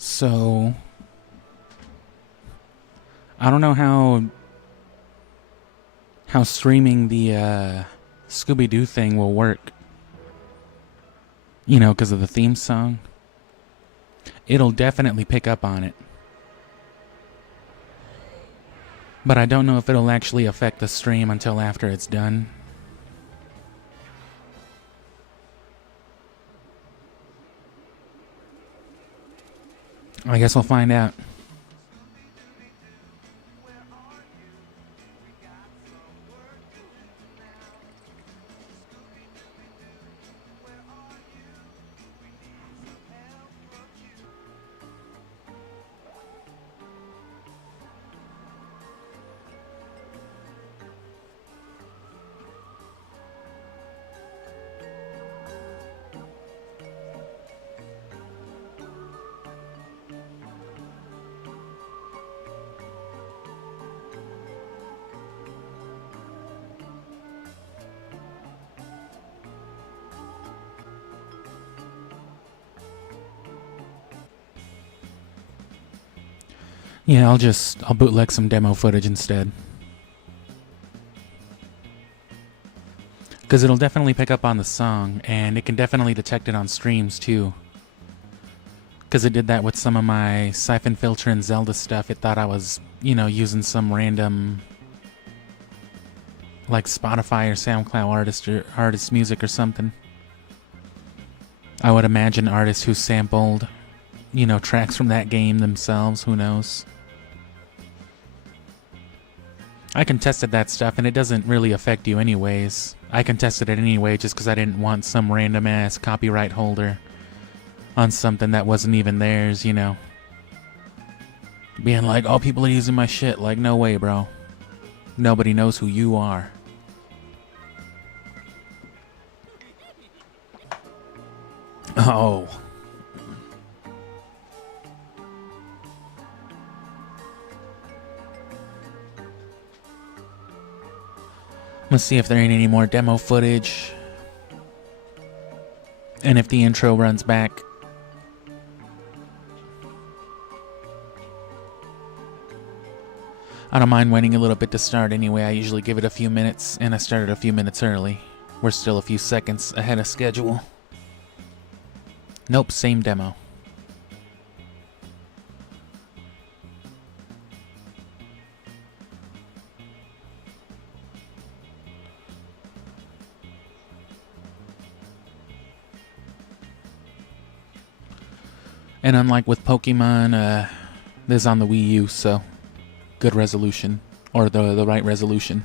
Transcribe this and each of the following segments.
So, I don't know how streaming the Scooby-Doo thing will work. You know, because of the theme song. It'll definitely pick up on it. But I don't know if it'll actually affect the stream until after it's done. I guess we'll find out. Yeah, I'll bootleg some demo footage instead. Because it'll definitely pick up on the song, and it can definitely detect it on streams too. Because it did that with some of my Siphon Filter and Zelda stuff. It thought I was, you know, using some random, like Spotify or SoundCloud artist music or something. I would imagine artists who sampled, you know, tracks from that game themselves. Who knows? I contested that stuff, and it doesn't really affect you anyways. I contested it anyway just because I didn't want some random ass copyright holder on something that wasn't even theirs, you know. Being like, oh, people are using my shit. Like, no way, bro. Nobody knows who you are. Oh. Let's see if there ain't any more demo footage. And if the intro runs back. I don't mind waiting a little bit to start anyway. I usually give it a few minutes, and I started a few minutes early. We're still a few seconds ahead of schedule. Nope, same demo. And unlike with Pokemon, this is on the Wii U, so good resolution. Or the right resolution.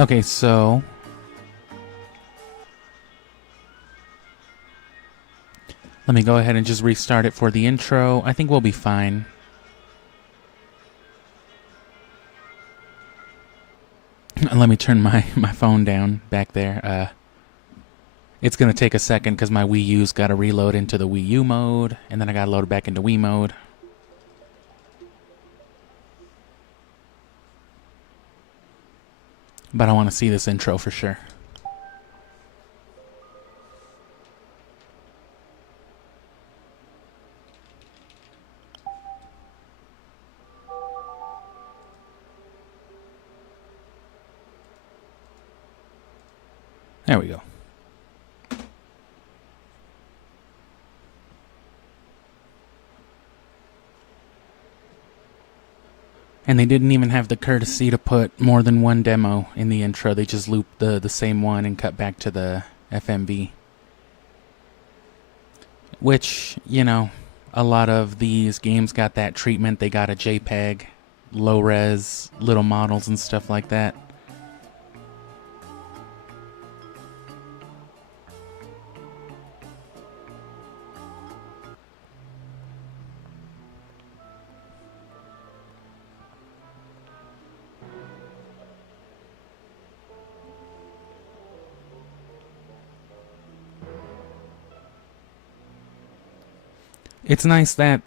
Okay, so let me go ahead and just restart it for the intro. I think we'll be fine. Let me turn my phone down back there. It's going to take a second because my Wii U's got to reload into the Wii U mode, and then I got to load it back into Wii mode. But I want to see this intro for sure. There we go. And they didn't even have the courtesy to put more than one demo in the intro. They just looped the same one and cut back to the FMV. Which, you know, a lot of these games got that treatment. They got a JPEG, low-res, little models and stuff like that. It's nice that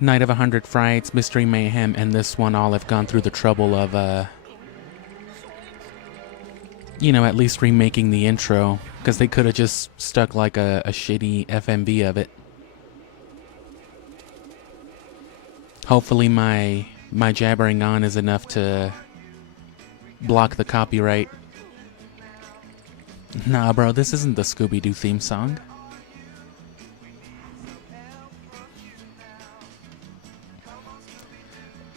Night of 100 Frights, Mystery Mayhem, and this one all have gone through the trouble of, you know, at least remaking the intro, because they could have just stuck like a shitty FMV of it. Hopefully my jabbering on is enough to block the copyright. Nah, bro, this isn't the Scooby-Doo theme song.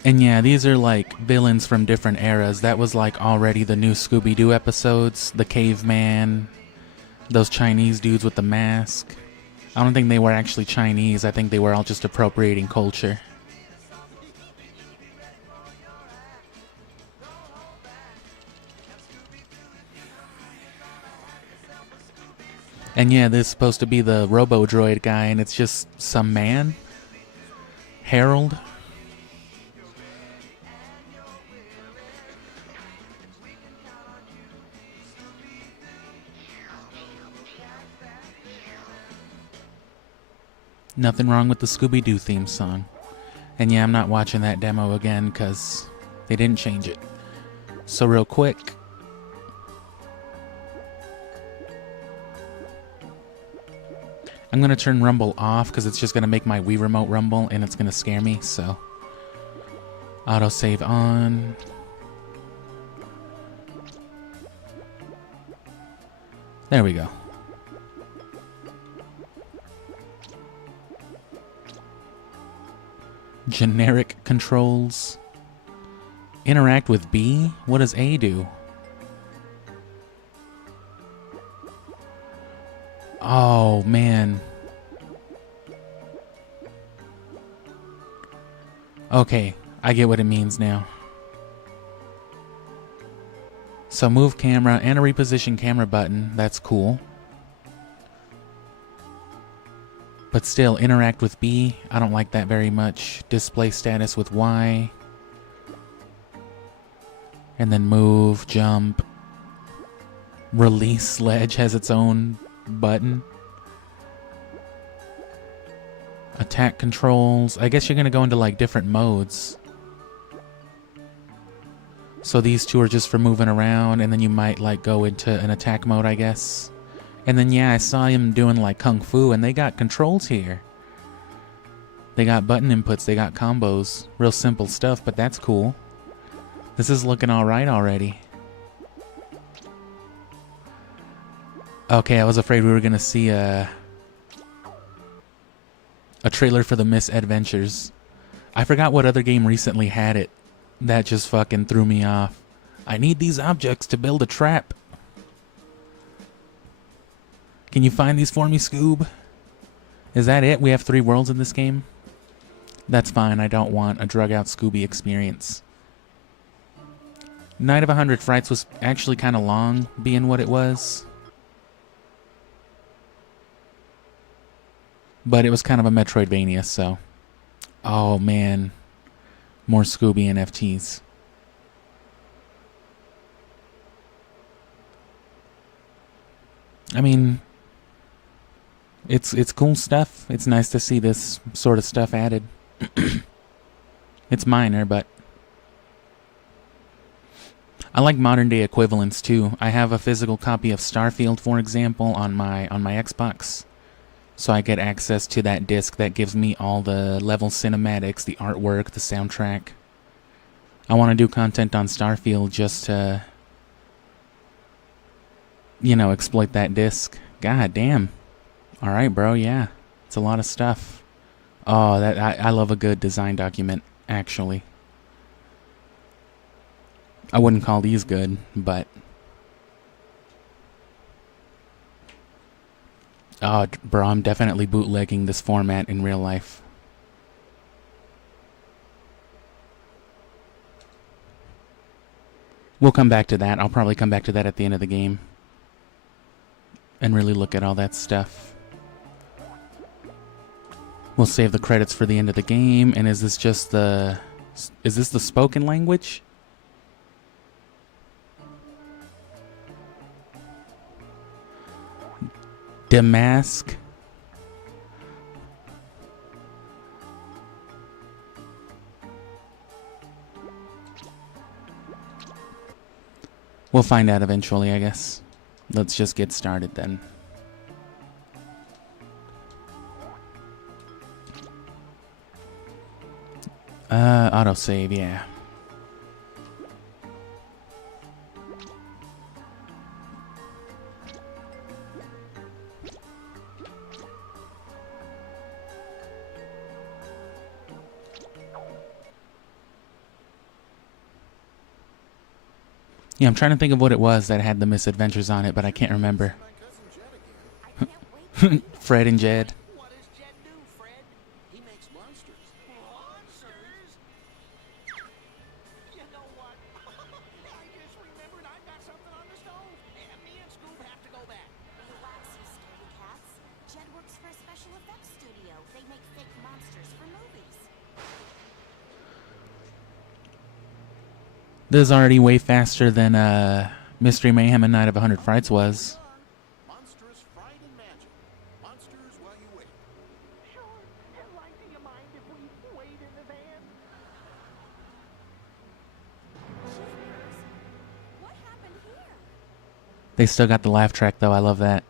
And yeah, these are like villains from different eras. That was like already the new Scooby-Doo episodes. The caveman, those Chinese dudes with the mask. I don't think they were actually Chinese. I think they were all just appropriating culture. And yeah, this is supposed to be the Robo-Droid guy, and it's just some man. Harold. Nothing wrong with the Scooby-Doo theme song. And yeah, I'm not watching that demo again because they didn't change it. So real quick. I'm going to turn Rumble off because it's just going to make my Wii Remote rumble and it's going to scare me. So autosave on. There we go. Generic controls. Interact with B? What does A do? Oh, man. Okay, I get what it means now. So move camera and a reposition camera button. That's cool. But still, interact with B. I don't like that very much. Display status with Y. And then move, jump. Release sledge has its own button. Attack controls. I guess you're going to go into like different modes. So these two are just for moving around, and then you might like go into an attack mode, I guess. And then yeah, I saw him doing like Kung Fu, and they got controls here. They got button inputs, they got combos. Real simple stuff, but that's cool. This is looking alright already. Okay, I was afraid we were gonna see a trailer for the Misadventures. I forgot what other game recently had it. That just fucking threw me off. I need these objects to build a trap. Can you find these for me, Scoob? Is that it? We have 3 worlds in this game? That's fine. I don't want a drug-out Scooby experience. Night of 100 Frights was actually kind of long, being what it was. But it was kind of a Metroidvania, so... Oh, man. More Scooby NFTs. I mean... It's cool stuff. It's nice to see this sort of stuff added. It's minor, but... I like modern day equivalents too. I have a physical copy of Starfield, for example, on my Xbox. So I get access to that disc that gives me all the level cinematics, the artwork, the soundtrack. I want to do content on Starfield just to, you know, exploit that disc. God damn. Alright, bro, yeah. It's a lot of stuff. Oh, I love a good design document, actually. I wouldn't call these good, but... Oh, bro, I'm definitely bootlegging this format in real life. We'll come back to that. I'll probably come back to that at the end of the game. And really look at all that stuff. We'll save the credits for the end of the game. And is this just the... Is this the spoken language? Unmasked. We'll find out eventually, I guess. Let's just get started then. Autosave, yeah. Yeah, I'm trying to think of what it was that had the misadventures on it, but I can't remember. Fred and Jed. What does Jed do, Fred? He makes monsters. Monsters? You know what? I just remembered I've got something on the stove. And me and Scoob have to go back. Relax, you scaredy cats. Jed works for a special effects studio. They make fake monsters for movies. This is already way faster than Mystery Mayhem and Night of 100 Frights was. Monstrous fright and magic. Monsters while you wait. Sure. And like, do you mind if we wait in the van? Cheers. What happened here? They still got the laugh track though, I love that.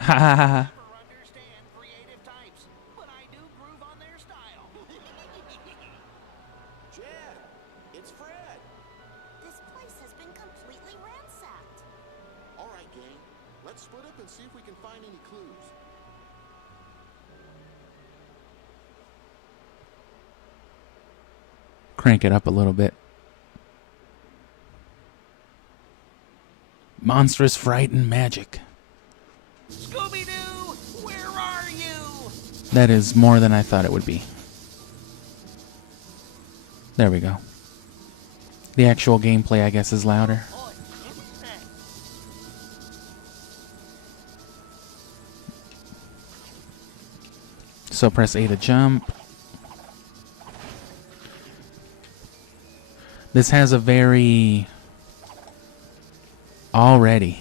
Ha ha ha ha. Never understand creative types, but I do groove on their style. Jed, it's Fred. This place has been completely ransacked. All right, gang. Let's split up and see if we can find any clues. Crank it up a little bit. Monstrous fright and magic. Scooby-Doo, where are you? That is more than I thought it would be. There we go. The actual gameplay, I guess, is louder. So press A to jump. This has a very... Already.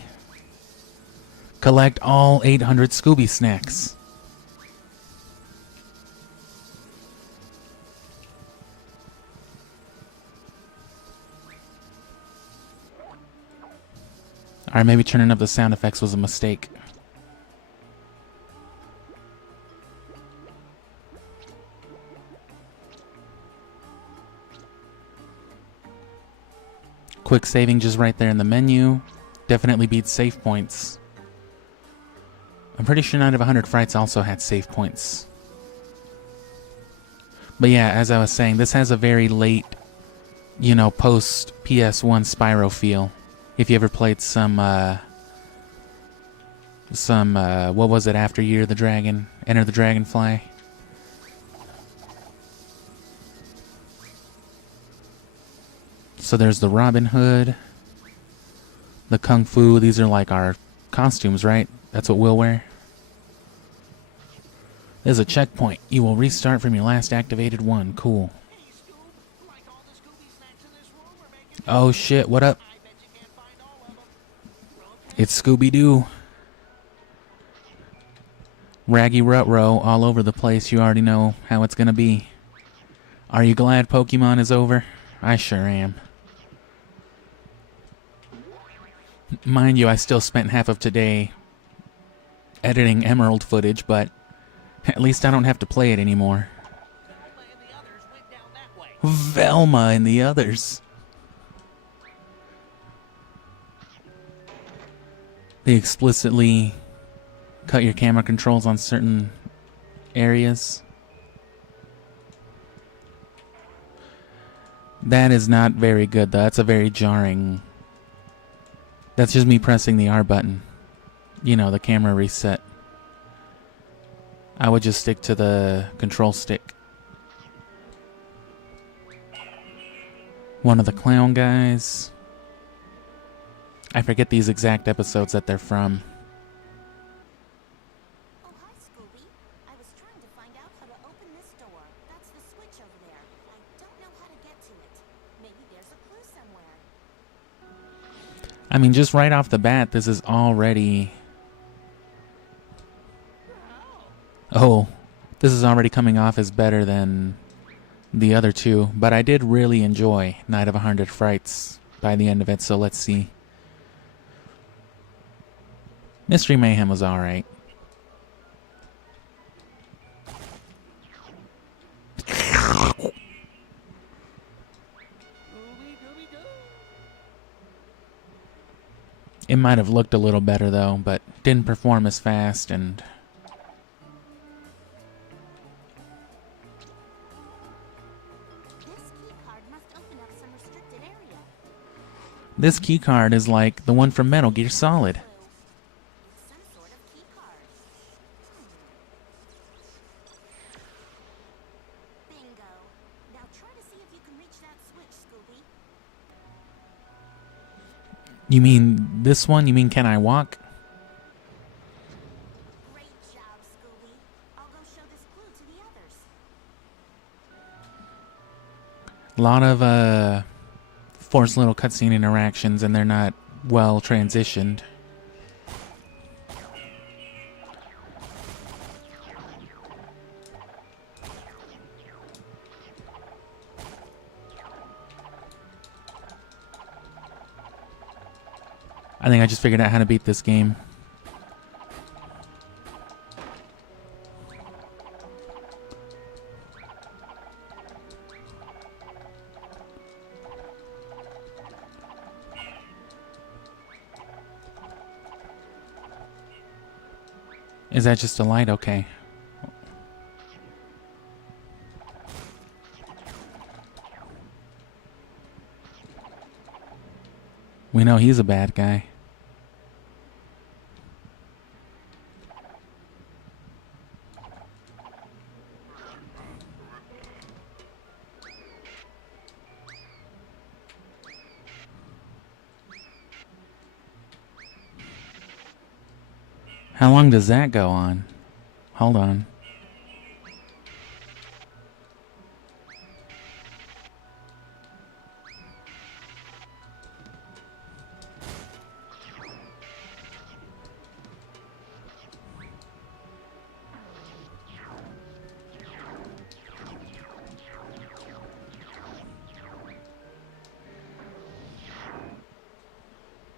Collect all 800 Scooby snacks. Alright, maybe turning up the sound effects was a mistake. Quick saving just right there in the menu. Definitely beats save points. I'm pretty sure Night of 100 Frights also had save points. But yeah, as I was saying, this has a very late, you know, post PS1 Spyro feel. If you ever played some what was it, After Year the Dragon, Enter the Dragonfly? So there's the Robin Hood, the Kung Fu. These are like our costumes, right? That's what we'll wear. There's a checkpoint. You will restart from your last activated one. Cool. Hey, Scoob, like all the Scooby snacks in this room are making... Oh shit, what up? I bet you can't find all of them. It's Scooby-Doo. Raggy Ruh-Roh all over the place. You already know how it's gonna be. Are you glad Pokemon is over? I sure am. Mind you, I still spent half of today editing Emerald footage, but at least I don't have to play it anymore. Velma and the others went down that way. Velma and the others. They explicitly cut your camera controls on certain areas. That is not very good, though. That's a very jarring... That's just me pressing the R button. You know, the camera reset. I would just stick to the control stick. One of the clown guys. I forget these exact episodes that they're from. Oh, hi, Scooby. I was trying to find out how to open this door. That's the switch over there. I don't know how to get to it. Maybe there's a clue somewhere. I mean, just right off the bat, this is already... Oh, this is already coming off as better than the other two. But I did really enjoy Night of 100 Frights by the end of it, so let's see. Mystery Mayhem was alright. Scooby-Dooby-Doo. It might have looked a little better though, but didn't perform as fast, and This key card must open up some restricted area. this key card is like the one from Metal Gear Solid. Clue. It's some sort of key card. Bingo. Now try to see if you can reach that switch, Scooby. You mean this one? You mean Can I Walk? Great job, Scooby. I'll go show this clue to the others. A lot of forced little cutscene interactions, and they're not well transitioned. I think I just figured out how to beat this game. Is that just a light? Okay. We know he's a bad guy. How long does that go on? Hold on.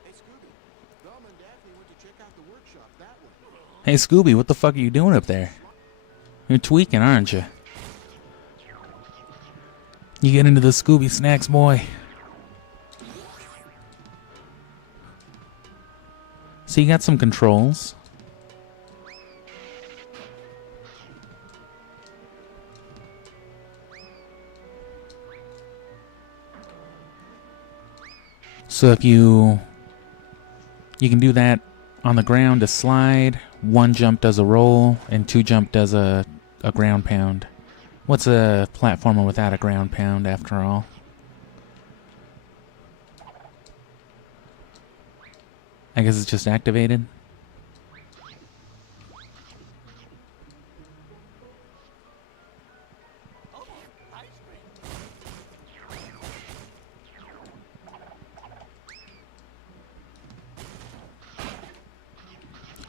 Hey, Scooby. Velma and Daphne went to check out the workshop that way. Hey Scooby, what the fuck are you doing up there? You're tweaking, aren't you? You get into the Scooby snacks, boy. So you got some controls. So if you can do that on the ground to slide, 1 jump does a roll, and 2 jump does a ground pound. What's a platformer without a ground pound, after all? I guess it's just activated. Oh, ice cream.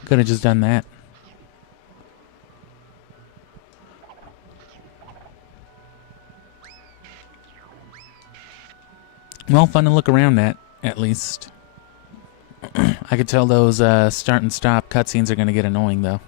Could have just done that. Well, fun to look around at least. I could tell those start and stop cutscenes are going to get annoying, though.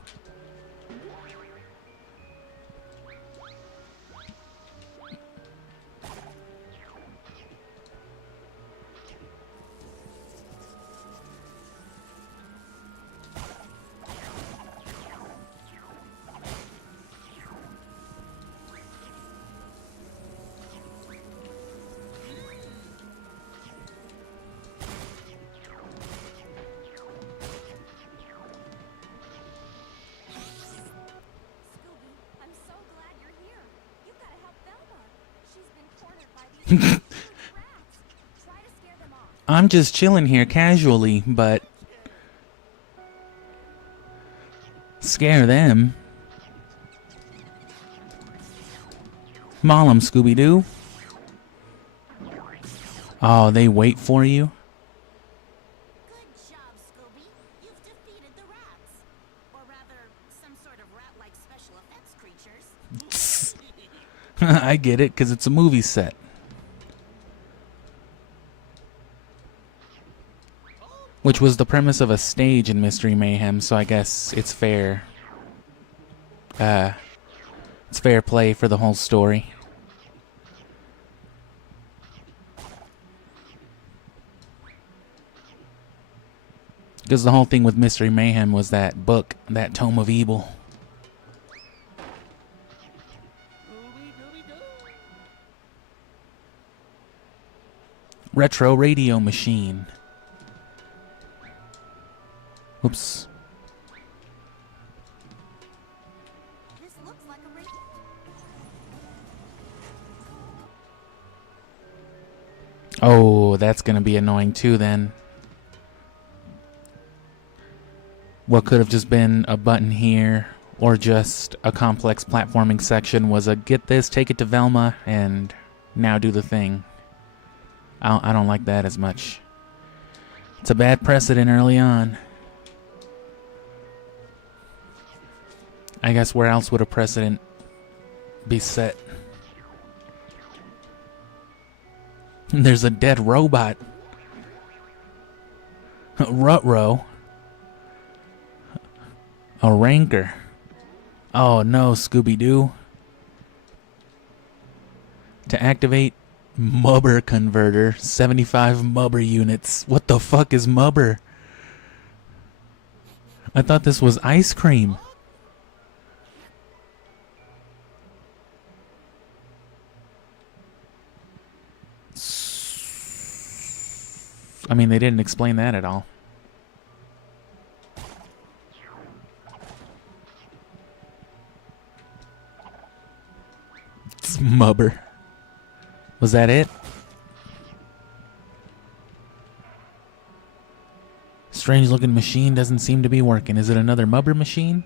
Scooby, I'm so glad you're here. You've got to help Velma. She's been cornered by these huge rats. Try to scare them off. I'm just chilling here casually, but scare them. Maul 'em, Scooby-Doo. Oh, they wait for you? Good job, Scooby. You've defeated the rats. Or rather, some sort of rat-like special effects creatures. I get it, because it's a movie set. Which was the premise of a stage in Mystery Mayhem, so I guess it's fair. It's fair play for the whole story. Because the whole thing with Mystery Mayhem was that book, that Tome of Evil. Scooby-Doo. Retro radio machine. Oops. This looks like a radio. Oh, that's going to be annoying too then. What could have just been a button here or just a complex platforming section was a get this, take it to Velma, and now do the thing. I don't like that as much. It's a bad precedent early on. I guess where else would a precedent be set? There's a dead robot. Ruh-Roh. A rancor. Oh no, Scooby-Doo. To activate Mubber converter, 75 Mubber units. What the fuck is Mubber? I thought this was ice cream. I mean, they didn't explain that at all. It's Mubber. Was that it? Strange looking machine doesn't seem to be working. Is it another Mubber machine?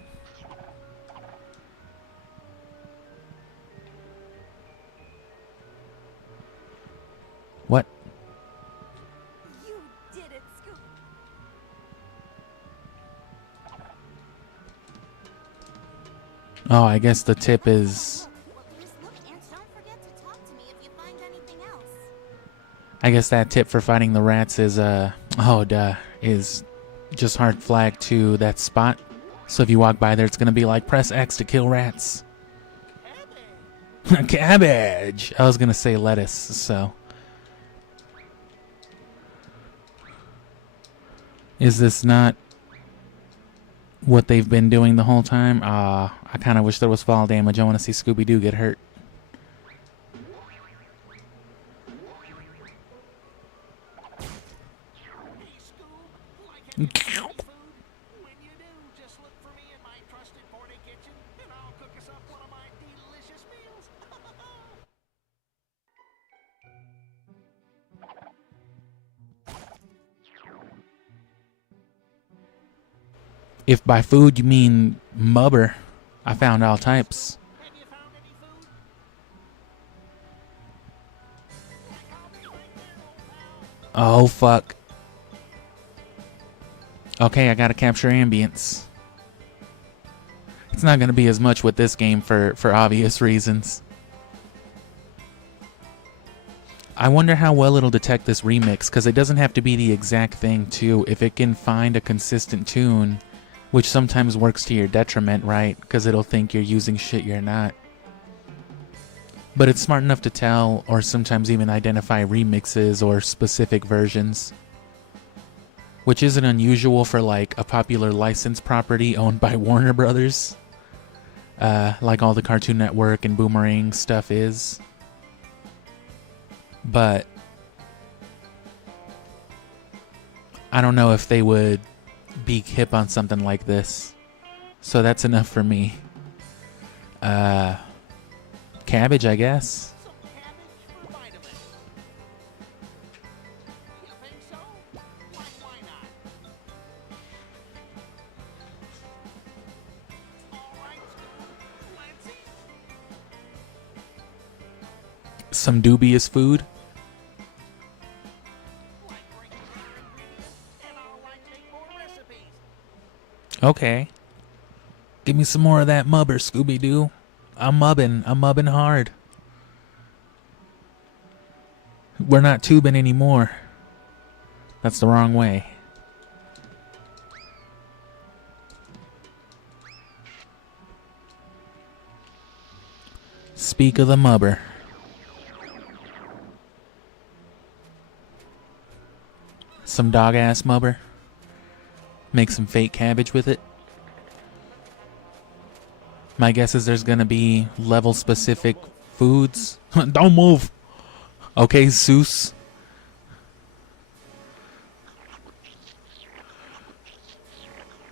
What? You did it, Scooby. Oh, I guess the tip is... Well, just look and don't forget to talk to me if you find anything else. I guess that tip for fighting the rats is, is just hard flag to that spot. So if you walk by there, it's going to be like, press X to kill rats. Cabbage! I was going to say lettuce, so... Is this not what they've been doing the whole time? I kind of wish there was fall damage. I want to see Scooby-Doo get hurt. Hey, Scoob, like any Chinese food? When you do, just look for me in my trusted boarding kitchen, and I'll cook us up one of my delicious meals. If by food you mean mubber, I found all types. Have you found any food? Like coffee right there, old pal. Oh, fuck. Okay, I gotta capture ambience. It's not gonna be as much with this game for obvious reasons. I wonder how well it'll detect this remix, because it doesn't have to be the exact thing, too. If it can find a consistent tune, which sometimes works to your detriment, right? Because it'll think you're using shit you're not. But it's smart enough to tell, or sometimes even identify remixes or specific versions. Which isn't unusual for like a popular licensed property owned by Warner Brothers. Like all the Cartoon Network and Boomerang stuff is. But I don't know if they would be hip on something like this. So that's enough for me. Cabbage, I guess. Some cabbage for vitamins. You think so? Why not? All right, Scoob, let's eat. Some dubious food. Like bringing other ingredients, and I'll take more recipes. Okay. Give me some more of that mubber, Scooby-Doo. I'm mubbing hard. We're not tubing anymore. That's the wrong way. Speak of the mubber. Some dog-ass mubber. Make some fake cabbage with it. My guess is there's gonna be level-specific foods. Don't move! Okay, Seuss.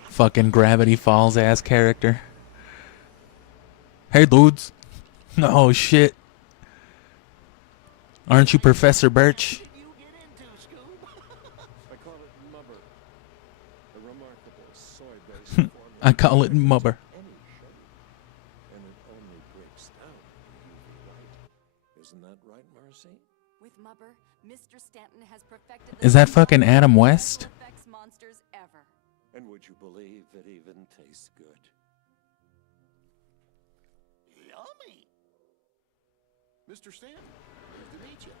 Fucking Gravity Falls ass character. Hey, dudes. Oh, shit. Aren't you Professor Birch? What did you get into, Scoob? I call it mubber. A remarkable soy-based formula. I call it mubber. Any sugar. And it only breaks down in UV light. Isn't that right, Marcy? With Mubber, Mr. Stanton has perfected Is that fucking Adam West? effects monsters ever. And would you believe it even tastes good? Yummy. Mr. Stanton, pleased to meet you.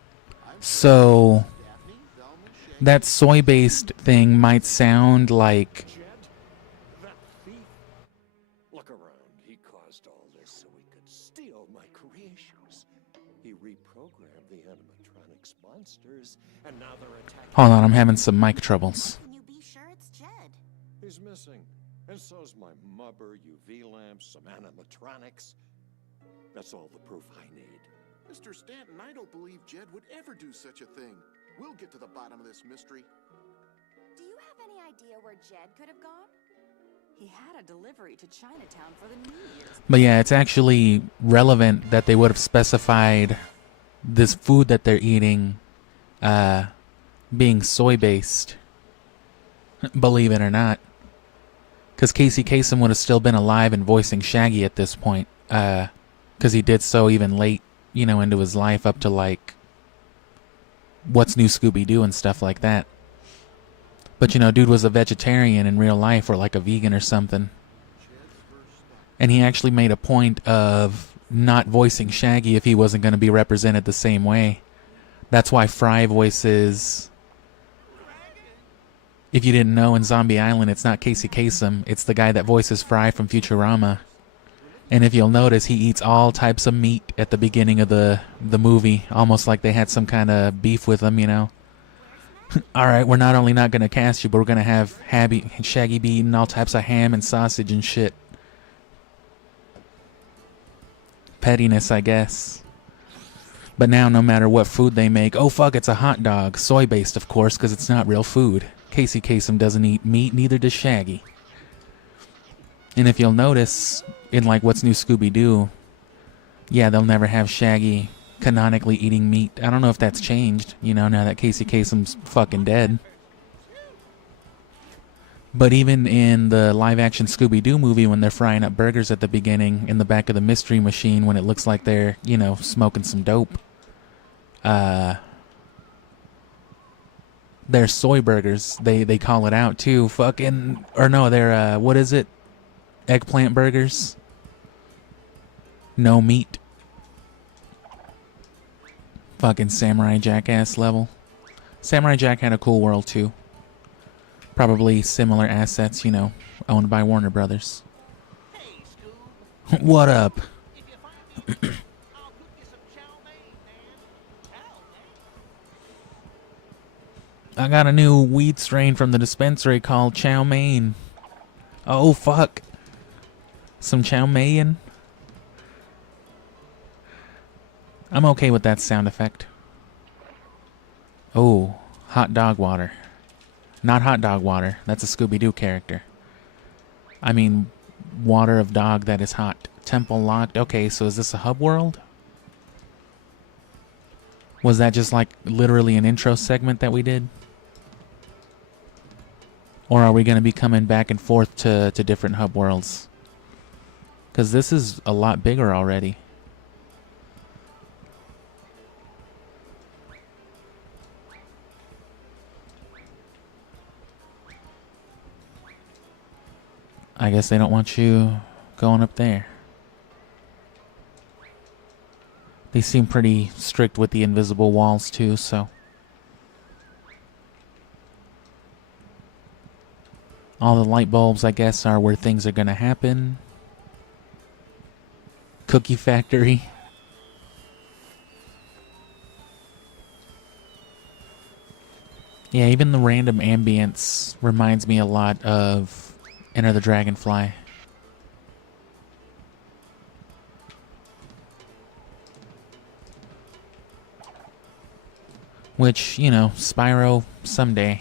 I'm So, Daphne, Velma, Shaggy. that soy-based thing might sound like... Jed? That thief? Look around. He caused all this so he could steal my creations. He reprogrammed the animatronics monsters, and now they're attacking... Hold on, I'm having some mic troubles. Can you be sure it's Jed? He's missing. And so's my mubber, UV lamps, some animatronics. That's all the proof I need. Mr. Stanton, I don't believe Jed would ever do such a thing. We'll get to the bottom of this mystery. Do you have any idea where Jed could have gone? He had a delivery to Chinatown for the New Year's. But yeah, it's actually relevant that they would have specified this food that they're eating being soy-based. Believe it or not. Because Casey Kasem would have still been alive and voicing Shaggy at this point. Because he did so even late, you know, into his life up to like What's New Scooby-Doo and stuff like that. But you know, dude was a vegetarian in real life or like a vegan or something. And he actually made a point of not voicing Shaggy if he wasn't going to be represented the same way. That's why Fry voices... If you didn't know, in Zombie Island, it's not Casey Kasem. It's the guy that voices Fry from Futurama. And if you'll notice, he eats all types of meat at the beginning of the movie. Almost like they had some kind of beef with him, you know. Alright, we're not only not going to cast you, but we're going to have Shaggy be eating all types of ham and sausage and shit. Pettiness, I guess. But now, no matter what food they make, oh fuck, it's a hot dog. Soy-based, of course, because it's not real food. Casey Kasem doesn't eat meat, neither does Shaggy. And if you'll notice, in like What's New Scooby-Doo, yeah, they'll never have Shaggy canonically eating meat. I don't know if that's changed, you know, now that Casey Kasem's fucking dead. But even in the live-action Scooby-Doo movie, when they're frying up burgers at the beginning in the back of the mystery machine, when it looks like they're, you know, smoking some dope, they're soy burgers. They call it out too. Fucking, or no, they're what is it? Eggplant burgers. No meat. Fucking Samurai Jack ass level. Samurai Jack had a cool world too. Probably similar assets, you know, owned by Warner Brothers. Hey, Scoob. What up? If you find me, I'll cook you some chow mein, man. Chow mein? I got a new weed strain from the dispensary called chow mein. Oh fuck. Some chow mein. I'm okay with that sound effect. Oh, hot dog water. Not hot dog water. That's a Scooby-Doo character. I mean, water of dog that is hot. Temple locked. Okay, so is this a hub world? Was that just like literally an intro segment that we did? Or are we going to be coming back and forth to different hub worlds? Because this is a lot bigger already. I guess they don't want you going up there. They seem pretty strict with the invisible walls too, so. All the light bulbs, I guess, are where things are gonna happen. Cookie factory. Yeah, even the random ambience reminds me a lot of Enter the Dragonfly. Which, you know, Spyro someday.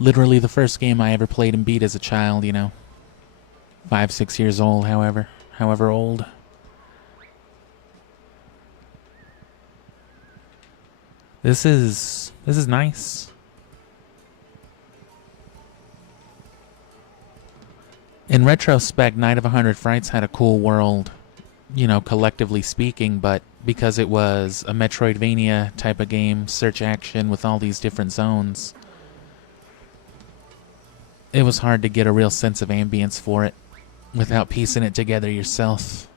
Literally the first game I ever played and beat as a child, you know. 5, 6 years old, however old. This is nice. In retrospect, Night of 100 Frights had a cool world, you know, collectively speaking, but because it was a Metroidvania type of game, search action with all these different zones, it was hard to get a real sense of ambience for it without piecing it together yourself.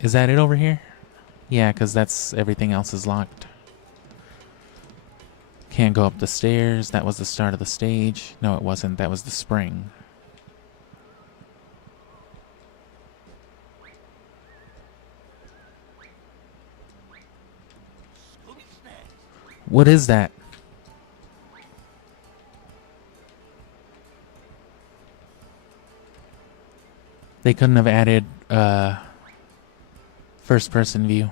Is that it over here? Yeah, because that's everything else is locked. Can't go up the stairs. That was the start of the stage. No, it wasn't. That was the spring. What is that? They couldn't have added first person view.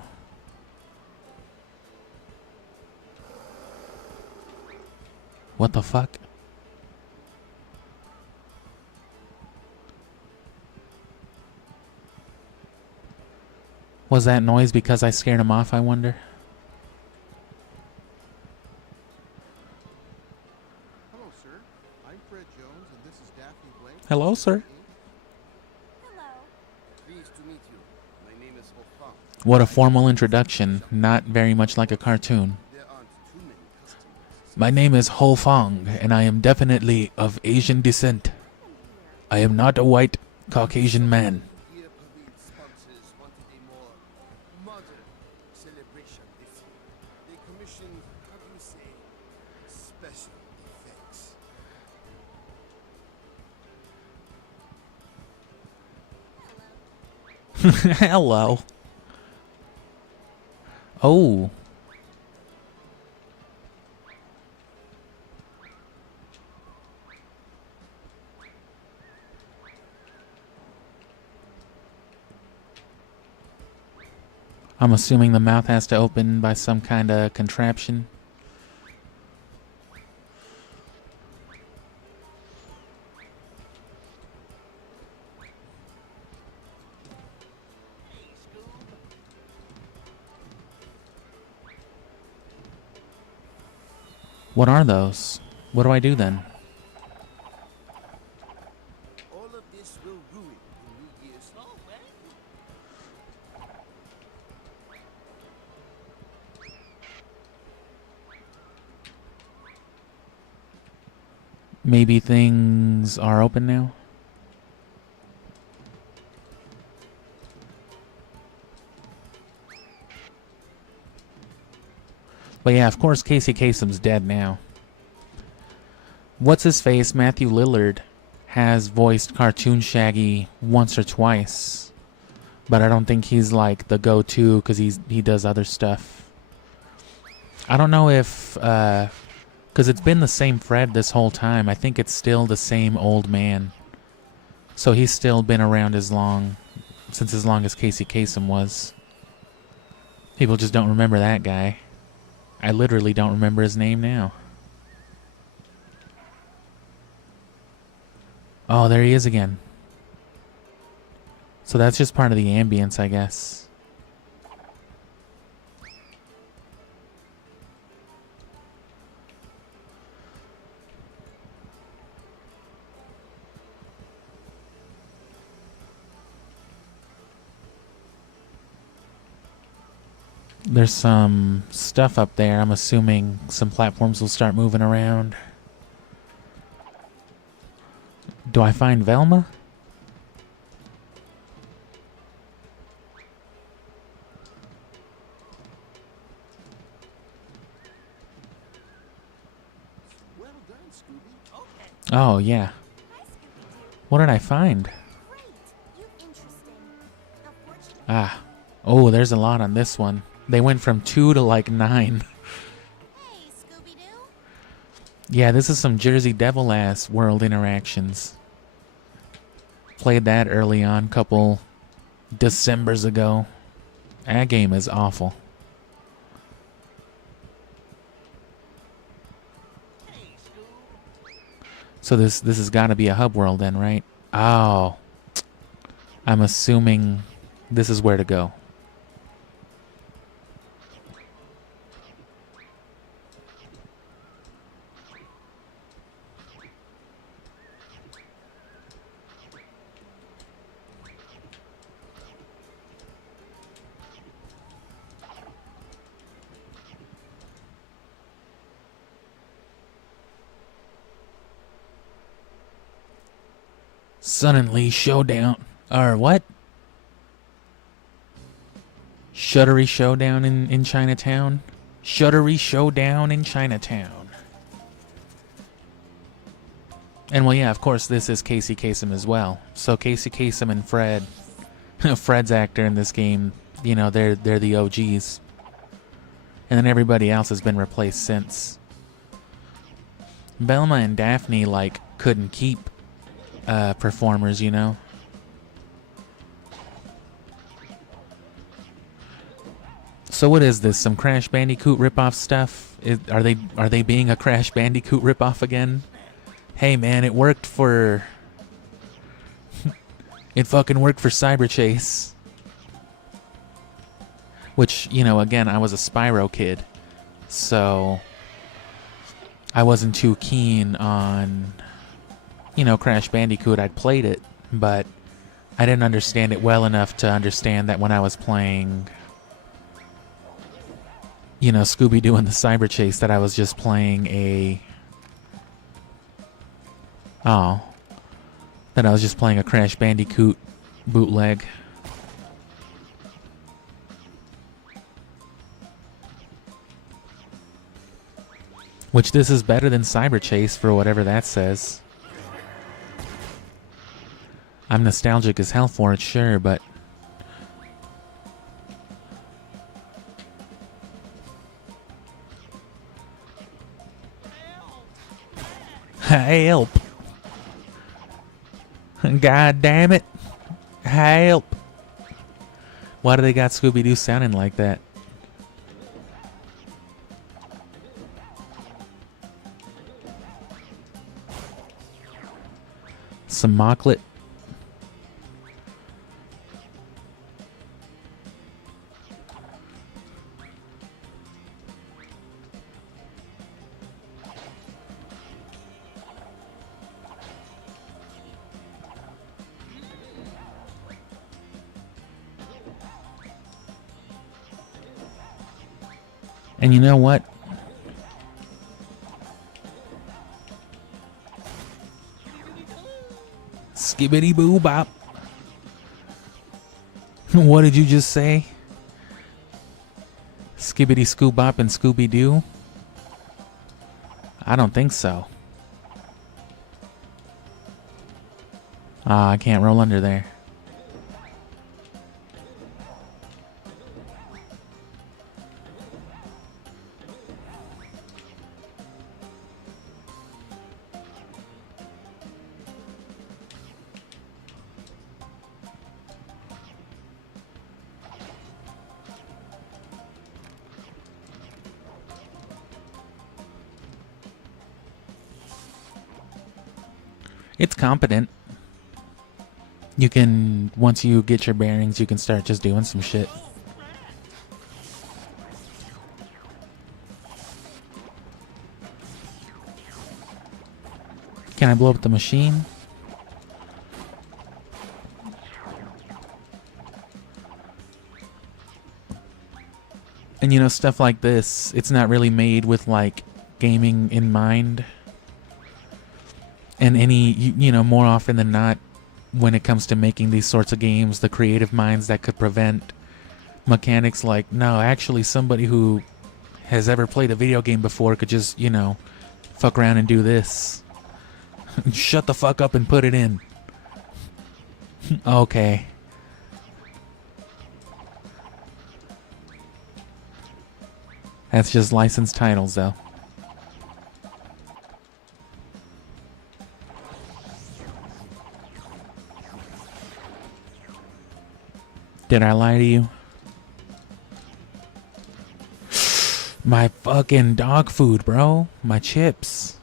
What the fuck? Was that noise because I scared him off, I wonder? Hello, sir. I'm Fred Jones, and this is Daphne Blake. Hello, sir. Hello. Pleased to meet you. My name is Ho-Fang. What a formal introduction. Not very much like a cartoon. There aren't too many customers. My name is Ho Fang, and I am definitely of Asian descent. I am not a white Caucasian man. Dear Pavilion sponsors wanted a more modern celebration this year. They commissioned, how do you say, special effects. Hello. Oh. I'm assuming the mouth has to open by some kind of contraption. What are those? What do I do then? of this will ruin the New Year's. Oh, well. Maybe things are open now? But yeah, of course Casey Kasem's dead now. What's his face? Matthew Lillard has voiced Cartoon Shaggy once or twice. But I don't think he's like the go-to because he does other stuff. I don't know if... because it's been the same Fred this whole time. I think it's still the same old man. So he's still been around as long as Casey Kasem was. People just don't remember that guy. I literally don't remember his name now. Oh, there he is again. So that's just part of the ambience, I guess. There's some stuff up there. I'm assuming some platforms will start moving around. Do I find Velma? Well done, Scooby. Okay. Oh, yeah. Hi, Scooby-Doo. What did I find? Great. You interesting. Unfortunately, Ah. Oh, there's a lot on this one. They went from 2 to like 9. hey, Scooby-Doo. Yeah, this is some Jersey Devil-ass world interactions. Played that early on, couple Decembers ago. That game is awful. Hey, Scoob. So this has got to be a hub world then, right? Oh. I'm assuming this is where to go. Suddenly showdown. Or what? Shuttery showdown in Chinatown? Shuttery showdown in Chinatown. And well, yeah, of course, this is Casey Kasem as well. So Casey Kasem and Fred, Fred's actor in this game, you know, they're the OGs. And then everybody else has been replaced since. Velma and Daphne, like, couldn't keep performers, you know. So what is this? Some Crash Bandicoot ripoff stuff? Are they being a Crash Bandicoot ripoff again? Hey man, it worked for it fucking worked for Cyber Chase. Which, you know, again, I was a Spyro kid. So I wasn't too keen on, you know, Crash Bandicoot. I'd played it, but I didn't understand it well enough to understand that when I was playing, you know, Scooby-Doo and the Cyber Chase, that I was just playing a... Oh. That I was just playing a Crash Bandicoot bootleg. Which this is better than Cyber Chase for whatever that says. I'm nostalgic as hell for it, sure, but... Help! God damn it! Help! Why do they got Scooby-Doo sounding like that? Some mocklet. And you know what? Skibbity boo bop. What did you just say? Skibbity scoob bop and Scooby-Doo? I don't think so. Ah, I can't roll under there. It's competent. You can, once you get your bearings, you can start just doing some shit. Can I blow up the machine? And you know, stuff like this, it's not really made with like gaming in mind. And any, you know, more often than not, when it comes to making these sorts of games, the creative minds that could prevent mechanics like, no, actually somebody who has ever played a video game before could just, you know, fuck around and do this. Shut the fuck up and put it in. Okay. That's just licensed titles, though. Did I lie to you? My fucking dog food, bro. My chips.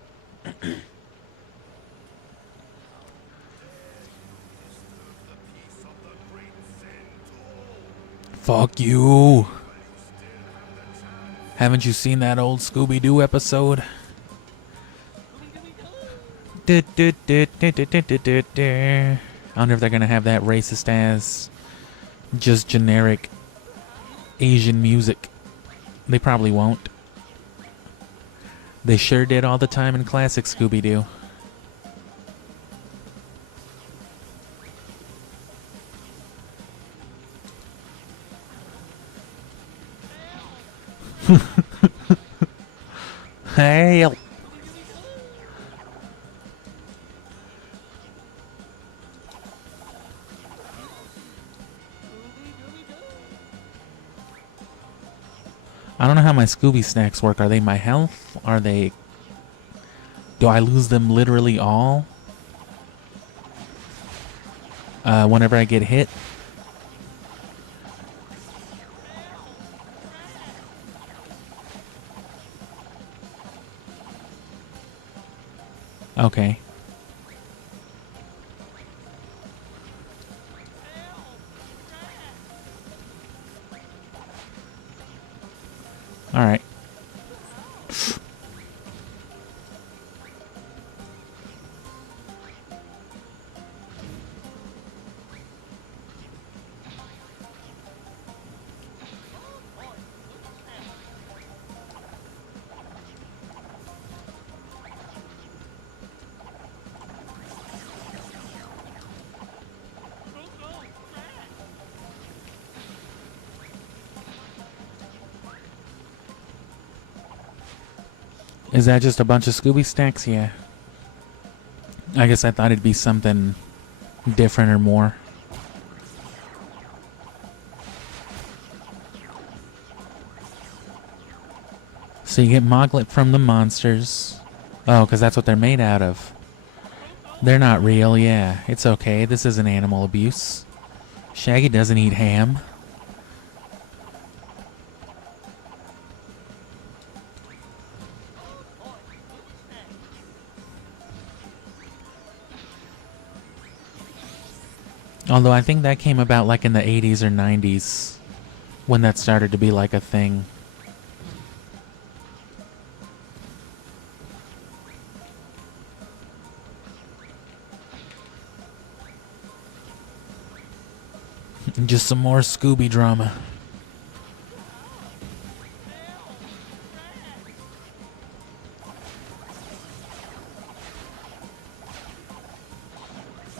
Fuck you. Haven't you seen that old Scooby-Doo episode? I wonder if they're gonna have that racist ass, just generic Asian music. They probably won't. They sure did all the time in classic Scooby-Doo. Help! I don't know how my Scooby snacks work. Are they my health? Are they... Do I lose them literally all? Whenever I get hit? Okay. All right. Is that just a bunch of Scooby snacks? Yeah. I guess I thought it'd be something different or more. So you get Moglet from the monsters. Oh, because that's what they're made out of. They're not real, yeah. It's okay. This isn't animal abuse. Shaggy doesn't eat ham. Although I think that came about like in the 80s or 90s when that started to be like a thing. Just some more Scooby drama.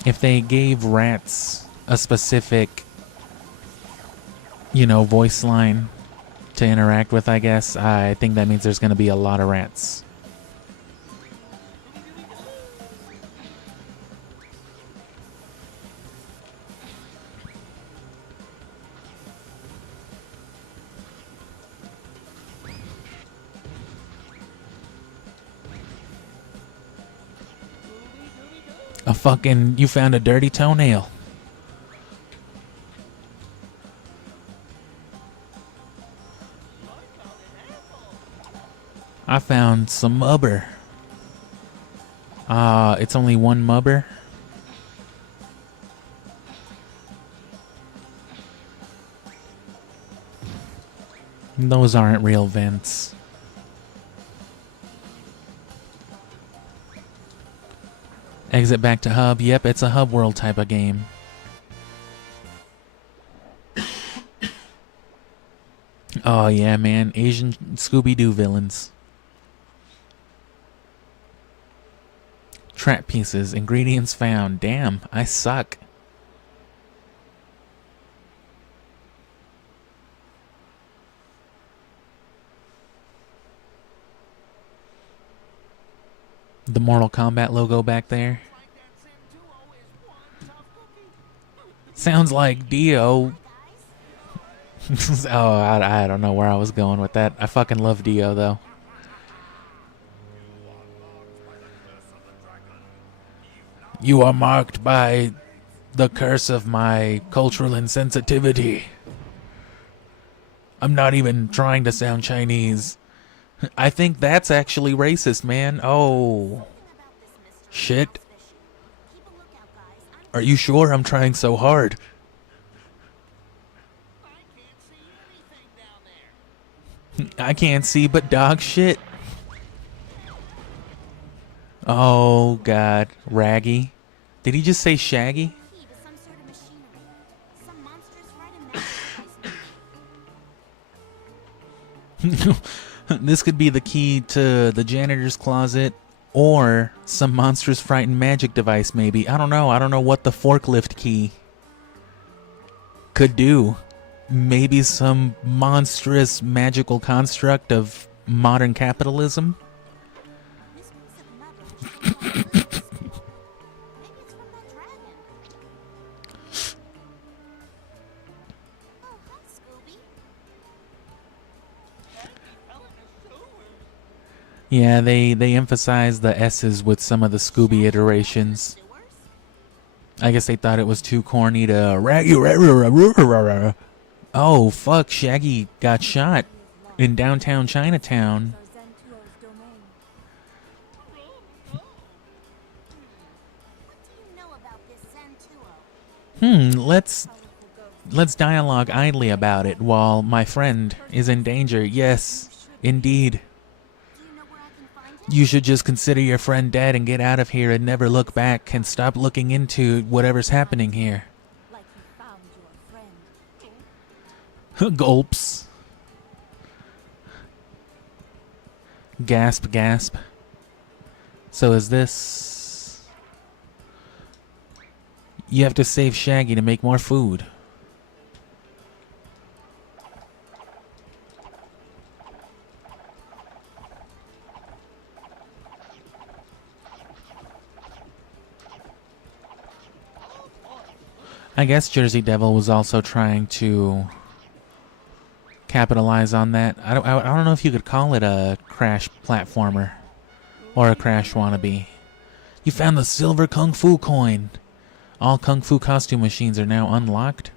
If they gave rats a specific, you know, voice line to interact with, I guess, I think that means there's going to be a lot of rats. A fucking, you found a dirty toenail. I found some mubber. It's only one mubber. Those aren't real vents. Exit back to hub. Yep, it's a hub world type of game. Oh yeah, man. Asian Scooby-Doo villains. Trap pieces. Ingredients found. Damn, I suck. The Mortal Kombat logo back there. Sounds like Dio. Oh, I don't know where I was going with that. I fucking love Dio, though. You are marked by the curse of my cultural insensitivity. I'm not even trying to sound Chinese. I think that's actually racist, man. Oh. Shit. Are you sure I'm trying so hard? I can't see but dog shit. Oh, God. Raggy. Did he just say Shaggy? This could be the key to the janitor's closet or some monstrous frightened magic device, maybe. I don't know. I don't know what the forklift key could do. Maybe some monstrous magical construct of modern capitalism? Yeah, they emphasize the S's with some of the Scooby iterations. I guess they thought it was too corny to... Oh, fuck, Shaggy got shot in downtown Chinatown. Let's dialogue idly about it while my friend is in danger. Yes, indeed. You should just consider your friend dead and get out of here and never look back and stop looking into whatever's happening here. Like you found your friend. Gulps. Gasp, gasp. So is this... You have to save Shaggy to make more food. I guess Jersey Devil was also trying to capitalize on that. I don't know if you could call it a Crash platformer or a Crash wannabe. You found the silver Kung Fu coin. All Kung Fu costume machines are now unlocked.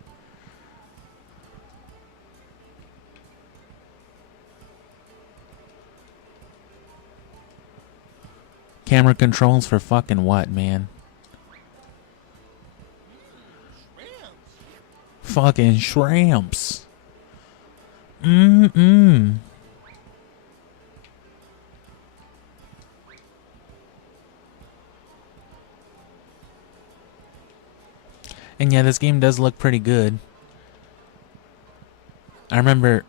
Camera controls for fucking what, man? Fucking shrimps. And yeah, this game does look pretty good. I remember...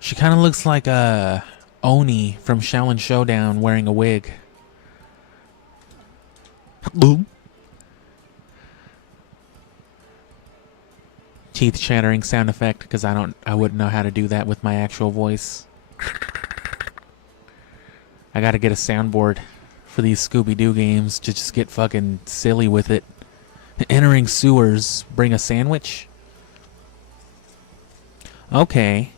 She kind of looks like a Oni from Shaolin Showdown wearing a wig. Boom. Teeth chattering sound effect because I wouldn't know how to do that with my actual voice. I gotta get a soundboard for these Scooby-Doo games to just get fucking silly with it. Entering sewers, bring a sandwich? Okay.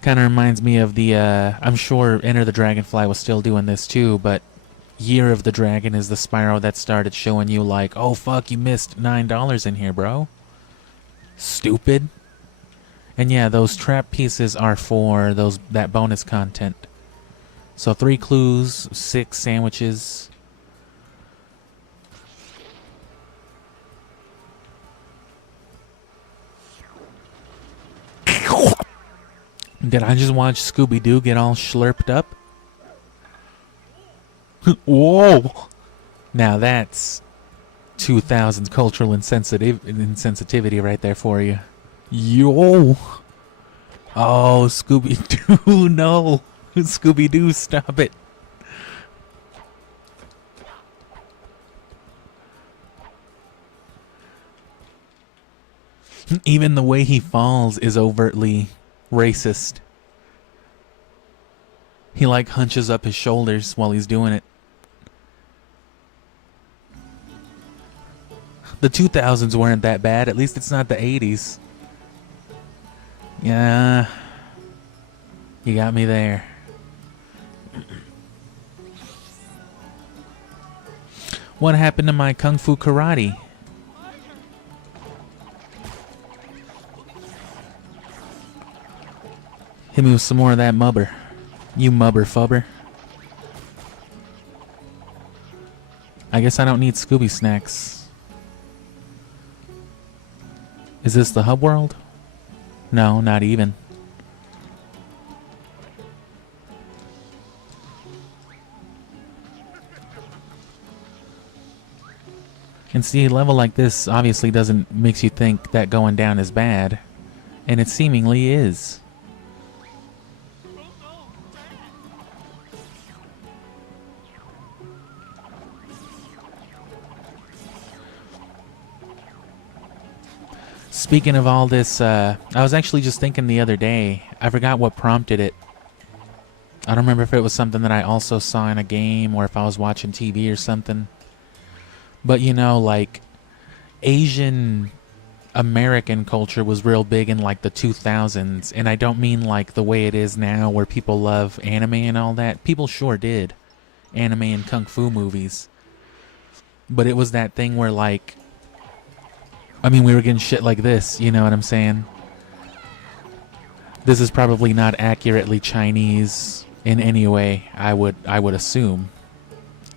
Kind of reminds me of the, I'm sure Enter the Dragonfly was still doing this too, but Year of the Dragon is the Spyro that started showing you like, oh fuck, you missed $9 in here, bro. Stupid. And yeah, those trap pieces are for that bonus content. So 3 clues, 6 sandwiches. Did I just watch Scooby-Doo get all slurped up? Whoa! Now that's 2000s cultural insensitivity right there for you. Yo! Oh, Scooby-Doo, no! Scooby-Doo, stop it. Even the way he falls is overtly racist. He like hunches up his shoulders while he's doing it. The 2000s weren't that bad. At least it's not the 80s. Yeah. You got me there. What happened to my Kung Fu Karate? Hit me with some more of that mubber. You mubber fubber. I guess I don't need Scooby snacks. Is this the hub world? No, not even. And see, a level like this obviously doesn't makes you think that going down is bad. And it seemingly is. Speaking of all this, I was actually just thinking the other day, I forgot what prompted it. I don't remember if it was something that I also saw in a game or if I was watching TV or something. But you know, like, Asian American culture was real big in like the 2000s. And I don't mean like the way it is now where people love anime and all that. People sure did. Anime and kung fu movies. But it was that thing where like, I mean, we were getting shit like this, you know what I'm saying? This is probably not accurately Chinese in any way, I would assume.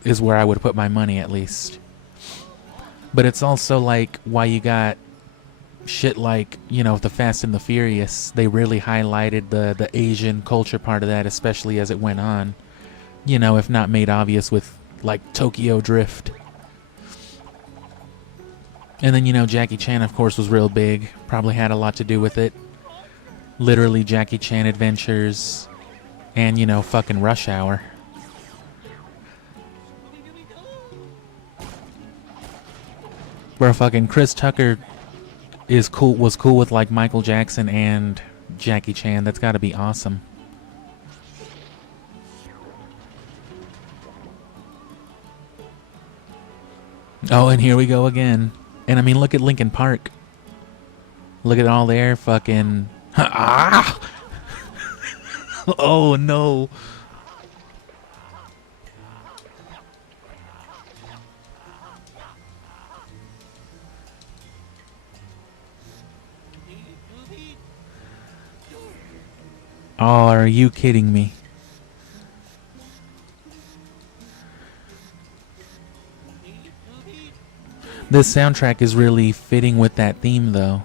Is where I would put my money, at least. But it's also like why you got shit like, you know, the Fast and the Furious. They really highlighted the Asian culture part of that, especially as it went on. You know, if not made obvious with, like, Tokyo Drift. And then, you know, Jackie Chan, of course, was real big. Probably had a lot to do with it. Literally Jackie Chan Adventures. And, you know, fucking Rush Hour. Where fucking Chris Tucker was cool with, like, Michael Jackson and Jackie Chan. That's gotta be awesome. Oh, and here we go again. And I mean, look at Linkin Park. Look at all their fucking... Ah! Oh, no. Oh, are you kidding me? This soundtrack is really fitting with that theme, though.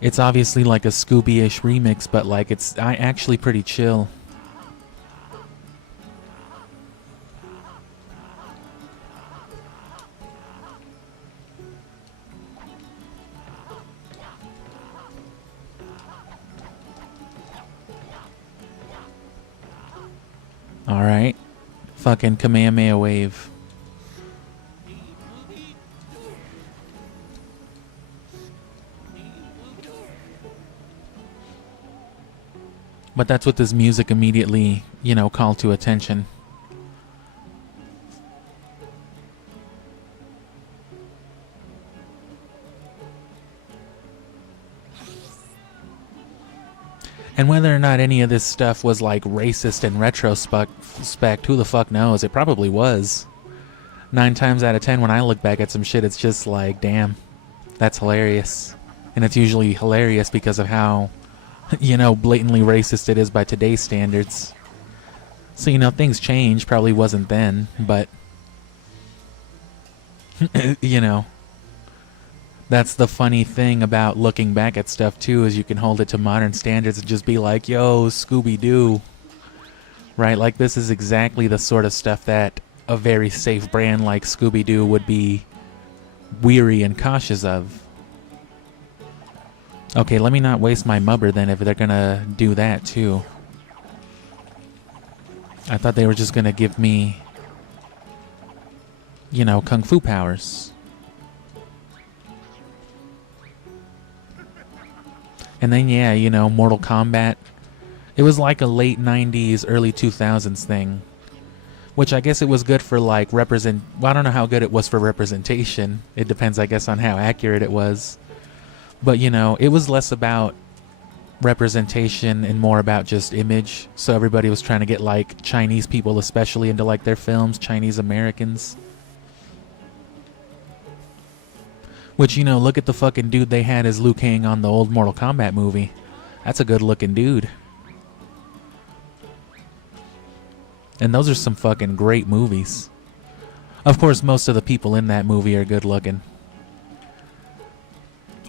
It's obviously like a Scooby-ish remix, but like it's actually pretty chill. Alright. Fucking Kamehameha wave. But that's what this music immediately, you know, called to attention. And whether or not any of this stuff was like racist in retrospect, who the fuck knows? It probably was. 9 times out of 10 when I look back at some shit, it's just like, damn, that's hilarious. And it's usually hilarious because of how, you know, blatantly racist it is by today's standards. So, you know, things change. Probably wasn't then, but, you know. That's the funny thing about looking back at stuff, too, is you can hold it to modern standards and just be like, yo, Scooby-Doo. Right? Like, this is exactly the sort of stuff that a very safe brand like Scooby-Doo would be weary and cautious of. Okay, let me not waste my mubber then if they're gonna do that, too. I thought they were just gonna give me, you know, kung fu powers. And then, yeah, you know, Mortal Kombat. It was like a late 90s, early 2000s thing. Which I guess it was good for, like, well, I don't know how good it was for representation. It depends, I guess, on how accurate it was. But, you know, it was less about representation and more about just image. So everybody was trying to get, like, Chinese people especially into, like, their films. Chinese Americans. Which, you know, look at the fucking dude they had as Liu Kang on the old Mortal Kombat movie. That's a good looking dude. And those are some fucking great movies. Of course, most of the people in that movie are good looking.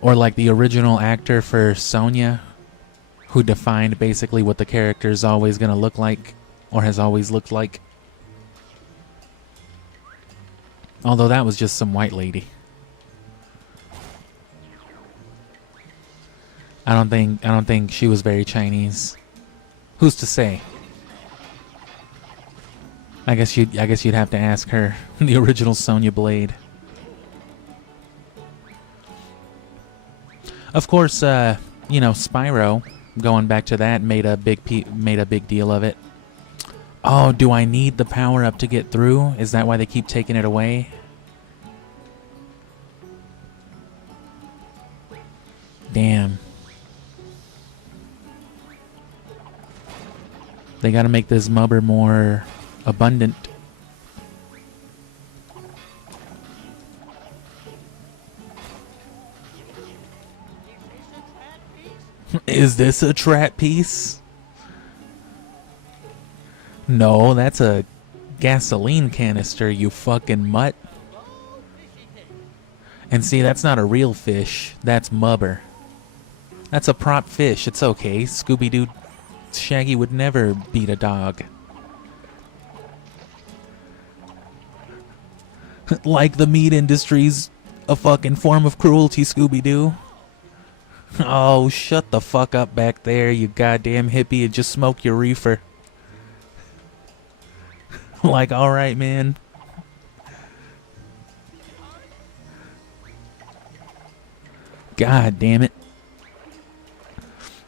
Or like the original actor for Sonya, who defined basically what the character is always going to look like, or has always looked like. Although that was just some white lady. I don't think she was very Chinese. Who's to say? I guess you'd have to ask her. The original Sonya Blade. Of course, you know, Spyro, going back to that, made a big deal of it. Oh, do I need the power up to get through? Is that why they keep taking it away? Damn. They gotta make this mubber more abundant. Is this a trap piece? No, that's a gasoline canister, you fucking mutt. And see, that's not a real fish. That's mubber. That's a prop fish. It's okay. Scooby-Doo Shaggy would never beat a dog. Like the meat industry's a fucking form of cruelty, Scooby-Doo. Oh, shut the fuck up back there, you goddamn hippie, and just smoke your reefer. Like, alright, man. God damn it.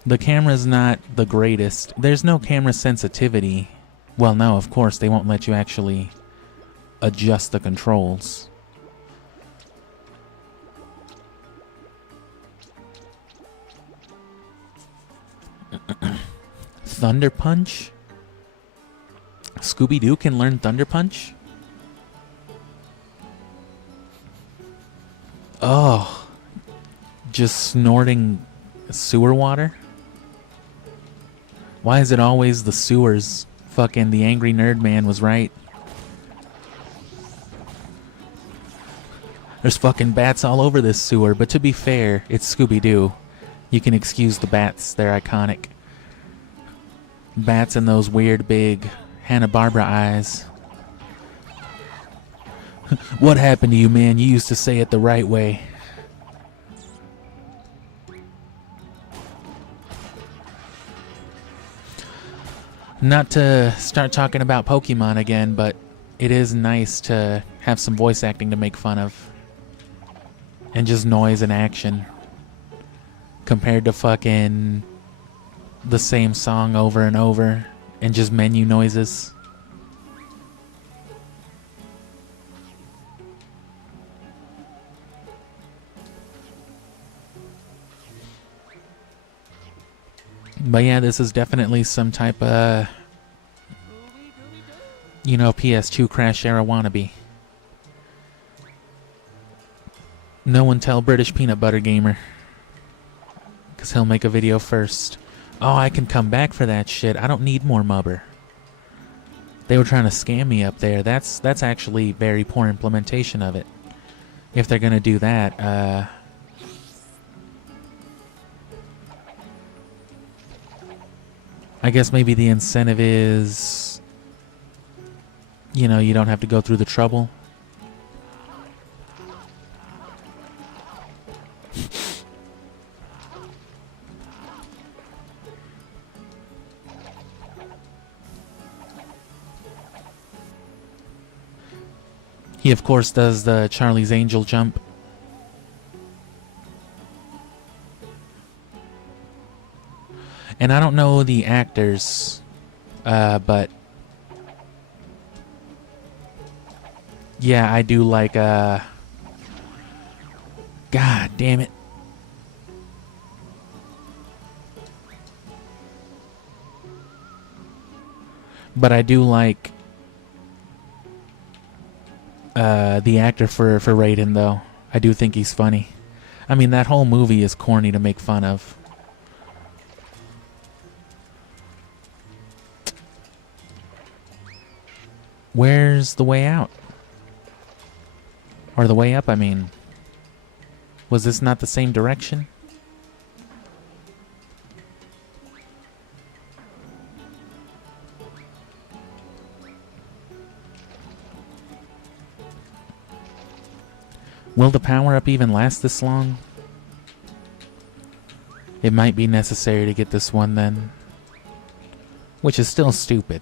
The camera's not the greatest. There's no camera sensitivity. Well, no, of course, they won't let you actually adjust the controls. Thunder Punch? Scooby-Doo can learn Thunder Punch? Oh. Just snorting sewer water? Why is it always the sewers? Fucking the angry nerd man was right. There's fucking bats all over this sewer, but to be fair, it's Scooby-Doo. You can excuse the bats, they're iconic. Bats and those weird big Hanna-Barbera eyes. What happened to you, man? You used to say it the right way. Not to start talking about Pokemon again, but it is nice to have some voice acting to make fun of. And just noise and action. Compared to fucking the same song over and over and just menu noises. But yeah, this is definitely some type of, you know, PS2 Crash era wannabe. No one tell British Peanut Butter Gamer. Because he'll make a video first. Oh, I can come back for that shit. I don't need more mubber. They were trying to scam me up there. That's actually very poor implementation of it. If they're going to do that, I guess maybe the incentive is, you know, you don't have to go through the trouble. He, of course, does the Charlie's Angel jump. And I don't know the actors, but yeah, I do like, God damn it. But I do like the actor for Raiden, though. I do think he's funny. I mean, that whole movie is corny to make fun of. Where's the way out? Or the way up, I mean. Was this not the same direction? Will the power-up even last this long? It might be necessary to get this one then. Which is still stupid.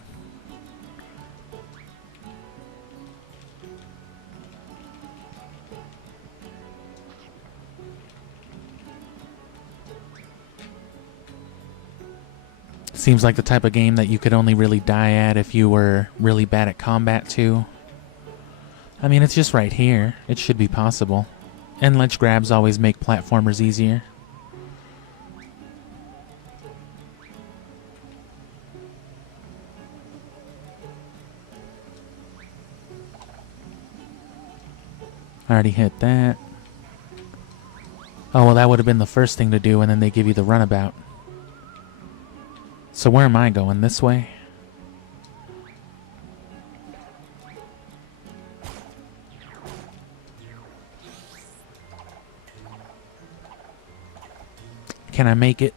Seems like the type of game that you could only really die at if you were really bad at combat too. I mean, it's just right here. It should be possible. And ledge grabs always make platformers easier. I already hit that. Oh, well, that would have been the first thing to do, and then they give you the runabout. So where am I going? This way? Can I make it?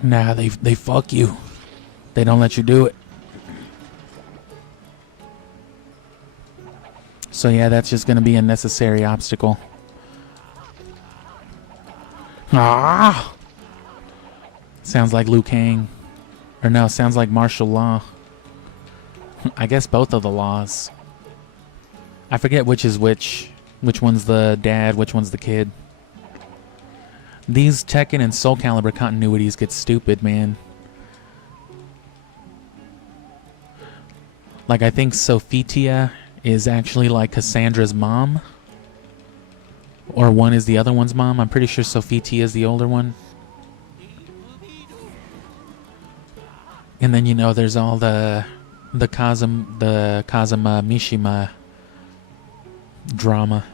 Nah, they fuck you. They don't let you do it. So yeah, that's just gonna be a necessary obstacle. Ah! Sounds like Liu Kang. Or no, sounds like martial law. I guess both of the laws. I forget which is which. Which one's the dad, which one's the kid. These Tekken and Soul Calibur continuities get stupid, man. Like, I think Sophitia is actually like Cassandra's mom. Or one is the other one's mom. I'm pretty sure Sophitia is the older one. And then, you know, there's all the Kazuma Mishima drama.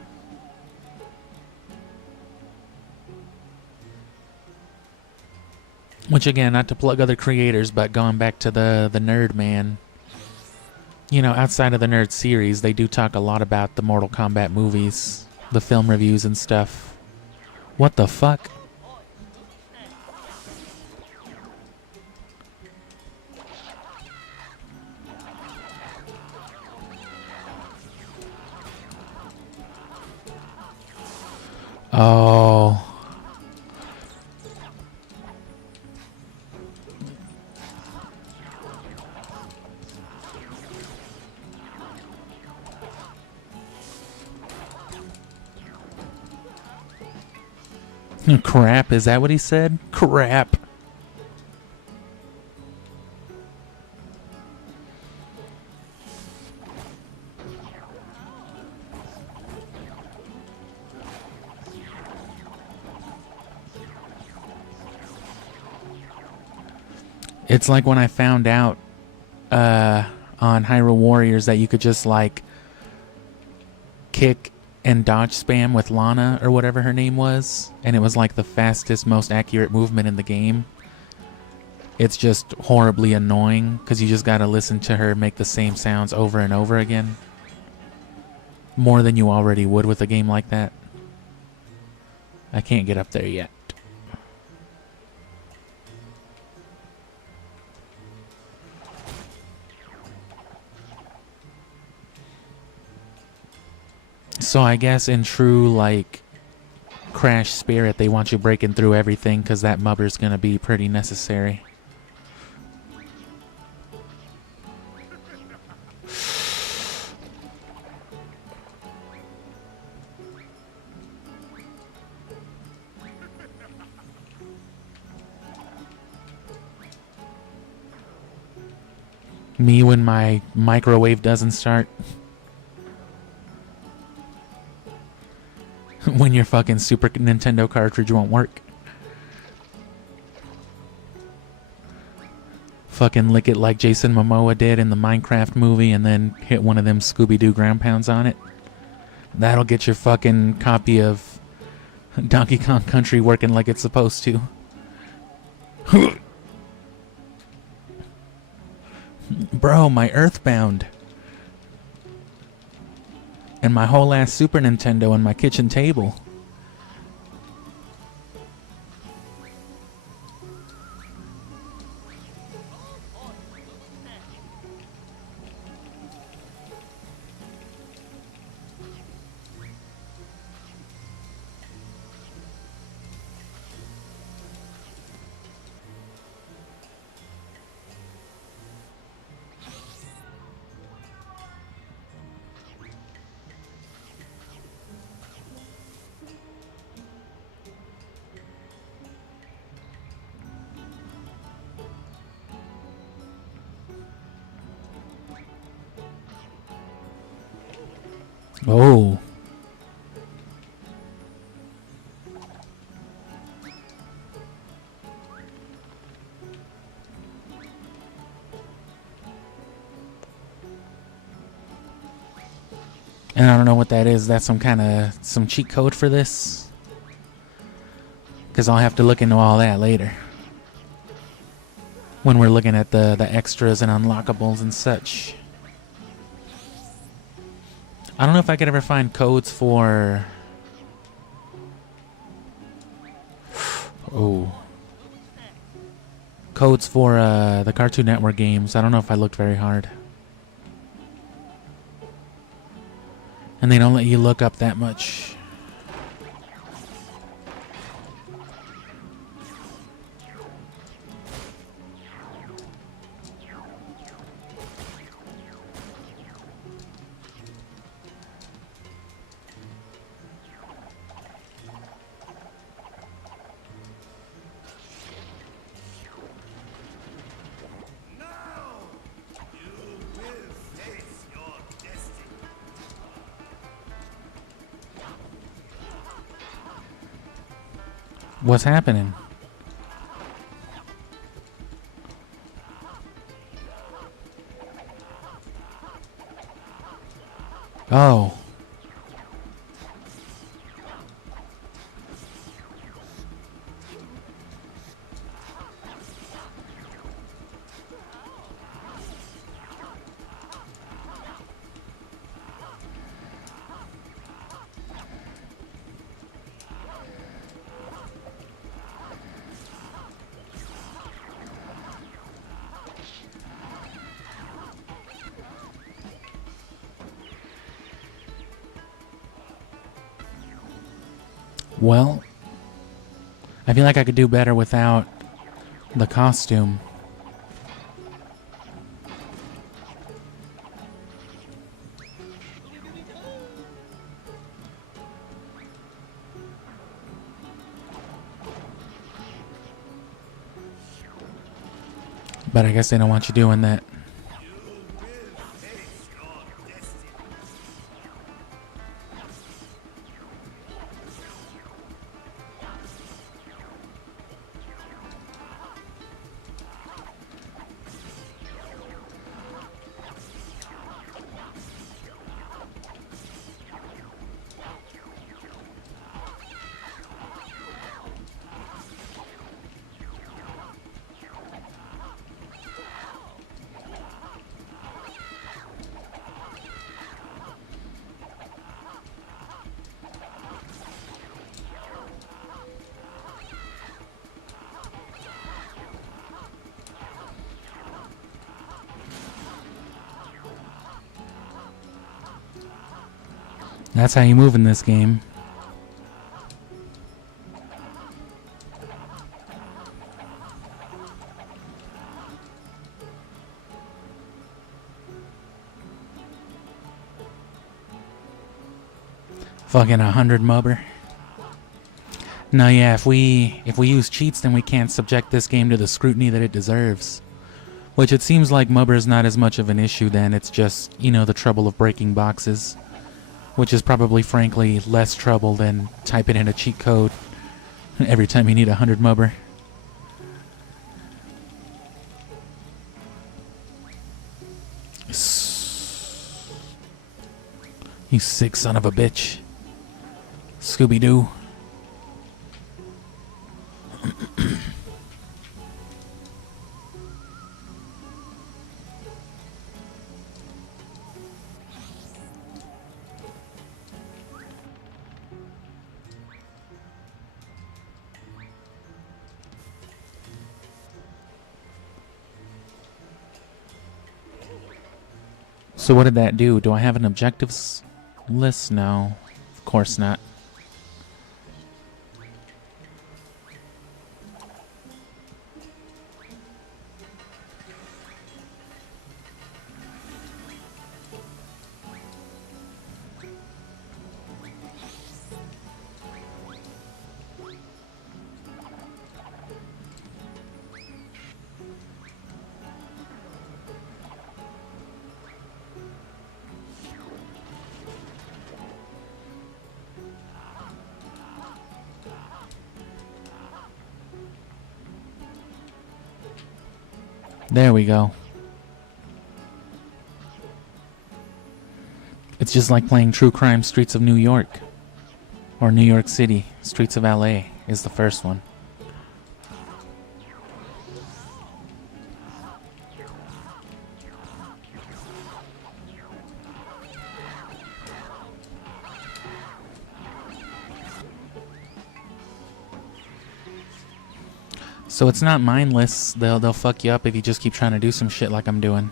Which, again, not to plug other creators, but going back to the nerd man, You know, outside of the nerd series, they do talk a lot about the Mortal Kombat movies, the film reviews and stuff. What the fuck? Oh. Crap, is that what he said? Crap. It's like when I found out on Hyrule Warriors that you could just like kick and dodge spam with Lana or whatever her name was, and it was like the fastest, most accurate movement in the game. It's just horribly annoying because you just gotta listen to her make the same sounds over and over again. More than you already would with a game like that. I can't get up there yet. So I guess in true, like, Crash spirit, they want you breaking through everything because that mubber's gonna be pretty necessary. Me when my microwave doesn't start. When your fucking Super Nintendo cartridge won't work. Fucking lick it like Jason Momoa did in the Minecraft movie and then hit one of them Scooby-Doo ground pounds on it. That'll get your fucking copy of Donkey Kong Country working like it's supposed to. Bro, my Earthbound. And my whole ass Super Nintendo on my kitchen table. Oh. And I don't know what that is. That's some cheat code for this? Because I'll have to look into all that later. When we're looking at the extras and unlockables and such. I don't know if I could ever find codes for... Oh. Codes for the Cartoon Network games. I don't know if I looked very hard. And they don't let you look up that much. What's happening? Oh. Well, I feel like I could do better without the costume. But I guess they don't want you doing that. That's how you move in this game. Fucking 100 mubber. No, yeah, if we use cheats, then we can't subject this game to the scrutiny that it deserves. Which it seems like mubber is not as much of an issue then. It's just, you know, the trouble of breaking boxes. Which is probably, frankly, less trouble than typing in a cheat code every time you need 100 mubber. You sick son of a bitch. Scooby-Doo. So what did that do? Do I have an objectives list? No, of course not. There we go. It's just like playing True Crime Streets of New York. Or New York City, Streets of LA is the first one. So it's not mindless. They'll fuck you up if you just keep trying to do some shit like I'm doing.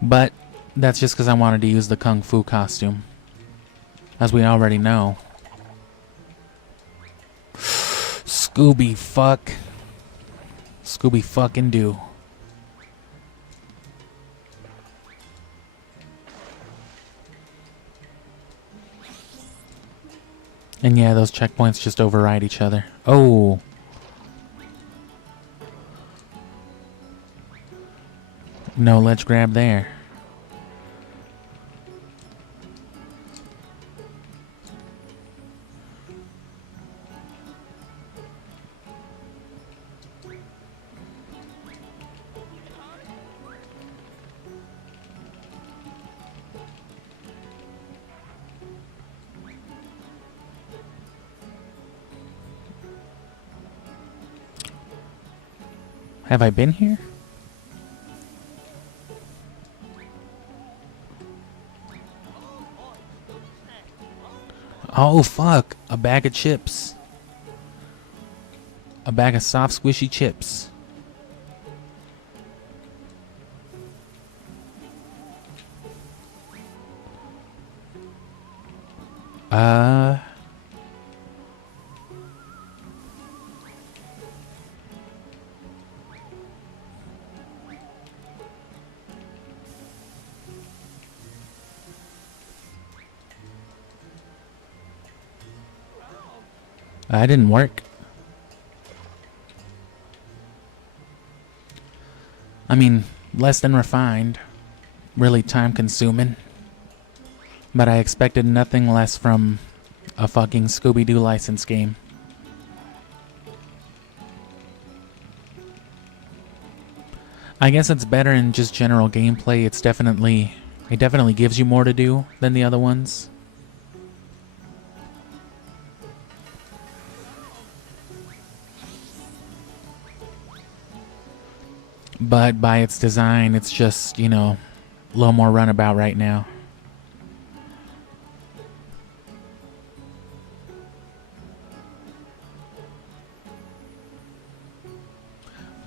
But that's just because I wanted to use the Kung Fu costume. As we already know. Scooby fuck. Scooby fucking do. And yeah, those checkpoints just override each other. Oh. No ledge grab there. Have I been here? Oh, fuck. A bag of chips. A bag of soft, squishy chips. That didn't work. I mean, less than refined. Really time consuming. But I expected nothing less from a fucking Scooby-Doo license game. I guess it's better in just general gameplay. It definitely gives you more to do than the other ones. But by its design, it's just, you know, a little more runabout right now.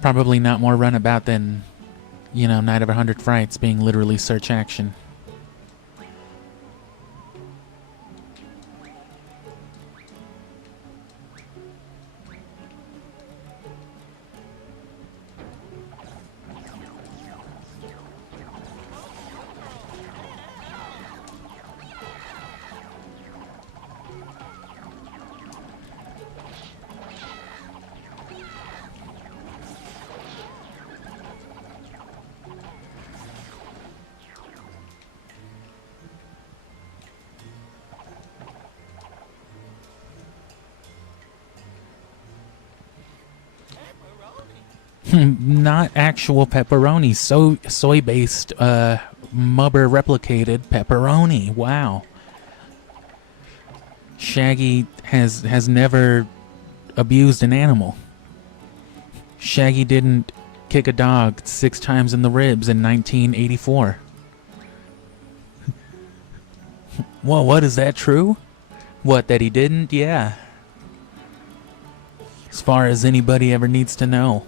Probably not more runabout than, you know, Night of 100 Frights being literally search action. Not actual pepperoni, soy-based, mubber replicated pepperoni. Wow. Shaggy has never abused an animal. Shaggy didn't kick a dog 6 times in the ribs in 1984. Well, what, is that true? What, that he didn't? Yeah. As far as anybody ever needs to know.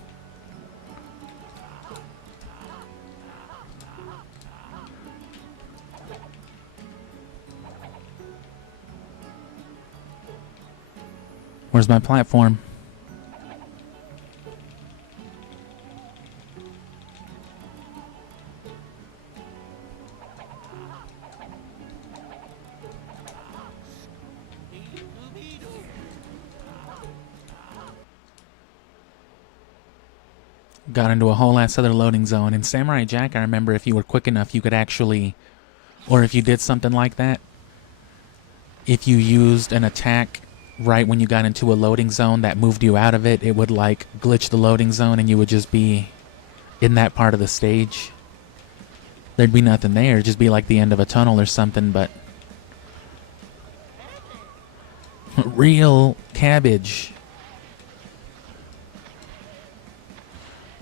Where's my platform? Got into a whole ass other loading zone. In Samurai Jack, I remember if you were quick enough, you could actually, or if you did something like that, if you used an attack right when you got into a loading zone that moved you out of it, it would like glitch the loading zone and you would just be in that part of the stage. There'd be nothing there, it'd just be like the end of a tunnel or something, but real cabbage.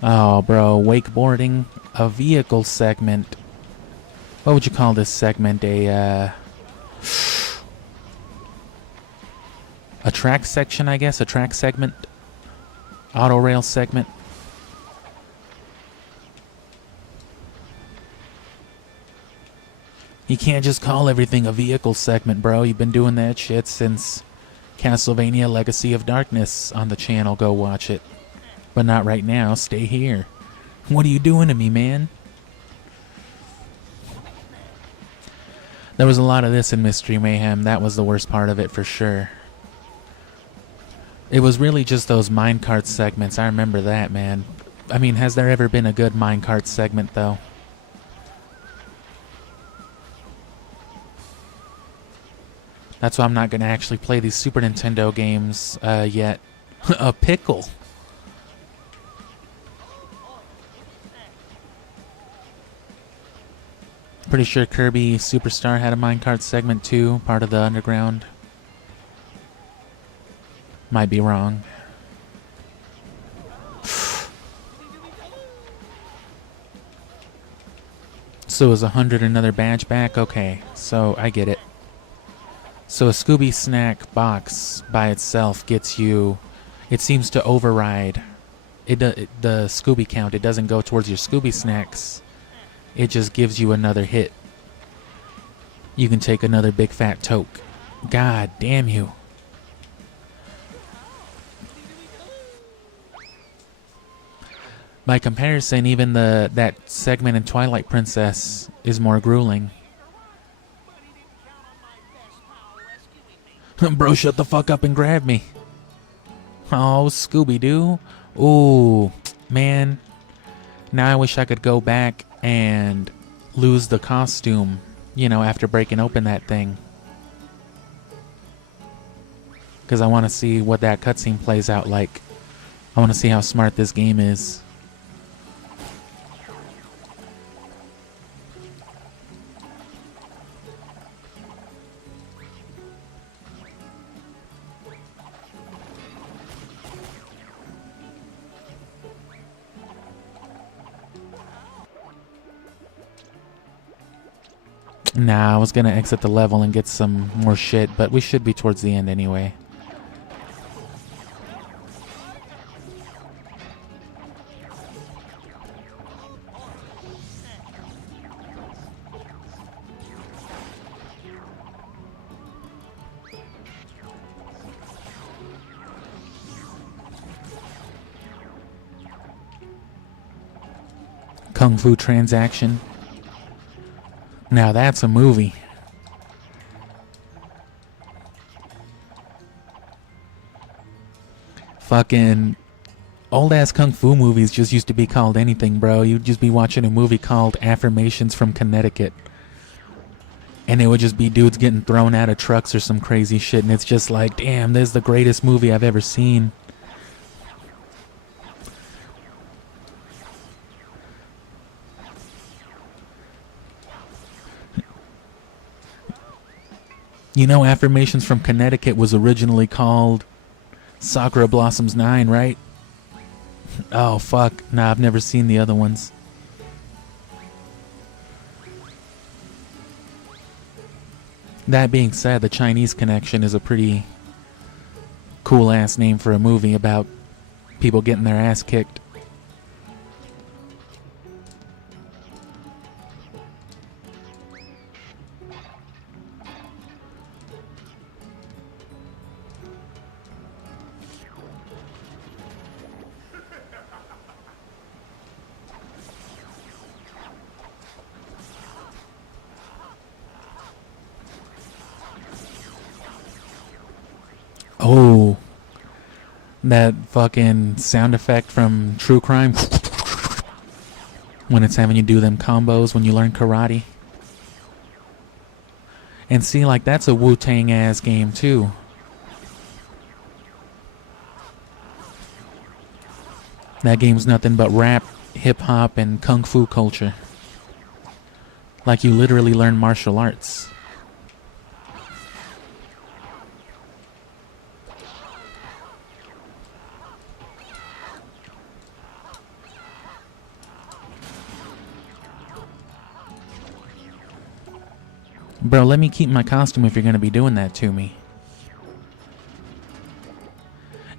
Oh, bro, wakeboarding, a vehicle segment. What would you call this segment? A track section, I guess? A track segment? Auto rail segment? You can't just call everything a vehicle segment, bro. You've been doing that shit since Castlevania Legacy of Darkness on the channel. Go watch it. But not right now. Stay here. What are you doing to me, man? There was a lot of this in Mystery Mayhem. That was the worst part of it for sure. It was really just those minecart segments. I remember that, man. I mean, has there ever been a good minecart segment, though? That's why I'm not going to actually play these Super Nintendo games yet. A pickle. Pretty sure Kirby Superstar had a minecart segment too, part of the underground. Might be wrong. So is 100 another badge back? Okay, so I get it. So a Scooby snack box by itself gets you, it seems to override the Scooby count. It doesn't go towards your Scooby snacks. It just gives you another hit. You can take another big fat toke. God damn you. By comparison, even that segment in Twilight Princess is more grueling. Bro, shut the fuck up and grab me. Oh, Scooby-Doo. Ooh, man. Now I wish I could go back and lose the costume, you know, after breaking open that thing. Because I want to see what that cutscene plays out like. I want to see how smart this game is. Nah, I was gonna exit the level and get some more shit, but we should be towards the end anyway. Kung Fu Transaction. Now that's a movie. Fucking old ass Kung Fu movies just used to be called anything, bro. You'd just be watching a movie called Affirmations from Connecticut. And it would just be dudes getting thrown out of trucks or some crazy shit. And it's just like, damn, this is the greatest movie I've ever seen. You know, Affirmations from Connecticut was originally called Sakura Blossoms 9, right? Oh, fuck. Nah, I've never seen the other ones. That being said, The Chinese Connection is a pretty cool-ass name for a movie about people getting their ass kicked. Oh, that fucking sound effect from True Crime when it's having you do them combos when you learn karate. And see, like, that's a Wu-Tang ass game too. That game's nothing but rap, hip-hop, and kung fu culture. Like, you literally learn martial arts. Bro, let me keep my costume if you're going to be doing that to me.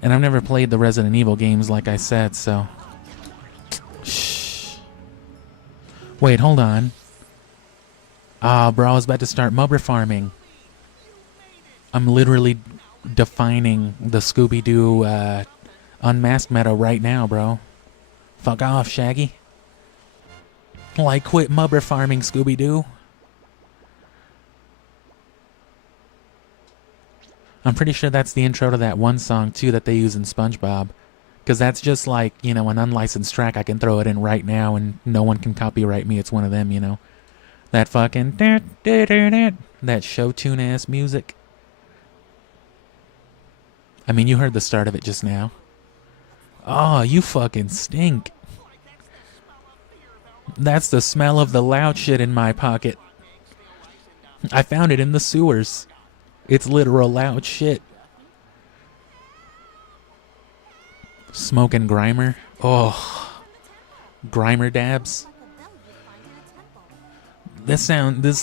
And I've never played the Resident Evil games like I said, so... Shh. Wait, hold on. Ah, bro, I was about to start mubber farming. I'm literally defining the Scooby-Doo Unmasked meta right now, bro. Fuck off, Shaggy. Like, quit mubber farming, Scooby-Doo. I'm pretty sure that's the intro to that one song, too, that they use in SpongeBob. Because that's just like, you know, an unlicensed track. I can throw it in right now and no one can copyright me. It's one of them, you know. That fucking... that show tune-ass music. I mean, you heard the start of it just now. Oh, you fucking stink. That's the smell of the loud shit in my pocket. I found it in the sewers. It's literal loud shit. Smoking Grimer. Oh. Grimer dabs. This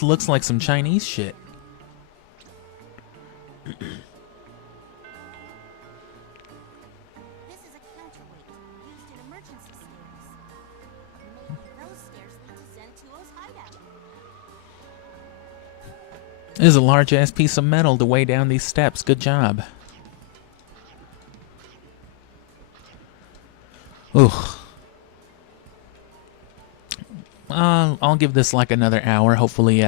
looks like some Chinese shit. This is a counterweight used in emergency stairs. Maybe those stairs lead to Zentuo's hideout. This is a large-ass piece of metal to weigh down these steps. Good job. Ooh. I'll give this like another hour. Hopefully,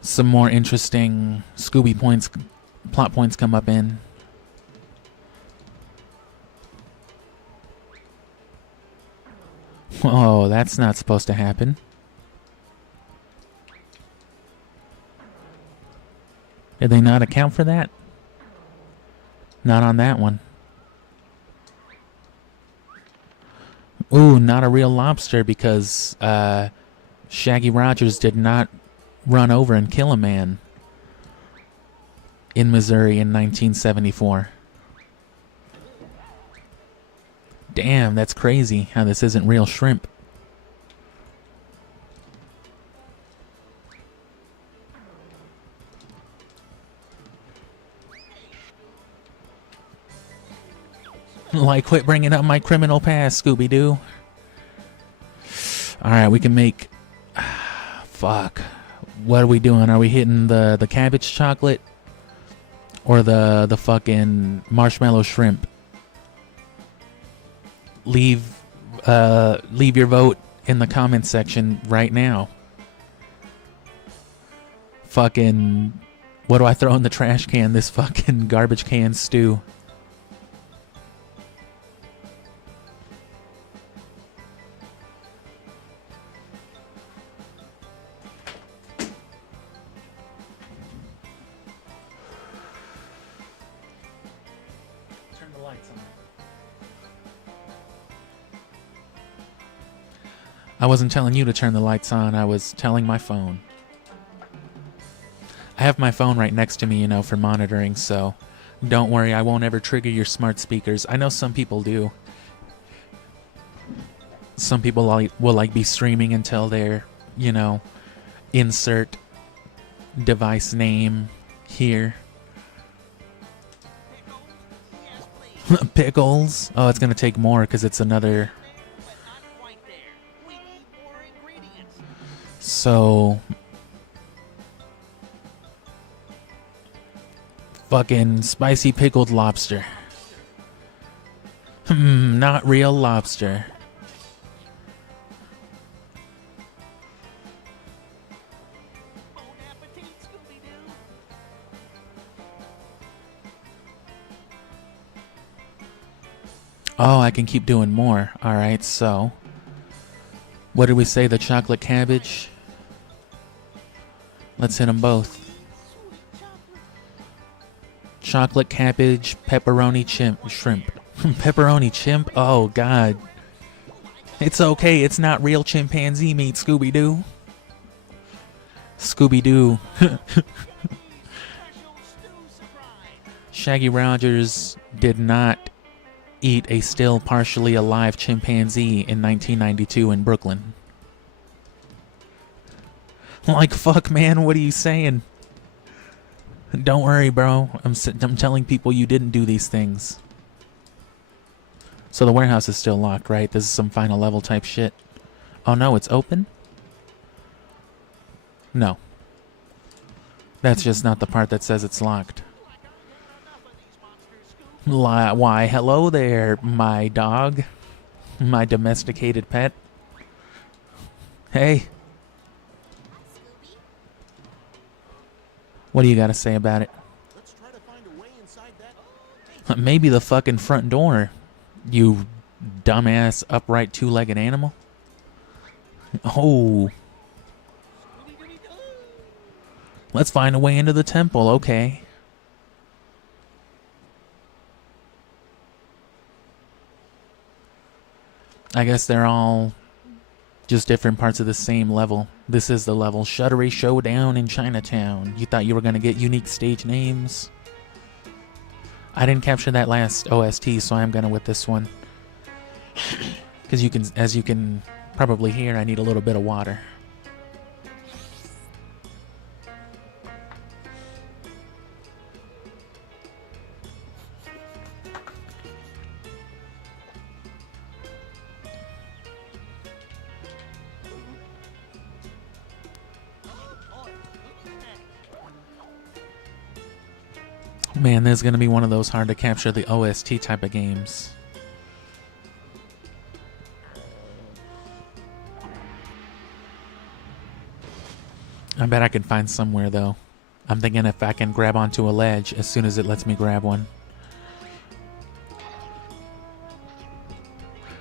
some more interesting plot points come up in. Oh, that's not supposed to happen. Did they not account for that? Not on that one. Ooh, not a real lobster because Shaggy Rogers did not run over and kill a man in Missouri in 1974. Damn, that's crazy how this isn't real shrimp. Like, quit bringing up my criminal past, Scooby-Doo. Alright, we can make... Fuck. What are we doing? Are we hitting the cabbage chocolate? Or the fucking marshmallow shrimp? Leave your vote in the comment section right now. Fucking... What do I throw in the trash can? This fucking garbage can stew. I wasn't telling you to turn the lights on, I was telling my phone. I have my phone right next to me, you know, for monitoring, so don't worry, I won't ever trigger your smart speakers. I know some people do. Some people will like be streaming until they're, you know, insert device name here. Pickles? Oh, it's gonna take more because it's another... So... Fucking spicy pickled lobster. Not real lobster. Bon appetit, Scooby-Doo. Oh, I can keep doing more. Alright, so... What did we say? The chocolate cabbage? Let's hit them both. Chocolate cabbage, pepperoni shrimp. Pepperoni chimp? Oh, God. It's okay. It's not real chimpanzee meat, Scooby-Doo. Scooby-Doo. Shaggy Rogers did not eat a still partially alive chimpanzee in 1992 in Brooklyn. Like, fuck, man, what are you saying? Don't worry, bro. I'm telling people you didn't do these things. So the warehouse is still locked, right? This is some final level type shit. Oh no, it's open? No. That's just not the part that says it's locked. Why, hello there, my dog. My domesticated pet. Hey. What do you got to say about it? Let's try to find a way inside that. Maybe the fucking front door, you dumbass upright two-legged animal. Oh. Let's find a way into the temple, okay. I guess they're all just different parts of the same level. This is the level. Shuttery Showdown in Chinatown. You thought you were going to get unique stage names? I didn't capture that last OST, so I'm going to with this one. Because as you can probably hear, I need a little bit of water. Man, this is going to be one of those hard to capture the OST type of games. I bet I can find somewhere, though. I'm thinking if I can grab onto a ledge as soon as it lets me grab one.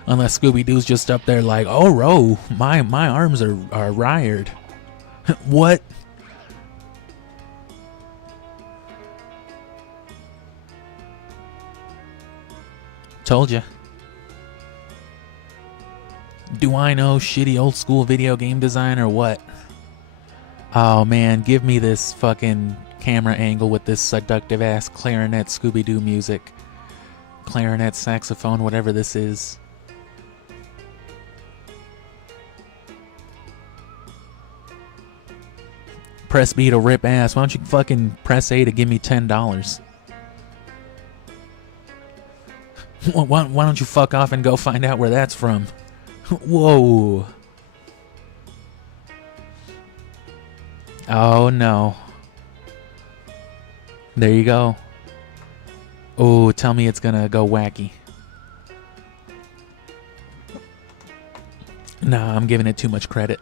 Unless Scooby-Doo's just up there like, oh, Ro, my arms are wired. What? Told ya. Do I know shitty old school video game design or what? Oh man, give me this fucking camera angle with this seductive ass clarinet Scooby-Doo music. Clarinet, saxophone, whatever this is. Press B to rip ass. Why don't you fucking press A to give me $10? Why don't you fuck off and go find out where that's from? Whoa. Oh no. There you go. Oh, tell me it's gonna go wacky. Nah, I'm giving it too much credit.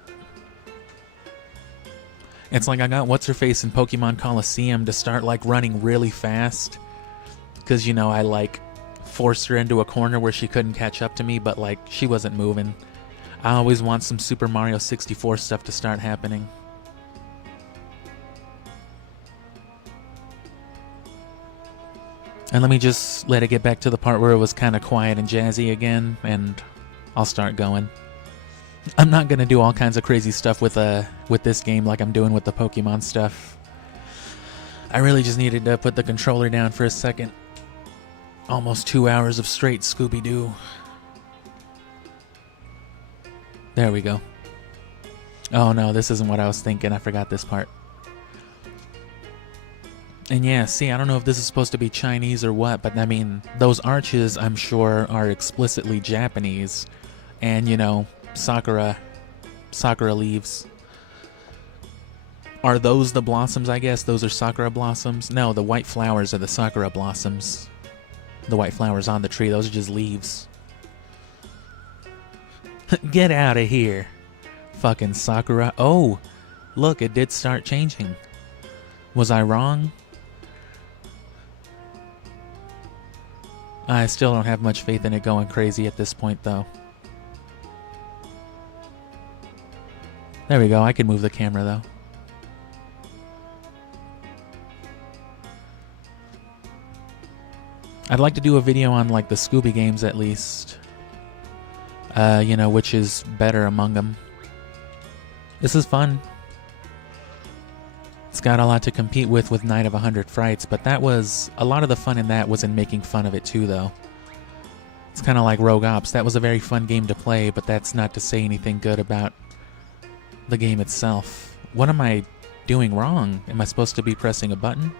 It's like I got what's-her-face in Pokemon Coliseum to start like running really fast. Because, you know, I like forced her into a corner where she couldn't catch up to me, but like she wasn't moving. I always want some Super Mario 64 stuff to start happening. And let me just let it get back to the part where it was kind of quiet and jazzy again, and I'll start going. I'm not gonna do all kinds of crazy stuff with this game like I'm doing with the Pokemon stuff. I really just needed to put the controller down for a second. Almost 2 hours of straight Scooby-Doo. There we go. Oh no, this isn't what I was thinking. I forgot this part. And yeah, see, I don't know if this is supposed to be Chinese or what, but I mean, those arches, I'm sure, are explicitly Japanese. And, you know, Sakura leaves. Are those the blossoms, I guess? Those are Sakura blossoms? No, the white flowers are the Sakura blossoms. The white flowers on the tree, those are just leaves. Get out of here. Fucking Sakura. Oh, look, it did start changing. Was I wrong? I still don't have much faith in it going crazy at this point, though. There we go. I can move the camera, though. I'd like to do a video on, like, the Scooby games, at least. You know, which is better among them. This is fun. It's got a lot to compete with Night of 100 Frights, but that was... A lot of the fun in that was in making fun of it, too, though. It's kind of like Rogue Ops. That was a very fun game to play, but that's not to say anything good about the game itself. What am I doing wrong? Am I supposed to be pressing a button?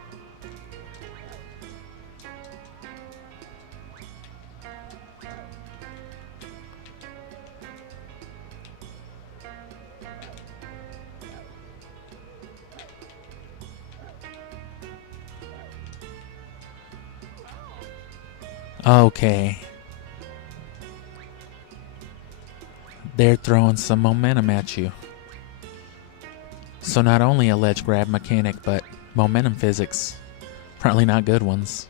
Okay. They're throwing some momentum at you. So not only a ledge grab mechanic, but momentum physics. Probably not good ones.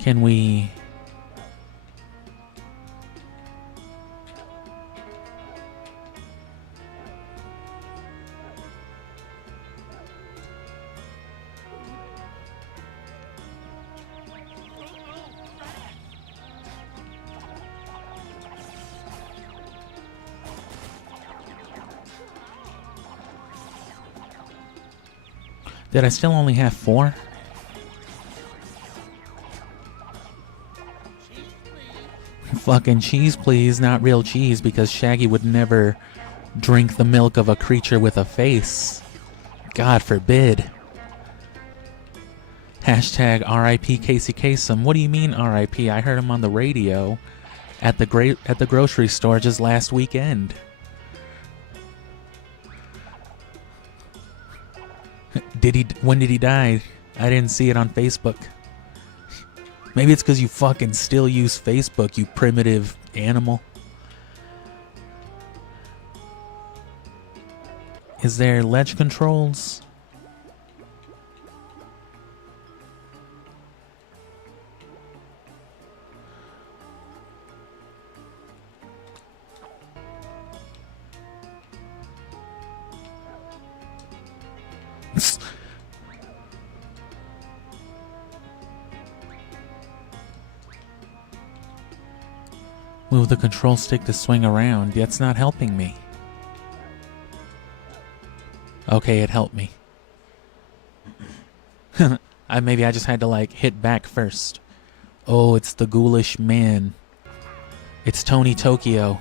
Can we... Did I still only have 4? Fucking cheese, please. Not real cheese, because Shaggy would never drink the milk of a creature with a face. God forbid. Hashtag RIP Casey Kasem. What do you mean RIP? I heard him on the radio at the grocery store just last weekend. When did he die? I didn't see it on Facebook. Maybe it's because you fucking still use Facebook, you primitive animal. Is there ledge controls? Move the control stick to swing around. That's not helping me. Okay, it helped me. Maybe I just had to like hit back first. Oh, it's the ghoulish man. It's Tony Tokyo.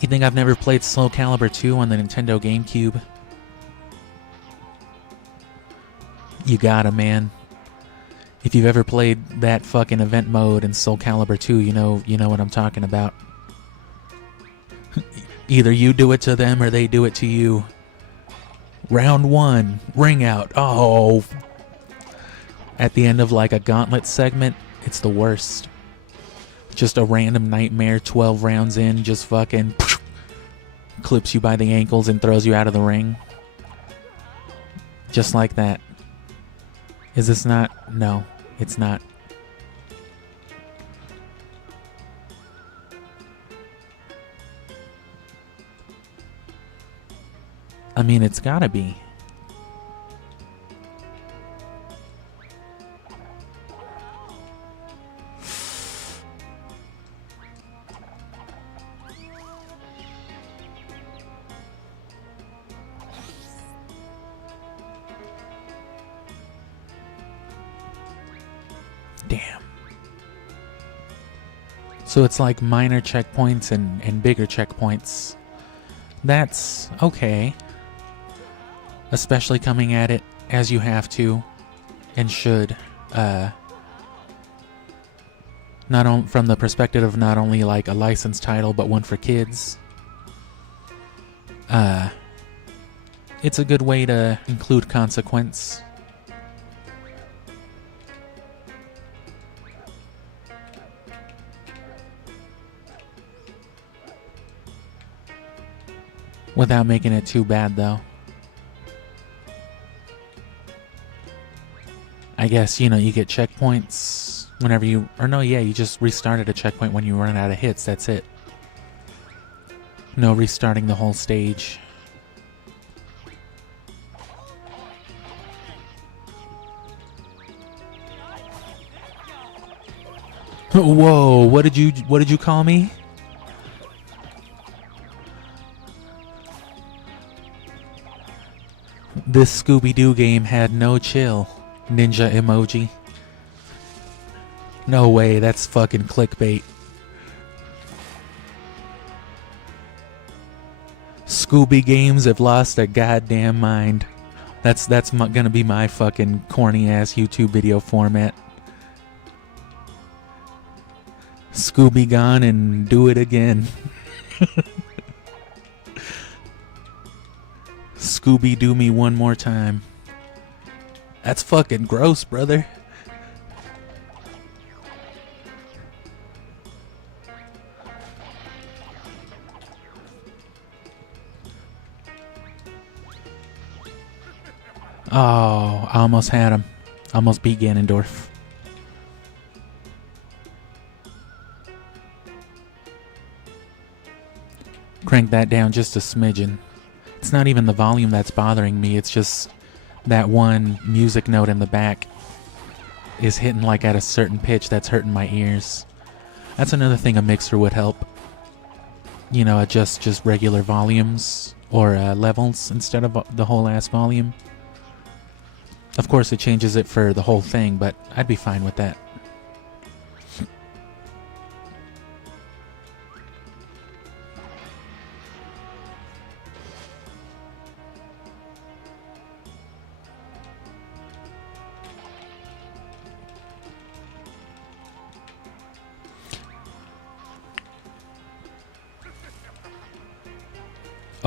You think I've never played Soul Calibur 2 on the Nintendo GameCube? You gotta, man. If you've ever played that fucking event mode in Soul Calibur 2, you know what I'm talking about. Either you do it to them or they do it to you. Round 1, ring out. Oh. At the end of like a gauntlet segment, it's the worst. Just a random nightmare 12 rounds in, just fucking clips you by the ankles and throws you out of the ring. Just like that. Is this not? No, it's not. I mean, it's gotta be. Damn. So it's like minor checkpoints and bigger checkpoints. That's okay. Especially coming at it as you have to and should. Not from the perspective of not only like a licensed title, but one for kids. It's a good way to include consequence. Without making it too bad, though. I guess, you get checkpoints whenever you... Or no, yeah, you just restarted a checkpoint when you run out of hits. That's it. No restarting the whole stage. Whoa, what did you call me? This Scooby-Doo game had no chill. Ninja emoji. No way, that's fucking clickbait. Scooby games have lost their goddamn mind. That's gonna be my fucking corny ass YouTube video format. Scooby gone and do it again. Scooby-Doo me one more time. That's fucking gross, brother. Oh, I almost had him. Almost beat Ganondorf. Crank that down just a smidgen. It's not even the volume that's bothering me, it's just that one music note in the back is hitting like at a certain pitch that's hurting my ears. That's another thing a mixer would help. Adjust just regular volumes or levels instead of the whole ass volume. Of course it changes it for the whole thing, but I'd be fine with that.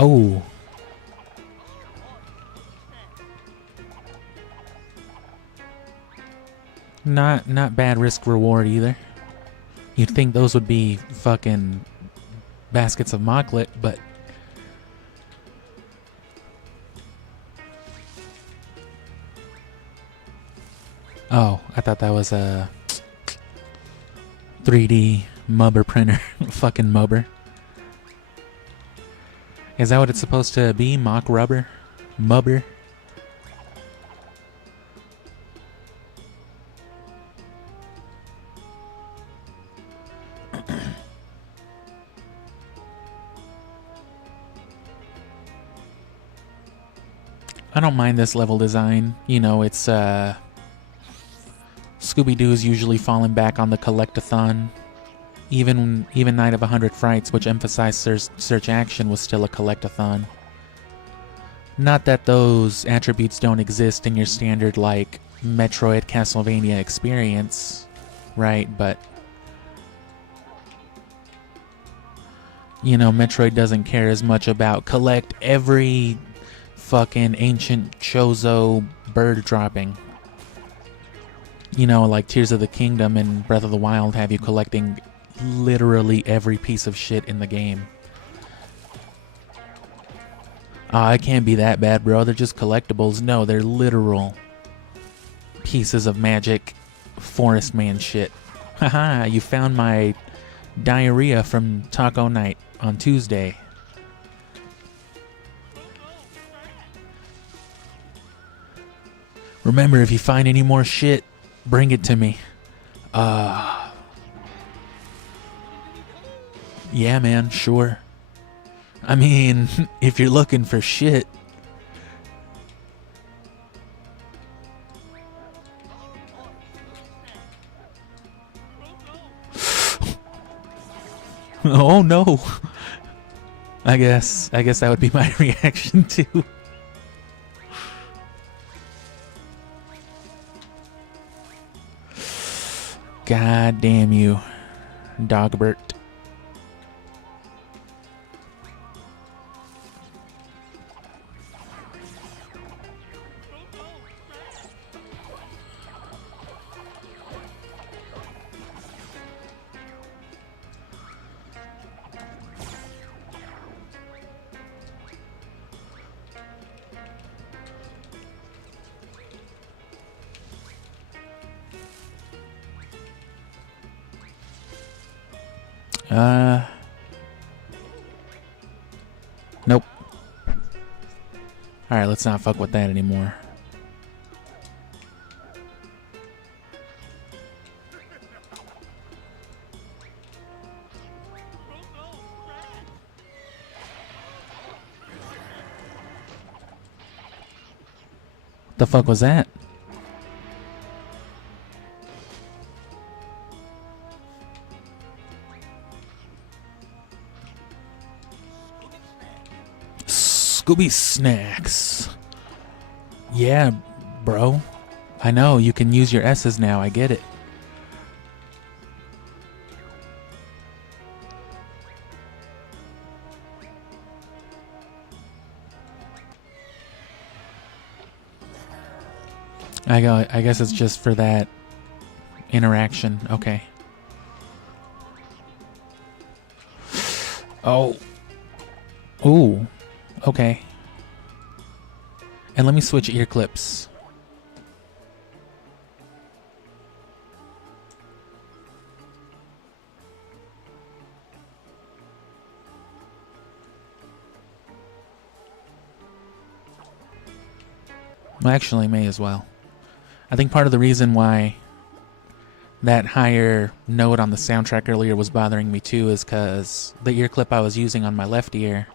Oh. Not bad risk reward either. You'd think those would be fucking baskets of mocklet, but oh, I thought that was a 3D mubber printer. Fucking mubber. Is that what it's supposed to be? Mock rubber? Mubber? I don't mind this level design. You know, it's Scooby-Doo is usually falling back on the collect-a-thon. Even Night of 100 Frights, which emphasized search action, was still a collect-a-thon. Not that those attributes don't exist in your standard, like, Metroid Castlevania experience, right? But, you know, Metroid doesn't care as much about collect every fucking ancient Chozo bird dropping. You know, like Tears of the Kingdom and Breath of the Wild have you collecting literally every piece of shit in the game. It can't be that bad, bro. They're just collectibles. No, they're literal pieces of magic forest man shit. Haha, you found my diarrhea from taco night on Tuesday. Remember, if you find any more shit, bring it to me. Yeah, man, sure. I mean, if you're looking for shit. Oh no. I guess that would be my reaction too. God damn you, Dogbert. Nope. Alright, let's not fuck with that anymore. The fuck was that? Scooby snacks. Yeah, bro. I know, you can use your S's now, I get it. I guess it's just for that interaction. Okay. Oh. Ooh. Okay. And let me switch ear clips. Well, actually, may as well. I think part of the reason why that higher note on the soundtrack earlier was bothering me too is because the ear clip I was using on my left ear,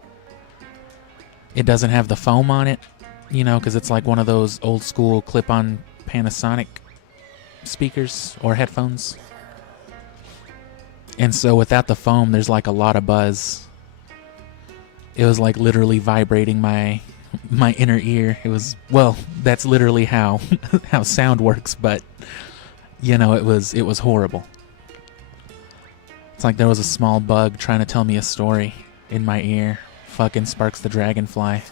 it doesn't have the foam on it, you know, because it's like one of those old school clip-on Panasonic speakers or headphones. And so without the foam, there's like a lot of buzz. It was like literally vibrating my inner ear. It was, well, that's literally how how sound works, but you know, it was horrible. It's like there was a small bug trying to tell me a story in my ear. fucking Sparks the Dragonfly.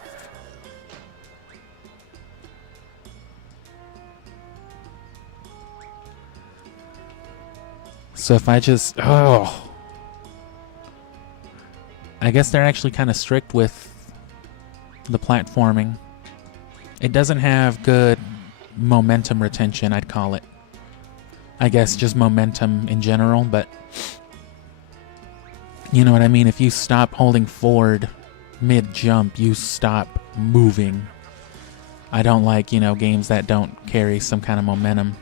So if I just... Oh. I guess they're actually kind of strict with the platforming. It doesn't have good momentum retention, I'd call it. I guess just momentum in general, but... You know what I mean? If you stop holding forward mid-jump, you stop moving. I don't like, you know, games that don't carry some kind of momentum.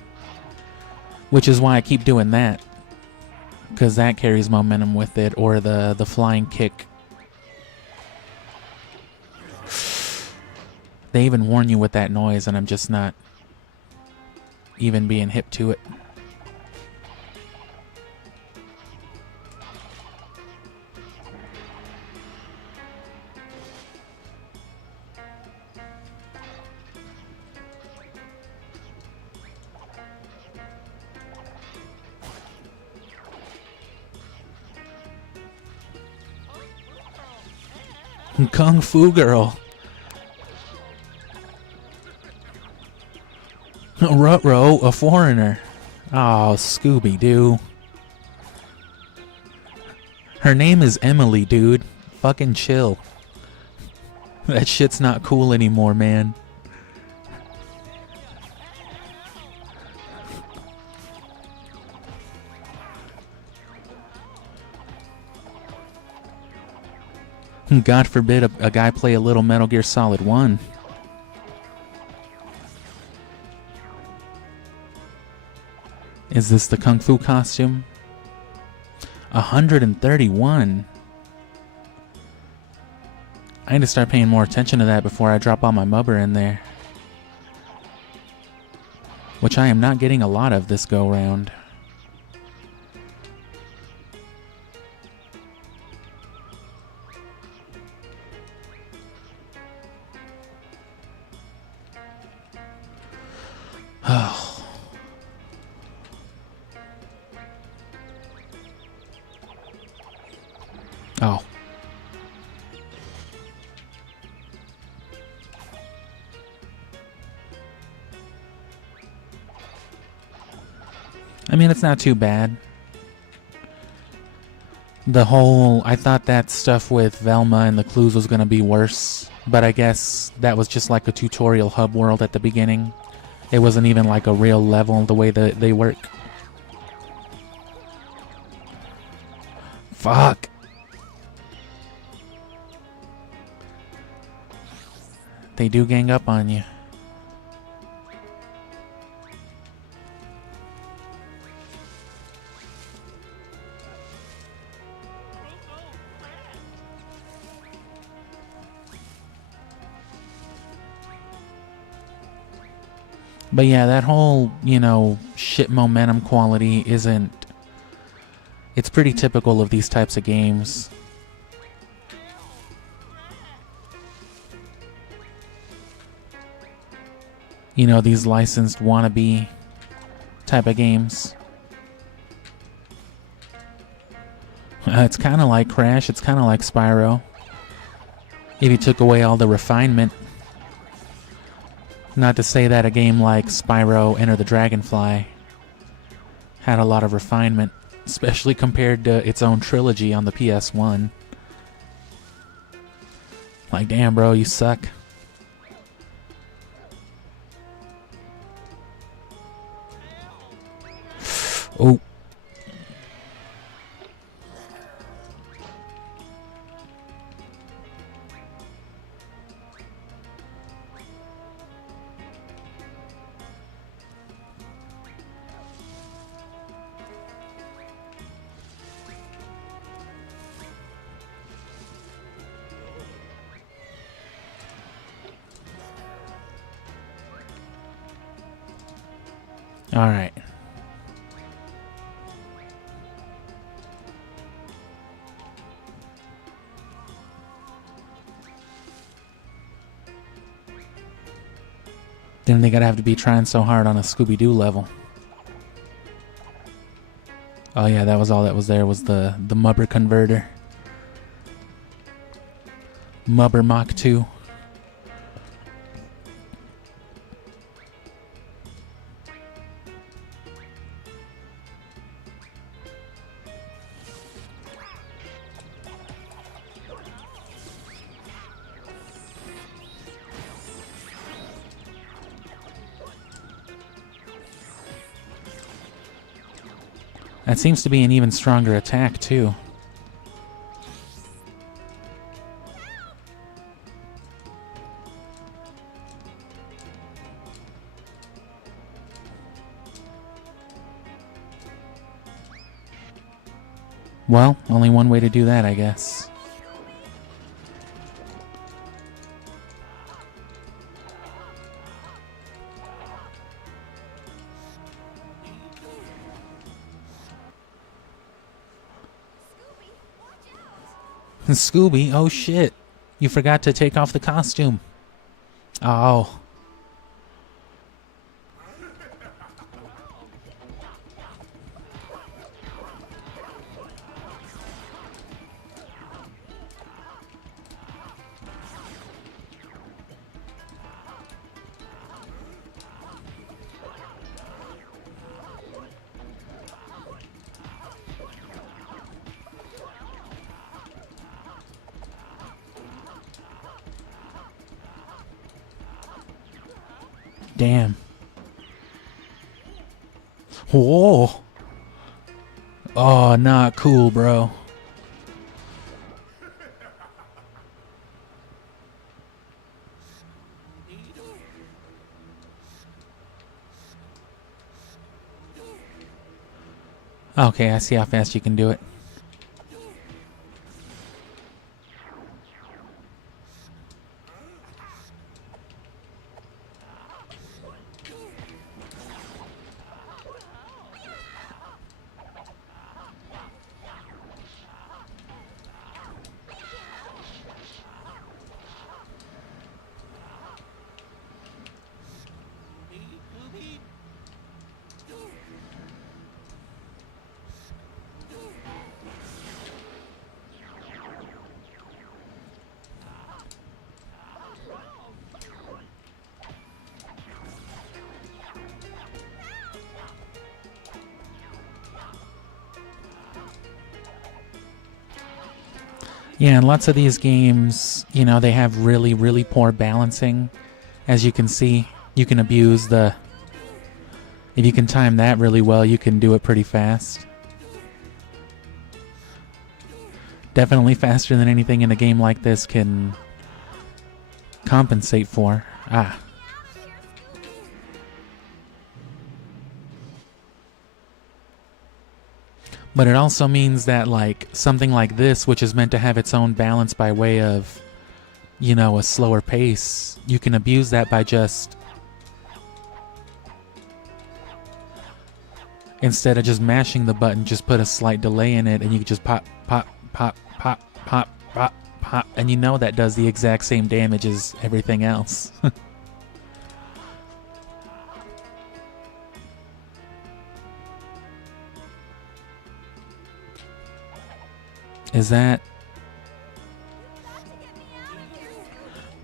Which is why I keep doing that. Because that carries momentum with it, or the flying kick. They even warn you with that noise, and I'm just not even being hip to it. Kung Fu Girl. Ruh-Roh, a foreigner. Oh, Scooby-Doo. Her name is Emily, dude. Fucking chill. That shit's not cool anymore, man. God forbid a guy play a little Metal Gear Solid 1. Is this the Kung Fu costume? 131. I need to start paying more attention to that before I drop all my mubber in there. Which I am not getting a lot of this go round. Oh. Oh. I mean, it's not too bad. I thought that stuff with Velma and the clues was going to be worse, but I guess that was just like a tutorial hub world at the beginning. It wasn't even like a real level the way that they work. Fuck. They do gang up on you. But yeah, that whole, you know, shit momentum quality isn't... It's pretty typical of these types of games. You know, these licensed wannabe type of games. It's kind of like Crash, it's kind of like Spyro. If you took away all the refinement. Not to say that a game like Spyro Enter the Dragonfly had a lot of refinement, especially compared to its own trilogy on the PS1. Like, damn, bro, you suck. Oh. All right. Then they gotta have to be trying so hard on a Scooby-Doo level. Oh yeah, that was all that was there was the mubber converter. Mubber Mach 2. That seems to be an even stronger attack, too. Well, only one way to do that, I guess. Scooby, oh shit. You forgot to take off the costume. Oh. Damn. Whoa. Oh, not cool, bro. Okay, I see how fast you can do it. Yeah, and lots of these games, you know, they have really, really poor balancing. As you can see, you can abuse the... If you can time that really well, you can do it pretty fast. Definitely faster than anything in a game like this can compensate for. Ah. But it also means that, like, something like this, which is meant to have its own balance by way of, you know, a slower pace, you can abuse that by just... Instead of just mashing the button, just put a slight delay in it, and you can just pop, pop, pop, pop, pop, pop, pop, and you know that does the exact same damage as everything else. Is that...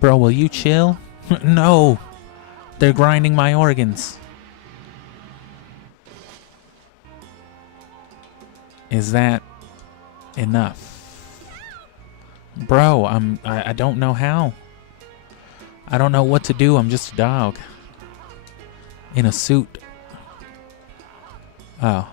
Bro, will you chill? No! They're grinding my organs. Is that enough? Bro, I don't know how. I don't know what to do. I'm just a dog. In a suit. Oh.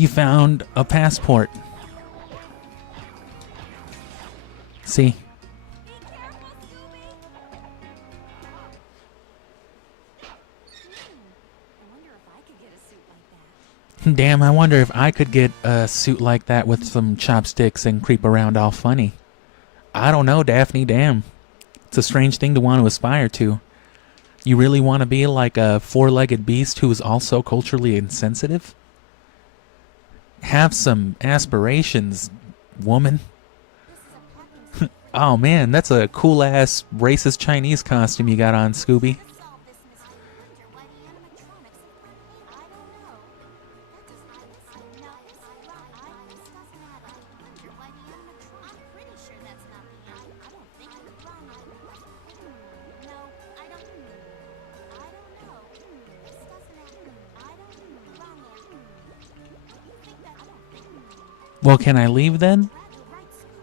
You found a passport. See? Damn, I wonder if I could get a suit like that with some chopsticks and creep around all funny. I don't know, Daphne, damn. It's a strange thing to want to aspire to. You really want to be like a four-legged beast who is also culturally insensitive? Have some aspirations, woman. Oh man, that's a cool-ass racist Chinese costume you got on, Scooby. Solve this mystery. Wonder why the animatronics have been I don't know. That doesn't this doesn't add up. Wonder why the animatronics. I'm pretty sure that's not the end. I don't think you're wrong. No, I don't know. This doesn't add up. I don't wrong answer. You think that I don't think. Well, can I leave then? You're right, Scooby.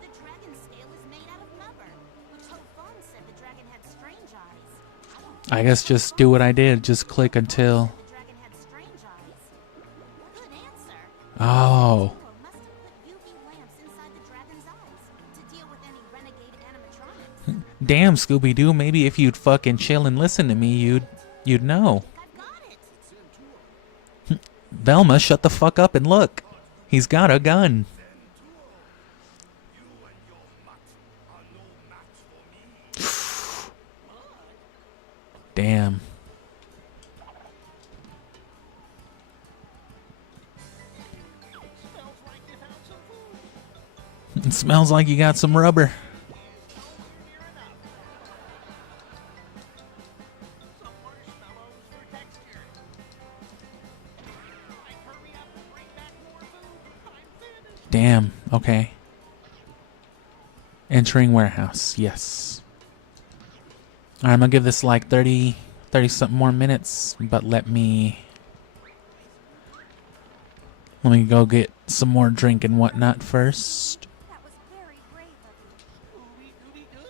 The dragon scale is made out of rubber, which Ho Fong said the dragon had strange eyes. I don't I guess just do what I did. Just click until... the dragon had strange eyes. Good answer. Oh. Ruh-Roh must have put UV lamps inside the dragon's eyes to deal with any renegade animatronics. Damn, Scooby-Doo, maybe if you'd fucking chill and listen to me, you'd know. I've got it. Velma, shut the fuck up and look. He's got a gun. Damn. Smells like you found some food. It smells like you got some rubber. Near enough. Some marshmallows for texture. Like, hurry up and bring back more food. I'm finished. Damn, okay. Entering warehouse, yes. Alright, I'm gonna give this like 30 something more minutes, but let me go get some more drink and whatnot first. That was very brave of you. Scooby-Doo.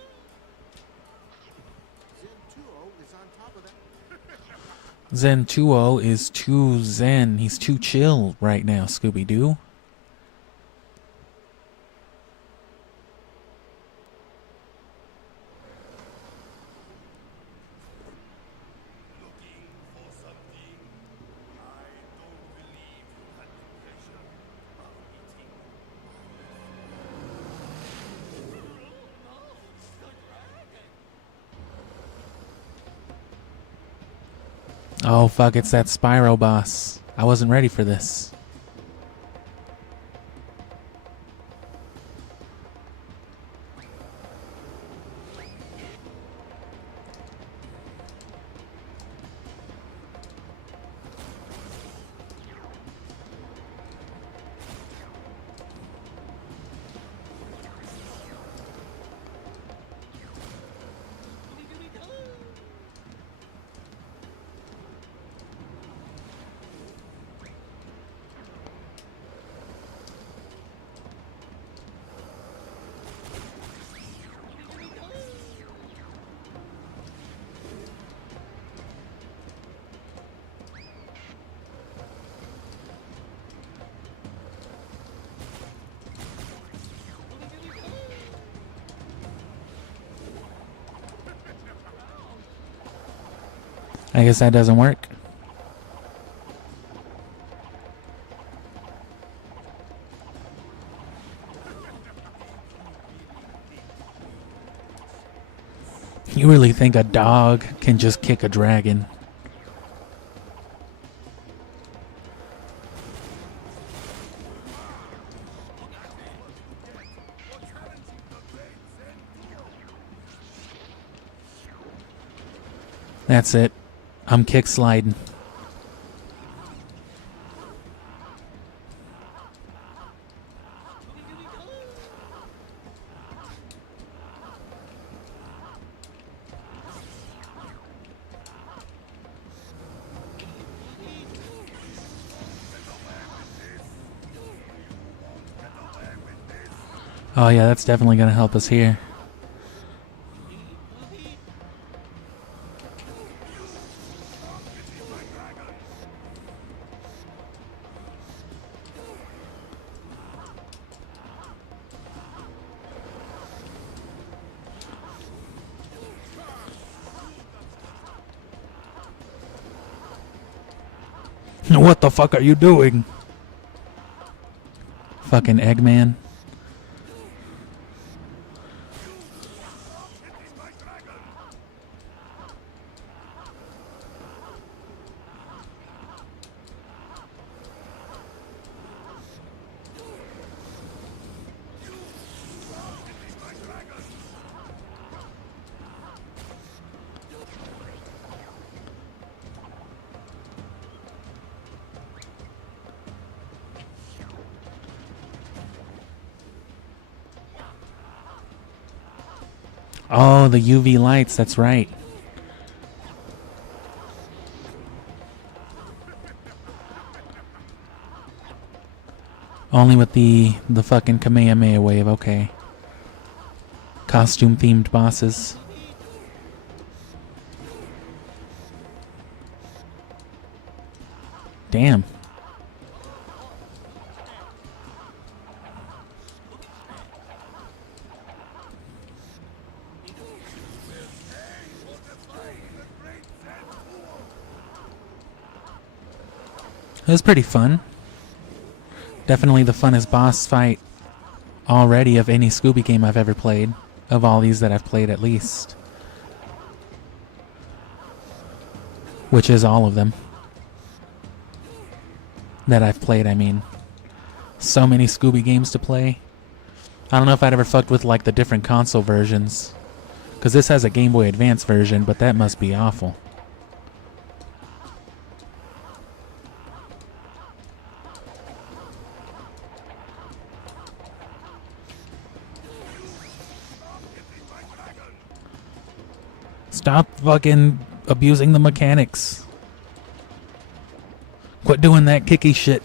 Zen 2 is on top of that. Zen 2 is too zen. He's too chill right now, Scooby-Doo. Oh fuck, it's that Spyro boss. I wasn't ready for this. I guess that doesn't work. You really think a dog can just kick a dragon? That's it. I'm kick sliding. Oh yeah, that's definitely gonna help us here. What the fuck are you doing? Fucking Eggman. Oh, the UV lights, that's right. Only with the fucking Kamehameha wave, okay. Costume themed bosses. Damn. It was pretty fun. Definitely the funnest boss fight already of any Scooby game I've ever played. Of all these that I've played, at least. Which is all of them. That I've played, I mean. So many Scooby games to play. I don't know if I'd ever fucked with like the different console versions. Because this has a Game Boy Advance version, but that must be awful. Stop fucking abusing the mechanics. Quit doing that kicky shit.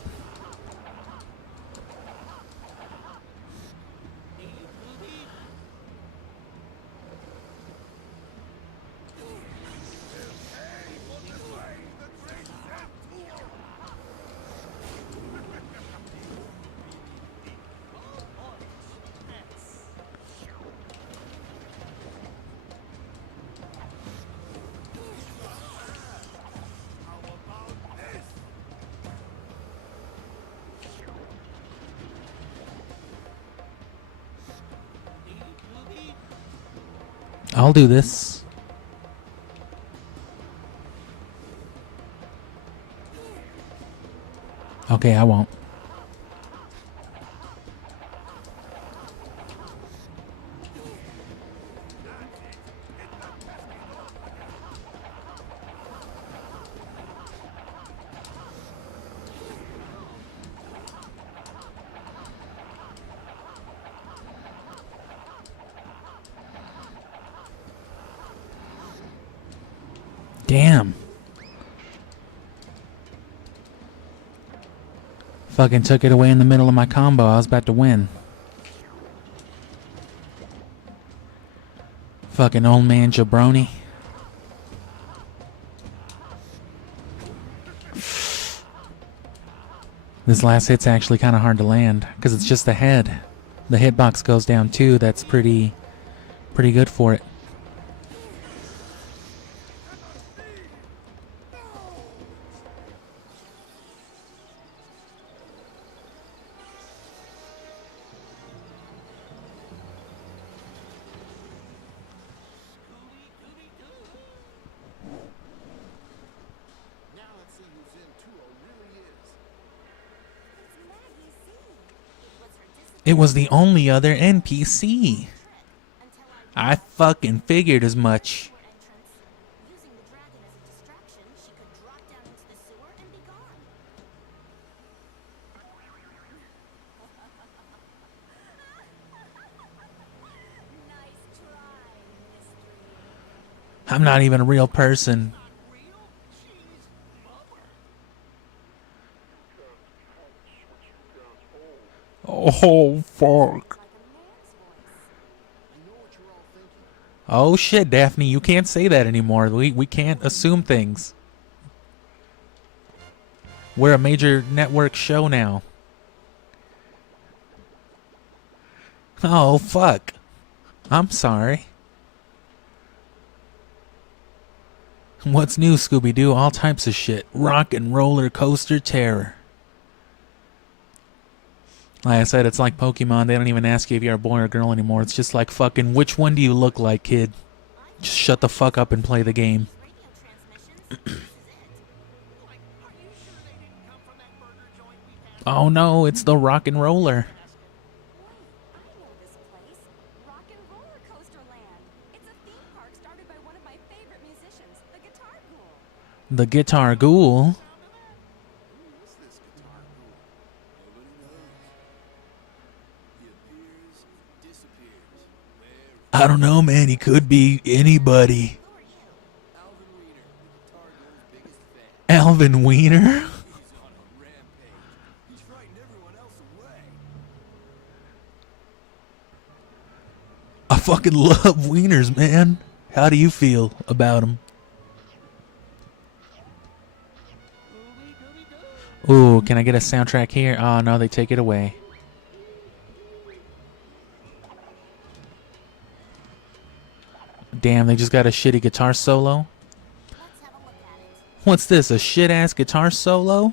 I'll do this. Okay, I won't. Damn. Fucking took it away in the middle of my combo. I was about to win. Fucking old man jabroni. This last hit's actually kind of hard to land because it's just the head. The hitbox goes down too. That's pretty good for it. Now let's see who's in 2 really is. It's Maggie Z. It was her discipline It was the only other NPC. until I fucking figured as much. for entrance. Using the dragon as a distraction, she could drop down into the sewer and be gone. Nice try, mystery. I'm not even a real person. Oh, fuck. Oh, shit, Daphne. You can't say that anymore. We can't assume things. We're a major network show now. Oh, fuck. I'm sorry. What's new, Scooby-Doo? All types of shit. Rock and roller coaster terror. Like I said, it's like Pokemon. They don't even ask you if you're a boy or girl anymore. It's just like fucking, which one do you look like, kid? Just shut the fuck up and play the game. Radio transmissions. This is it. Like, are you sure they didn't come from that burger joint we passed? Oh no, it's the rock and roller. Wait, I know this place. Rock and Roller Coaster Land. It's a theme park started by one of my favorite musicians, the Guitar Ghoul. The Guitar Ghoul? Who is this guitar ghoul? Nobody knows. He appears, disappears. Where? I don't know, man. He could be anybody. Who are you? Alvin Wiener, the guitar ghoul's biggest fan. Alvin Wiener? He's on a rampage. He's frightened everyone else away. I fucking love wieners, man. How do you feel about them? Ooh, can I get a soundtrack here? Oh no, they take it away. Damn, they just got a shitty guitar solo. Let's have a look at it. What's this, a shit-ass guitar solo?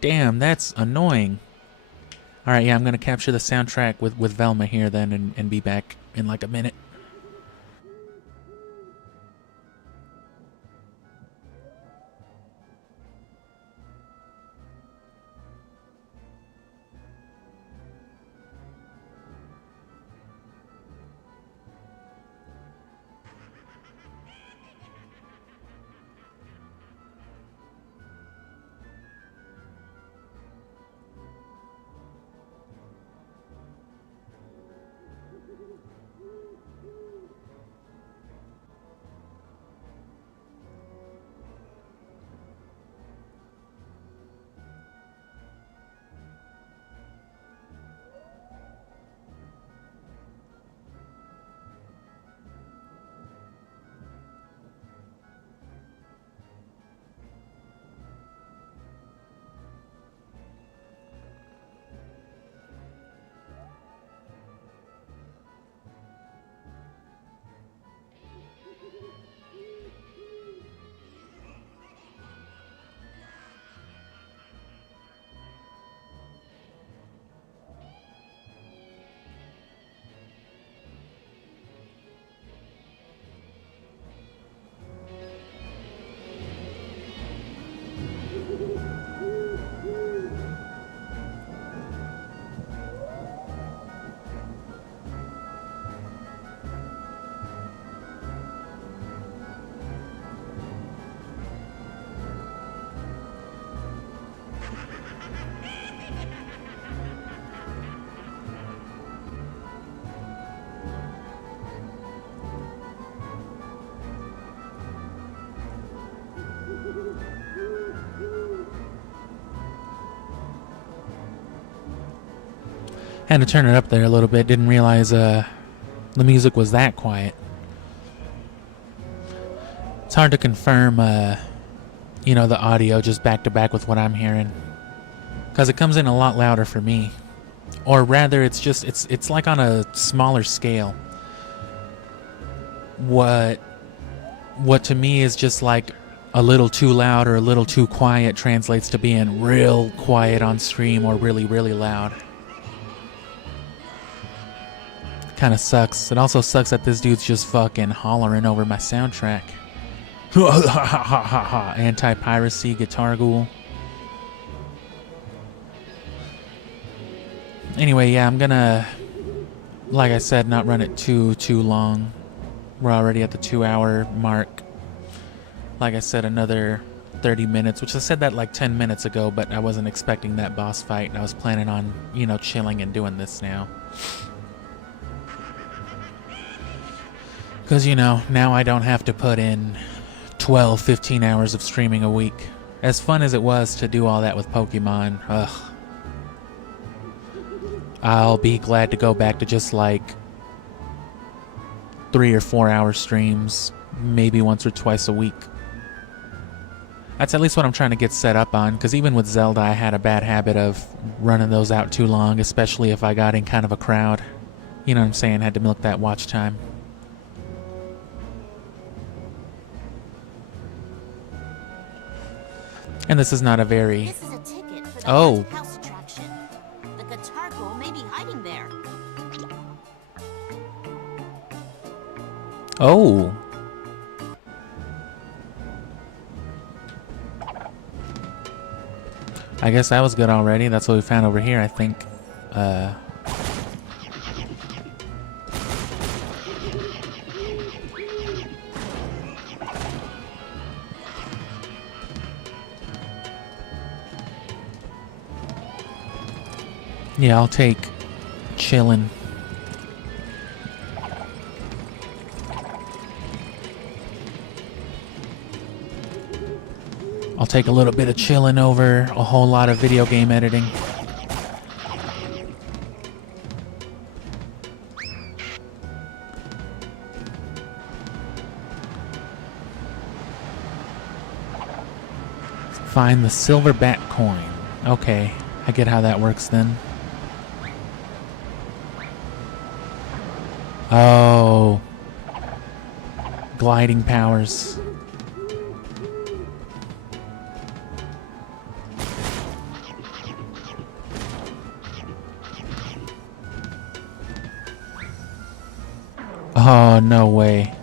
Damn, that's annoying. Alright, yeah, I'm gonna capture the soundtrack with Velma here then and be back in like a minute. Had to turn it up there a little bit. Didn't realize the music was that quiet. It's hard to confirm, you know, the audio just back to back with what I'm hearing, because it comes in a lot louder for me, or rather, it's just it's like on a smaller scale. What to me is just like a little too loud or a little too quiet translates to being real quiet on stream or really, really loud. Kind of sucks. It also sucks that this dude's just fucking hollering over my soundtrack. Anti-piracy Guitar Ghoul. Anyway, yeah, I'm gonna, like I said, not run it too long. We're already at the 2-hour mark. Like I said, another 30 minutes, which I said that like 10 minutes ago, but I wasn't expecting that boss fight, and I was planning on, you know, chilling and doing this now. Because, you know, now I don't have to put in 12, 15 hours of streaming a week. As fun as it was to do all that with Pokemon, ugh. I'll be glad to go back to just like 3 or 4 hour streams, maybe once or twice a week. That's at least what I'm trying to get set up on, because even with Zelda, I had a bad habit of running those out too long, especially if I got in kind of a crowd. You know what I'm saying? Had to milk that watch time. And this is not a very... This is a ticket for the Oh. haunted house attraction. The guitar ghoul may be hiding there. Oh. I guess that was good already. That's what we found over here, I think. Yeah, I'll take chillin'. I'll take a little bit of chillin' over a whole lot of video game editing. Find the silver bat coin. Okay, I get how that works then. Oh. Gliding powers. Oh, no way.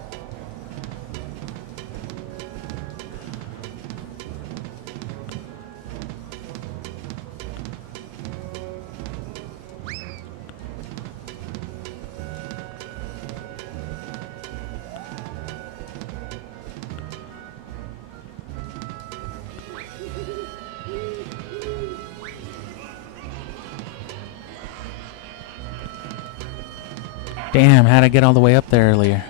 Damn, how'd I get all the way up there earlier?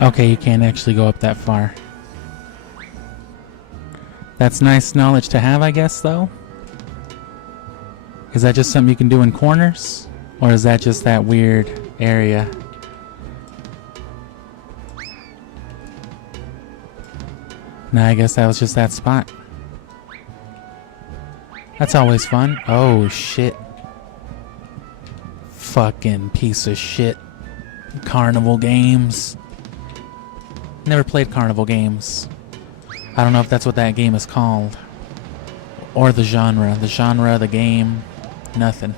Okay, you can't actually go up that far. That's nice knowledge to have, I guess, though. Is that just something you can do in corners? Or is that just that weird area? No, I guess that was just that spot. That's always fun. Oh, shit. Fucking piece of shit. Carnival games. Never played carnival games. I don't know if that's what that game is called. Or the genre. The genre, the game, nothing.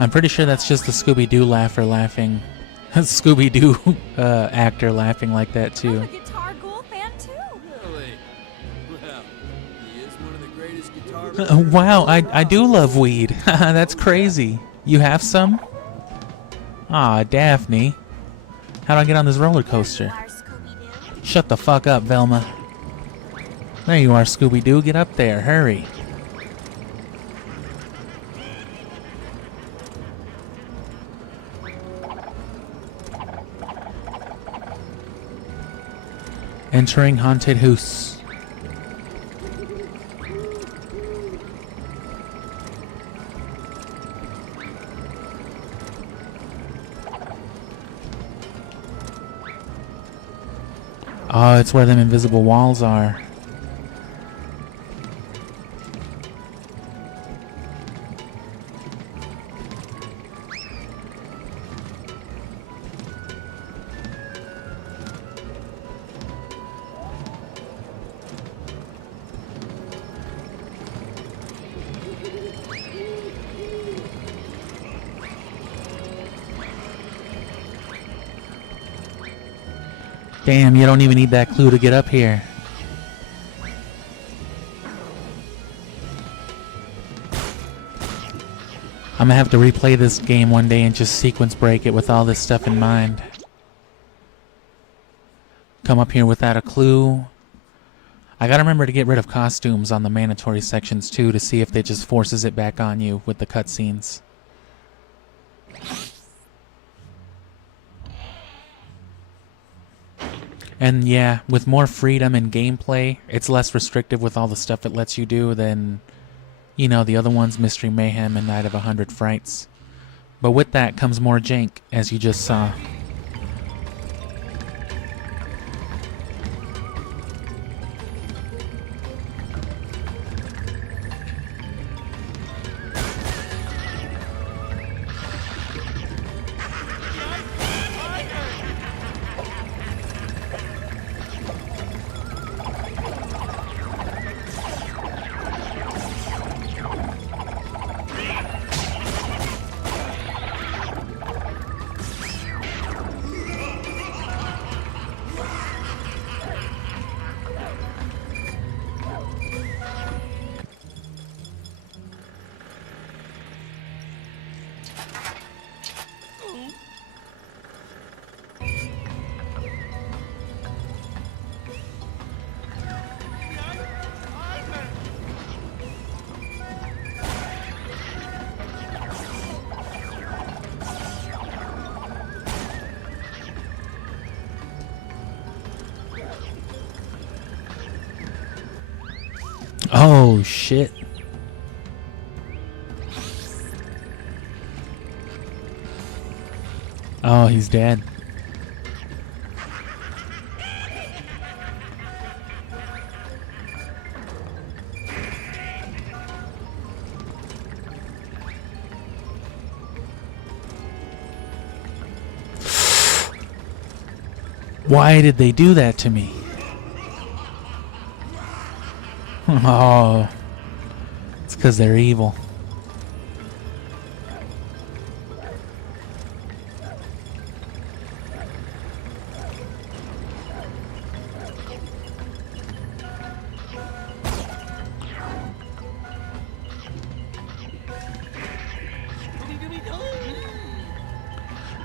I'm pretty sure that's just the Scooby-Doo laugher laughing. Scooby-Doo actor laughing like that too. I'm a guitar ghoul fan too. Really? Well, he is one of the greatest guitar players. Wow, I do love weed. That's crazy. You have some? Aw, Daphne. How do I get on this roller coaster? There you are, Scooby-Doo. Shut the fuck up, Velma. There you are, Scooby-Doo. Get up there. Hurry. Entering haunted house. Oh, it's where them invisible walls are. Damn, you don't even need that clue to get up here. I'm gonna have to replay this game one day and just sequence break it with all this stuff in mind. Come up here without a clue. I gotta remember to get rid of costumes on the mandatory sections too to see if it just forces it back on you with the cutscenes. And yeah, with more freedom in gameplay, it's less restrictive with all the stuff it lets you do than, you know, the other ones, Mystery Mayhem and Night of 100 Frights. But with that comes more jank, as you just saw. Oh, shit. Oh, he's dead. Why did they do that to me? Oh, it's because they're evil.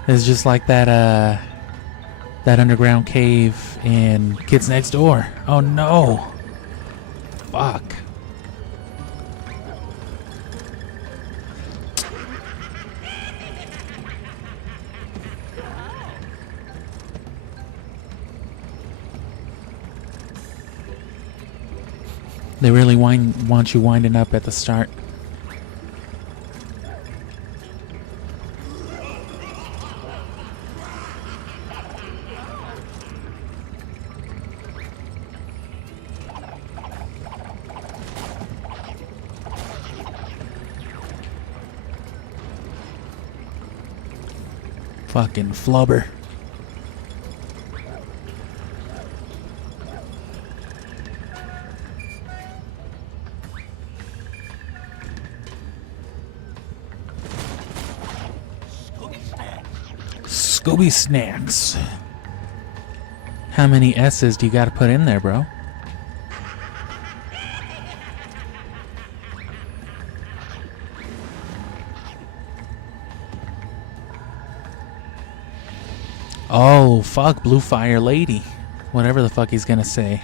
It's just like that underground cave in Kids Next Door. Oh no. Fuck. They really want you winding up at the start. Fucking flubber. Scooby Snacks. How many S's do you gotta put in there, bro? Oh, fuck, Blue Fire Lady. Whatever the fuck he's gonna say.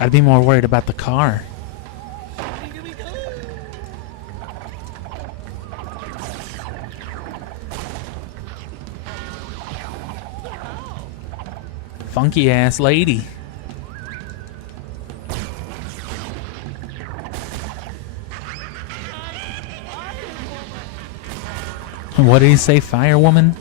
I'd be more worried about the car. Funky ass lady. What did he say, firewoman?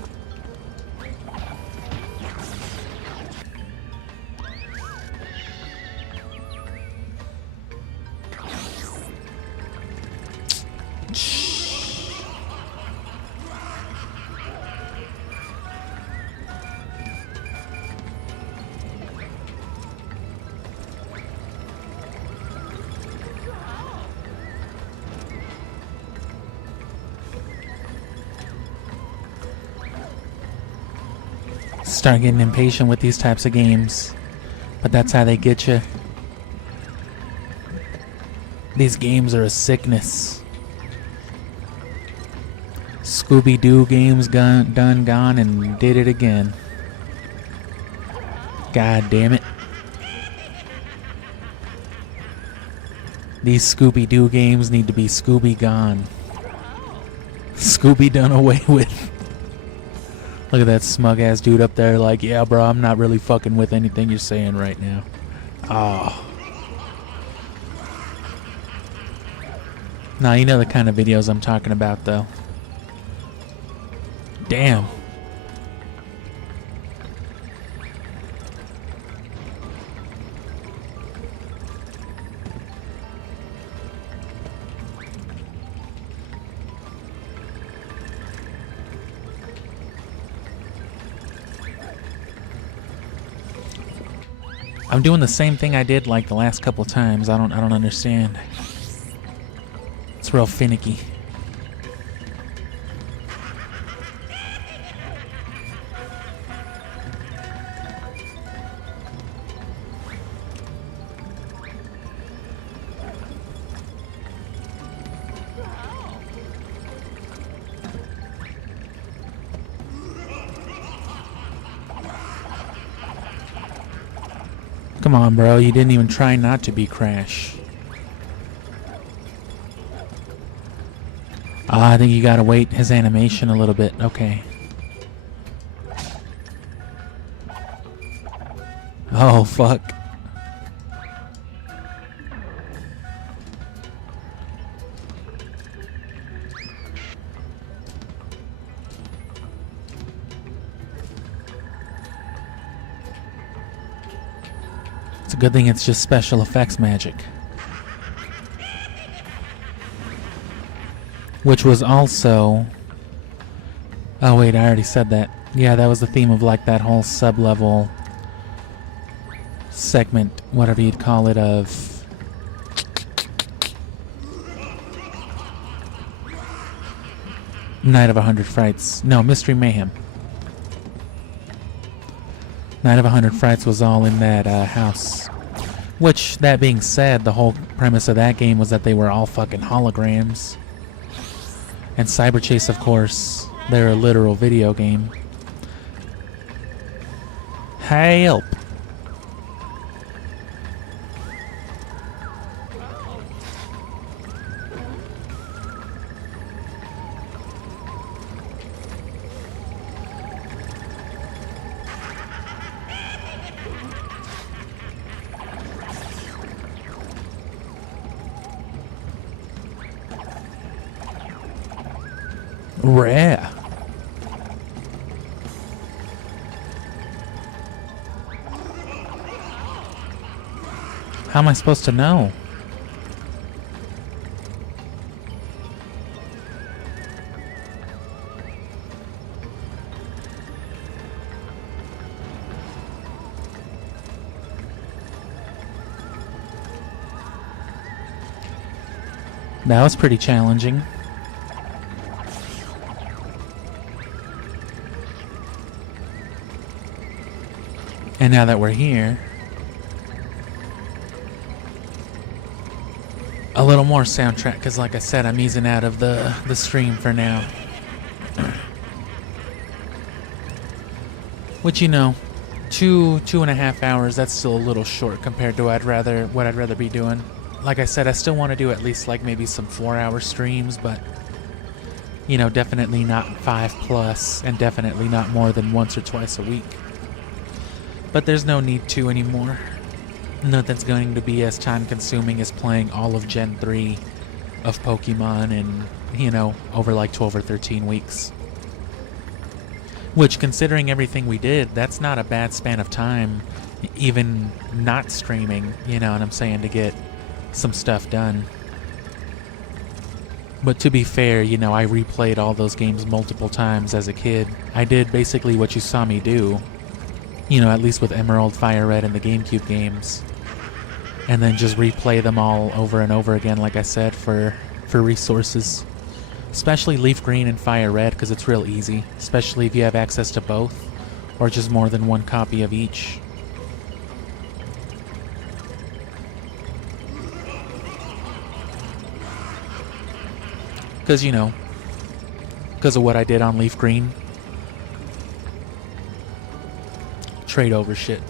Start getting impatient with these types of games, but that's how they get you. These games are a sickness. Scooby-Doo games gone and did it again. God damn it. These Scooby-Doo games need to be Scooby gone. Scooby done away with. Look at that smug ass dude up there like, yeah bro, I'm not really fucking with anything you're saying right now. Oh. Nah, you know the kind of videos I'm talking about though. Damn. I'm doing the same thing I did like the last couple times. I don't understand. It's real finicky. Come on, bro. You didn't even try not to be Crash. I think you gotta wait his animation a little bit. Okay. Oh, fuck. It's a good thing it's just special effects magic. Which was also... Oh wait, I already said that. Yeah, that was the theme of like that whole sub-level segment, whatever you'd call it, of... Night of 100 Frights. No, Mystery Mayhem. Night of 100 Frights was all in that house. Which, that being said, the whole premise of that game was that they were all fucking holograms. And Cyber Chase, of course, they're a literal video game. Help! Rare. How am I supposed to know? That was pretty challenging. And now that we're here, a little more soundtrack, because like I said, I'm easing out of the stream for now. Which, you know, 2.5 hours, that's still a little short compared to what I'd rather be doing. Like I said, I still want to do at least like maybe some 4-hour streams, but you know, definitely not 5+, and definitely not more than once or twice a week. But there's no need to anymore. Nothing's going to be as time consuming as playing all of Gen 3 of Pokemon in, you know, over like 12 or 13 weeks. Which, considering everything we did, that's not a bad span of time, even not streaming, you know what I'm saying, to get some stuff done. But to be fair, you know, I replayed all those games multiple times as a kid. I did basically what you saw me do. You know, at least with Emerald, Fire Red, and the GameCube games. And then just replay them all over and over again, like I said, for resources. Especially Leaf Green and Fire Red, because it's real easy. Especially if you have access to both, or just more than one copy of each. Because, you know, because of what I did on Leaf Green. Trade over shit.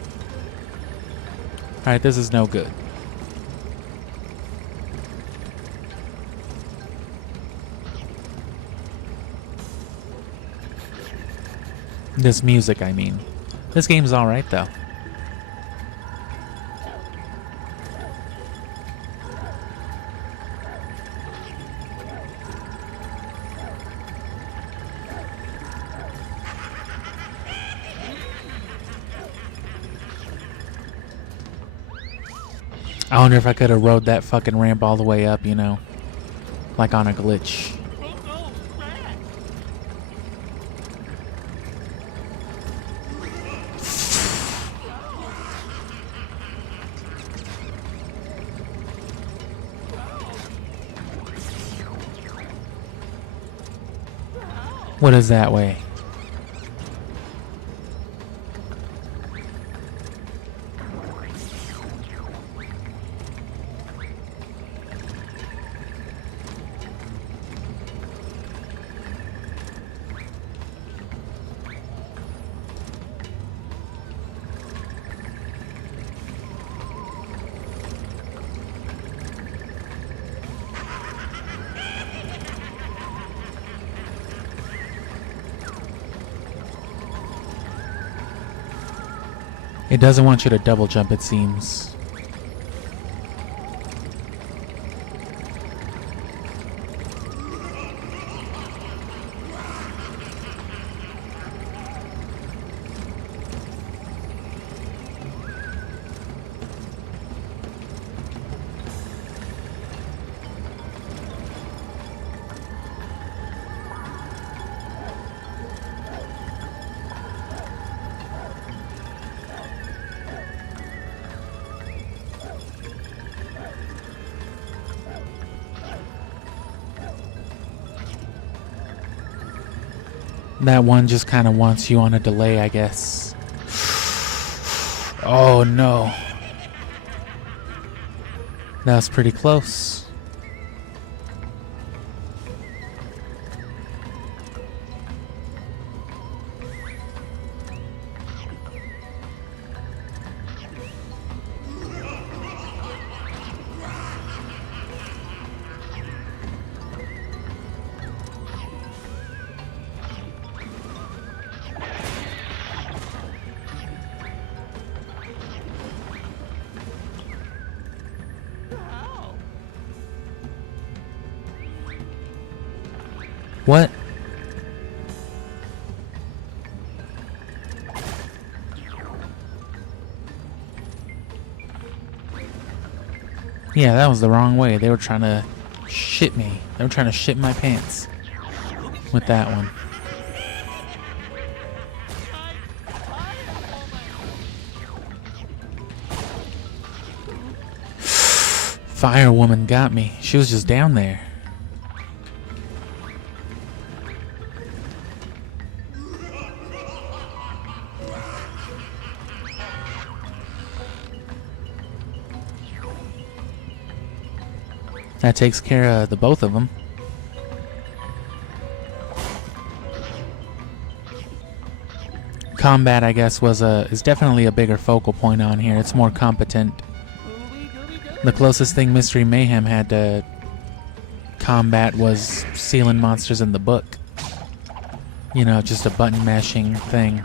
Alright, this is no good. This music, I mean. This game's alright, though. I wonder if I could have rode that fucking ramp all the way up, you know? Like on a glitch. What is that way? It doesn't want you to double jump, it seems. That one just kind of wants you on a delay, I guess. Oh no. That was pretty close. What? Yeah, that was the wrong way. They were trying to shit me. They were trying to shit my pants with that one. Firewoman got me. She was just down there. That takes care of the both of them. Combat, I guess, is definitely a bigger focal point on here. It's more competent. The closest thing Mystery Mayhem had to combat was sealing monsters in the book. You know, just a button mashing thing.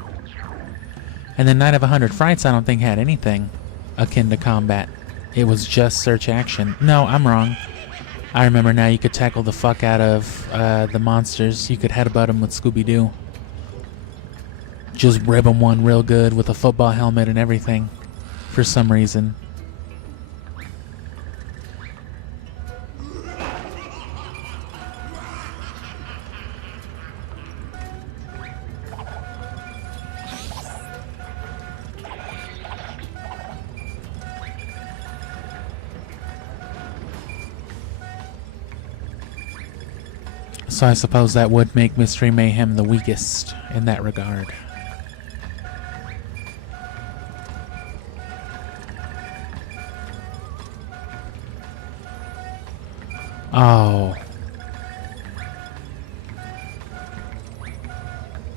And then Night of 100 Frights, I don't think had anything akin to combat. It was just search action. No, I'm wrong. I remember now, you could tackle the fuck out of the monsters. You could headbutt them with Scooby-Doo. Just rib them one real good with a football helmet and everything. For some reason. So I suppose that would make Mystery Mayhem the weakest in that regard. Oh.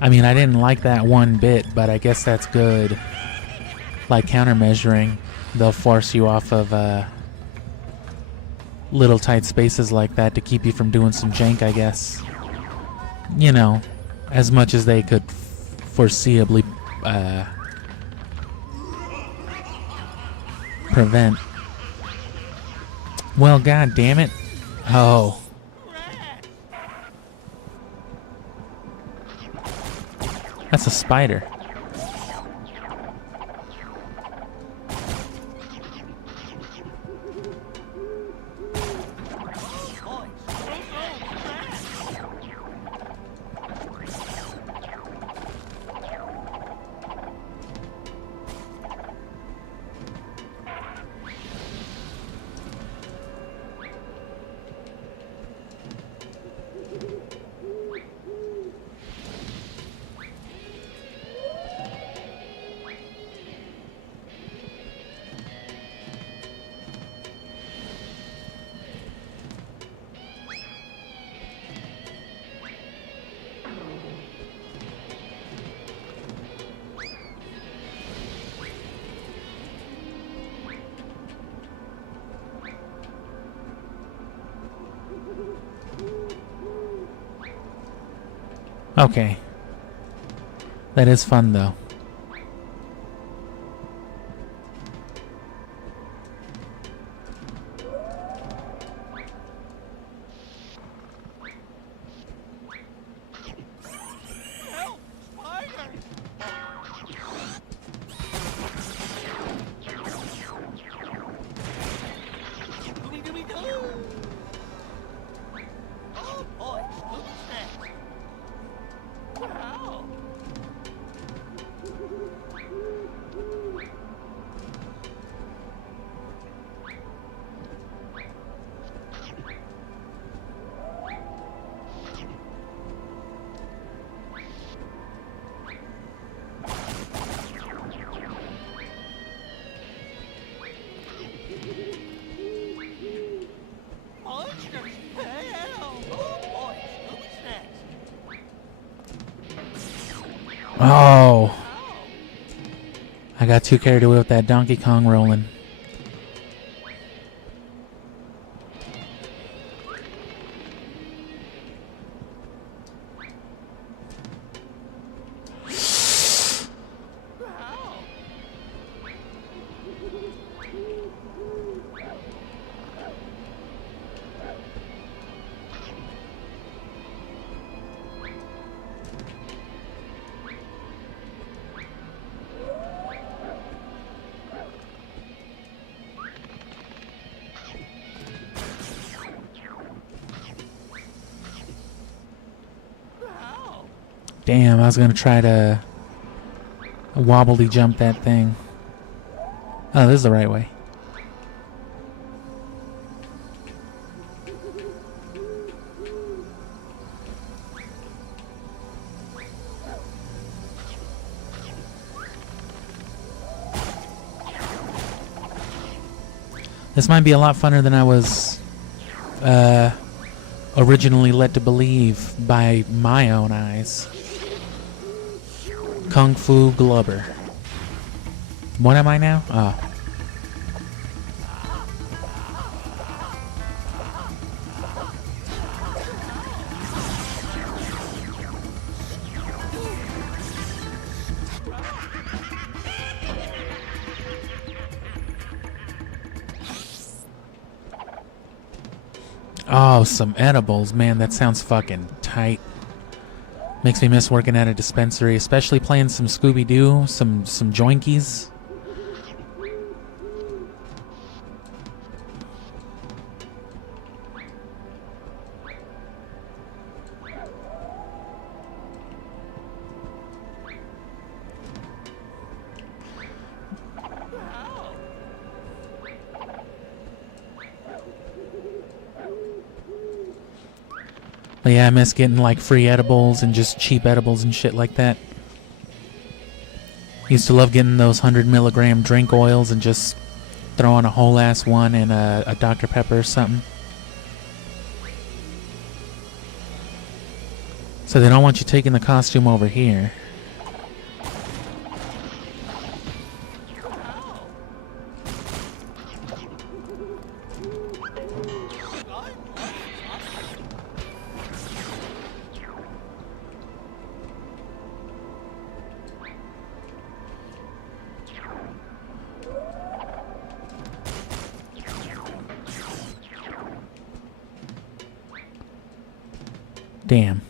I mean, I didn't like that one bit, but I guess that's good. Like countermeasuring, they'll force you off of little tight spaces like that to keep you from doing some jank, I guess. You know, as much as they could foreseeably prevent. Well, god damn it. Oh. That's a spider. Okay. That is fun, though. Help! Spider! Scooby-Doo! Oh boy, Scooby's next. Wow! Monsters! Hell! Oh boy, Scooby's next. Oh. I got too carried away with that Donkey Kong rolling. Damn, I was gonna try to wobbly jump that thing. Oh, this is the right way. This might be a lot funner than I was originally led to believe by my own eyes. Kung Fu Glubber. What am I now? Oh. Oh, some edibles. Man, that sounds fucking tight. Makes me miss working at a dispensary, especially playing some Scooby-Doo, some joinkies. But yeah, I miss getting like free edibles and just cheap edibles and shit like that. Used to love getting those 100 milligram drink oils and just throwing a whole ass one in a Dr. Pepper or something. So they don't want you taking the costume over here. Damn.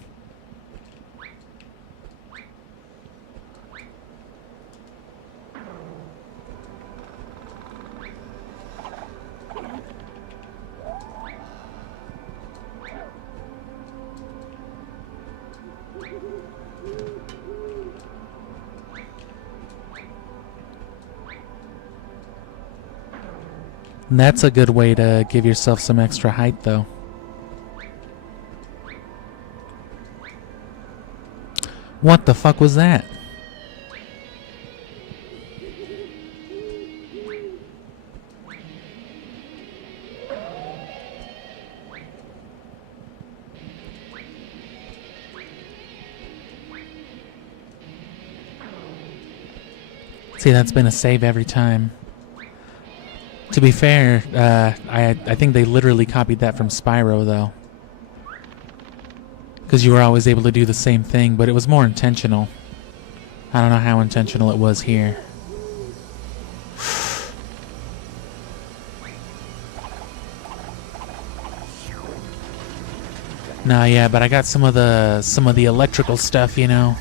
That's a good way to give yourself some extra height, though. What the fuck was that? See, that's been a save every time. To be fair, I think they literally copied that from Spyro, though. Because you were always able to do the same thing, but it was more intentional. I don't know how intentional it was here. Nah, yeah, but I got some of the electrical stuff, you know.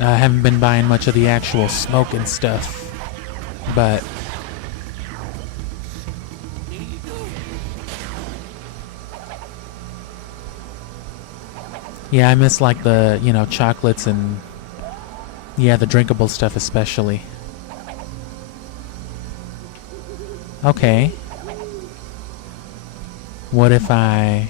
I haven't been buying much of the actual smoke and stuff, but yeah, I miss like the, you know, chocolates and yeah, the drinkable stuff especially. Okay. What if I...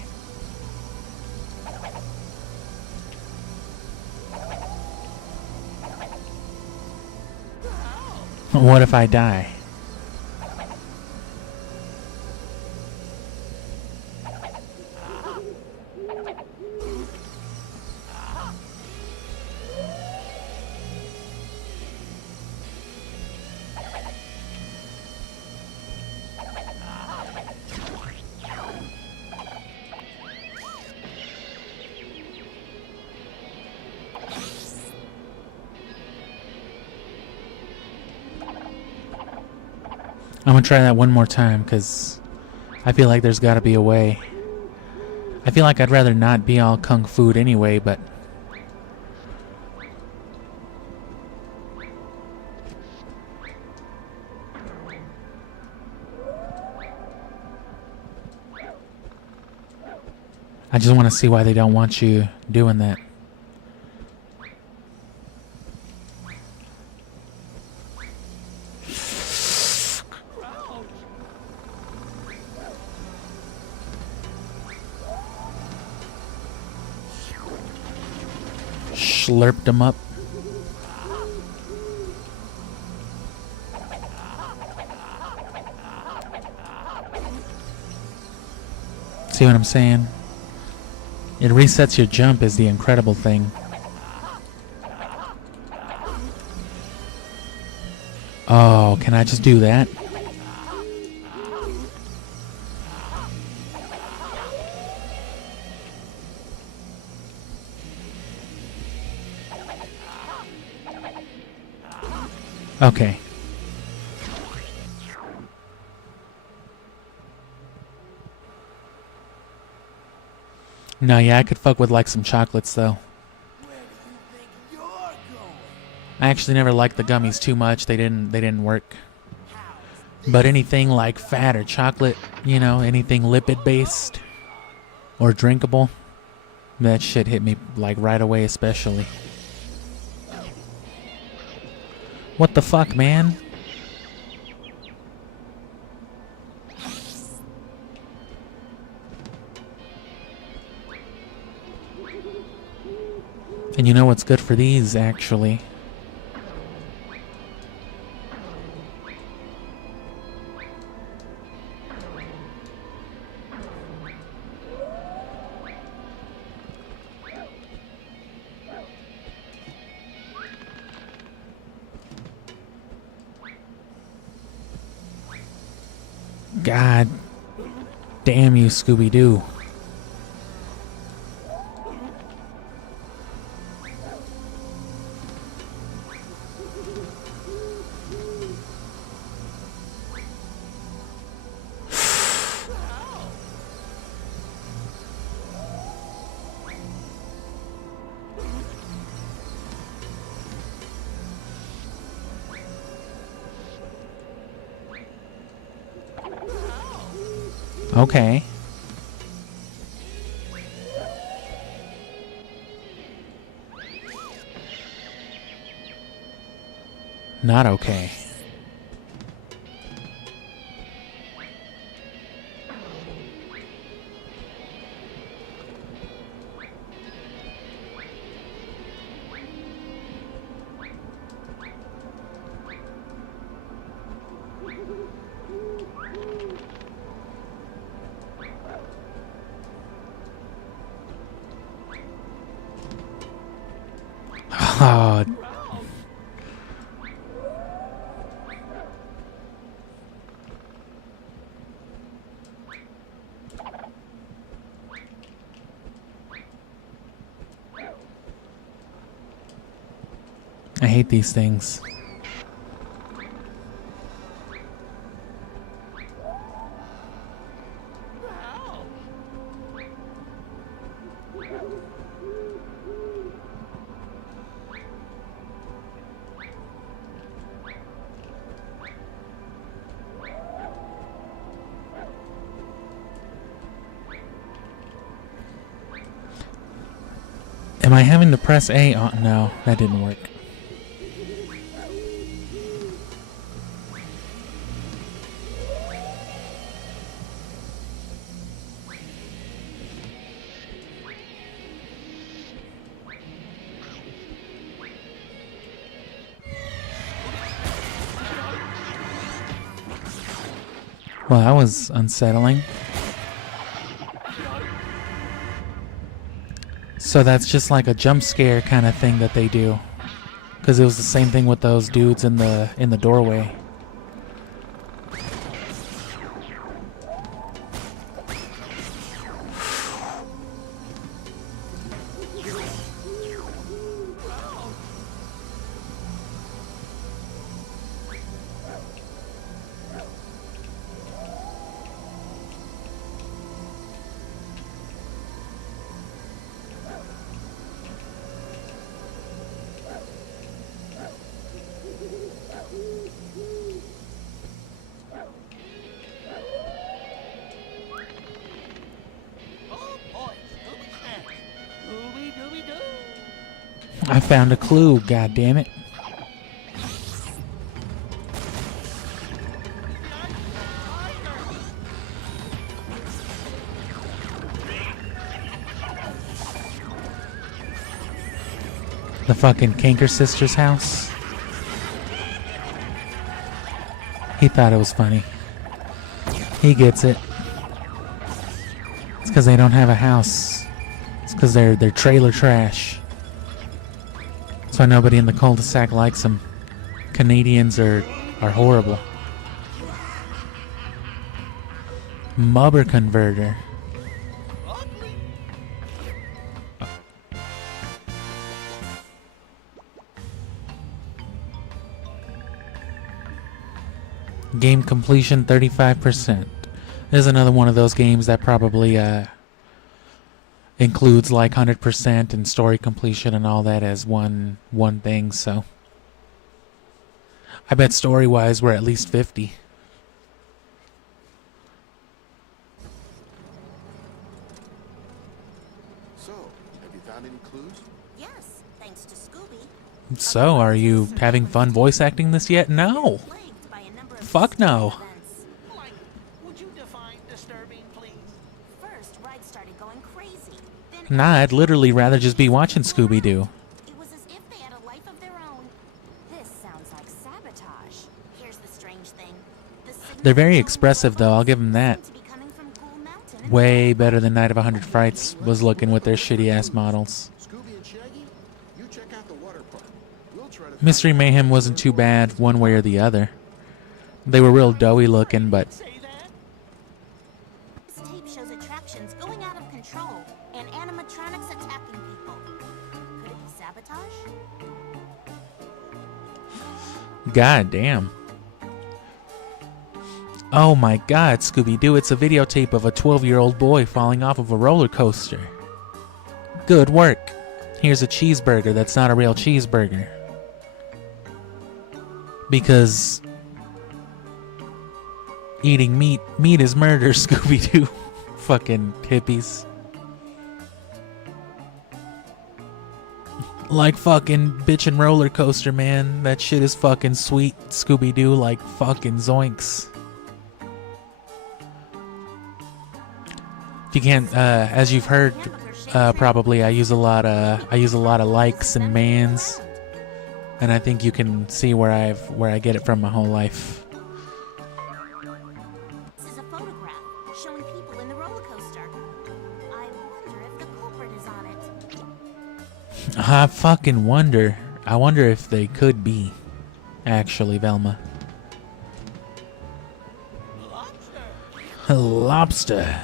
What if I die? I'm gonna try that one more time, because I feel like there's gotta be a way. I feel like I'd rather not be all kung fu anyway, but... I just want to see why they don't want you doing that. Slurped them up. See what I'm saying? It resets your jump is the incredible thing. Oh, can I just do that? Okay. No, yeah, I could fuck with like some chocolates though. I actually never liked the gummies too much. They didn't work. But anything like fat or chocolate, you know, anything lipid based or drinkable, that shit hit me like right away especially. What the fuck, man? And you know what's good for these, actually? God damn you, Scooby-Doo. Okay. Not okay. Oh, I hate these things. Am I having to press A? Oh, no, that didn't work. Well, that was unsettling. So that's just like a jump scare kind of thing that they do. Because it was the same thing with those dudes in the doorway. I found a clue, god damn it. The fucking Kanker sister's house. He thought it was funny. He gets it. It's because they don't have a house. It's because they're trailer trash. That's why nobody in the cul-de-sac likes them. Canadians are horrible. Mubber converter. Game completion 35%. There's another one of those games that probably includes like 100% and story completion and all that as one thing, so I bet story-wise we're at least 50. So, have you found any clues? Yes, thanks to Scooby. So, are you having fun voice acting this yet? No. Plagued by a number of Fuck no. events. Like, would you define disturbing, please? First, Ride started going crazy. Then Nah, I'd literally rather just be watching Scooby-Doo. it was as if they had a life of their own. This sounds like sabotage. Here's the strange thing. The signal They're very showing expressive, though, I'll give them that. seemed to be coming from Ghoul Mountain and Way better than Night of 100 Frights was looking with their shitty-ass models. Scooby and Shaggy, you check out the water park. We'll try to Mystery Mayhem wasn't too bad one way or the other. They were real doughy looking, but Say that? God damn. Oh my god, Scooby-Doo, it's a videotape of a 12-year-old boy falling off of a roller coaster. Good work. Here's a cheeseburger that's not a real cheeseburger. Because eating meat is murder, Scooby-Doo. Fucking hippies. Like fucking bitchin' roller coaster, man. That shit is fucking sweet, Scooby-Doo, like fucking zoinks. If you can't, as you've heard, probably I use a lot of likes and mans, and I think you can see where I get it from my whole life. This is a photograph showing people in the roller coaster. I wonder if the culprit is on it. I fucking wonder. I wonder if they could be, actually, Velma. Lobster.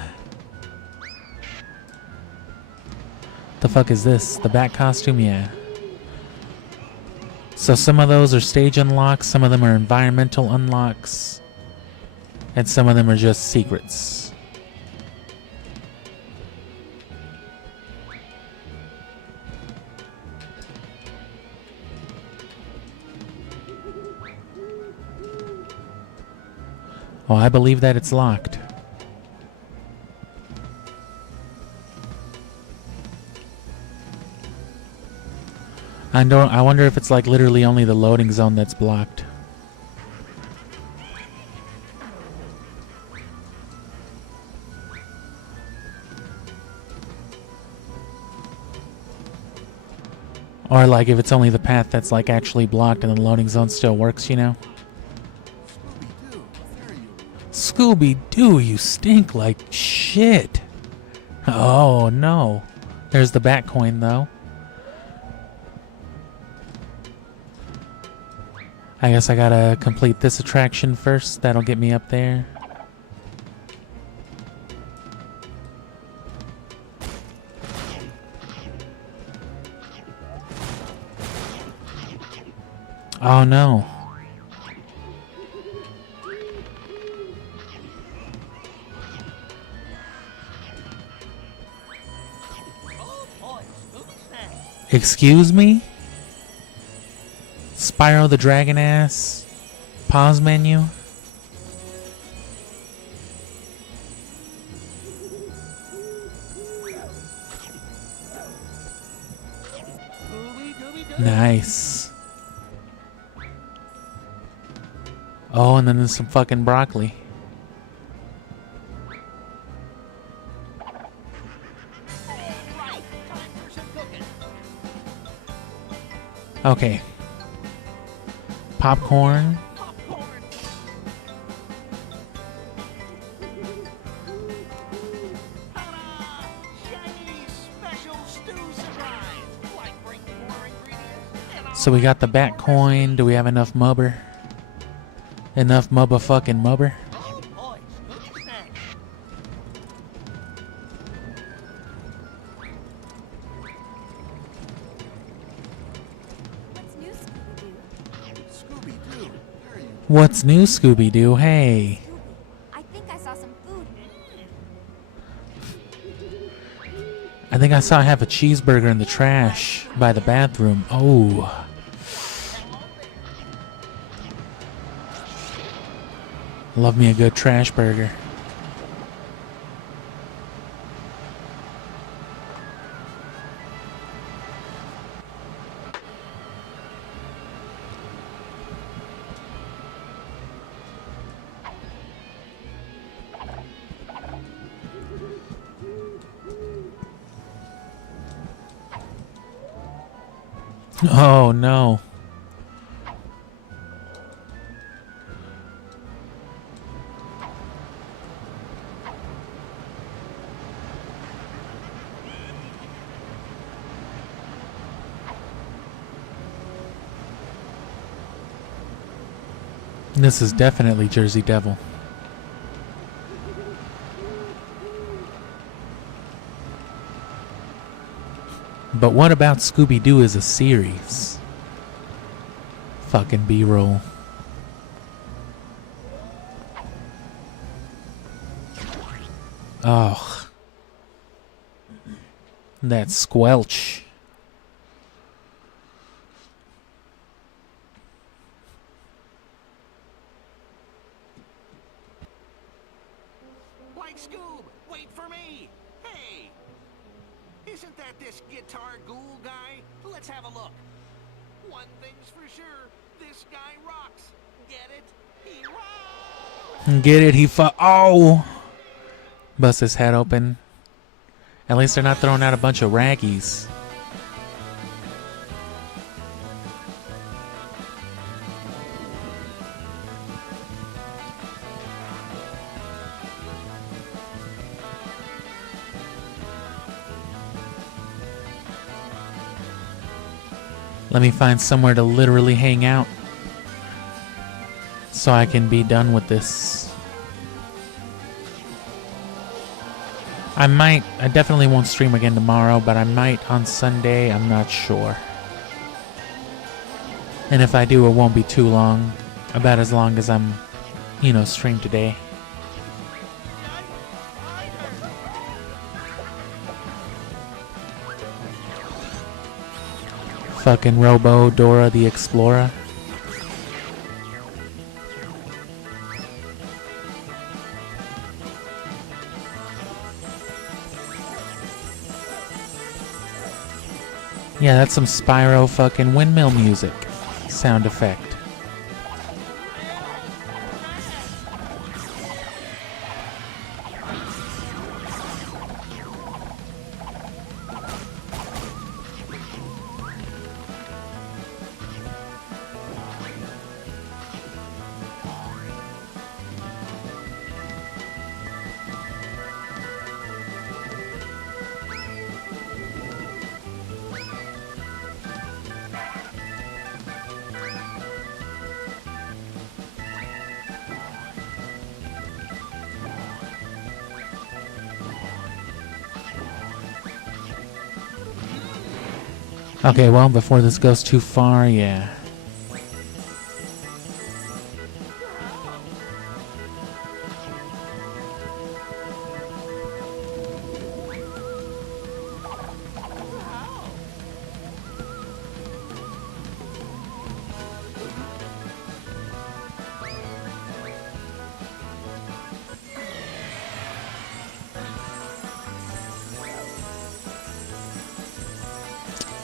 The fuck is this? The bat costume? Yeah. So some of those are stage unlocks, some of them are environmental unlocks, and some of them are just secrets. Oh, I believe that it's locked. I wonder if it's like literally only the loading zone that's blocked. Or like if it's only the path that's like actually blocked and the loading zone still works, you know? Scooby-Doo, there you are. Scooby-Doo, you stink like shit. Oh no. There's the bat coin though. I guess I gotta complete this attraction first. That'll get me up there. Oh no. Excuse me? Spyro the Dragon ass. Pause menu. Nice. Oh, and then there's some fucking broccoli. Okay. Popcorn. So we got the bat coin. Do we have enough mubber? Enough mubba fucking mubber? Scooby-Doo, there you What's new, Scooby-Doo? Hey. I think I saw some food. I think I saw half a cheeseburger in the trash by the bathroom. Oh. Love me a good trash burger. Oh no. This is definitely Jersey Devil. But what about Scooby-Doo as a series? Fucking B-roll. Oh, that squelch. Like Scoob, wait for me. Hey, isn't that this guitar ghoul guy? Let's have a look. One thing's for sure, this guy rocks. Get it? He rocks! Get it? Oh! Bust his head open. At least they're not throwing out a bunch of raggies. Let me find somewhere to literally hang out so I can be done with this. I definitely won't stream again tomorrow, but I might on Sunday, I'm not sure. And if I do, it won't be too long. About as long as I'm, stream today. Fucking Robo Dora the Explorer. Yeah, that's some Spyro fucking windmill music sound effect. Okay, well, before this goes too far, yeah.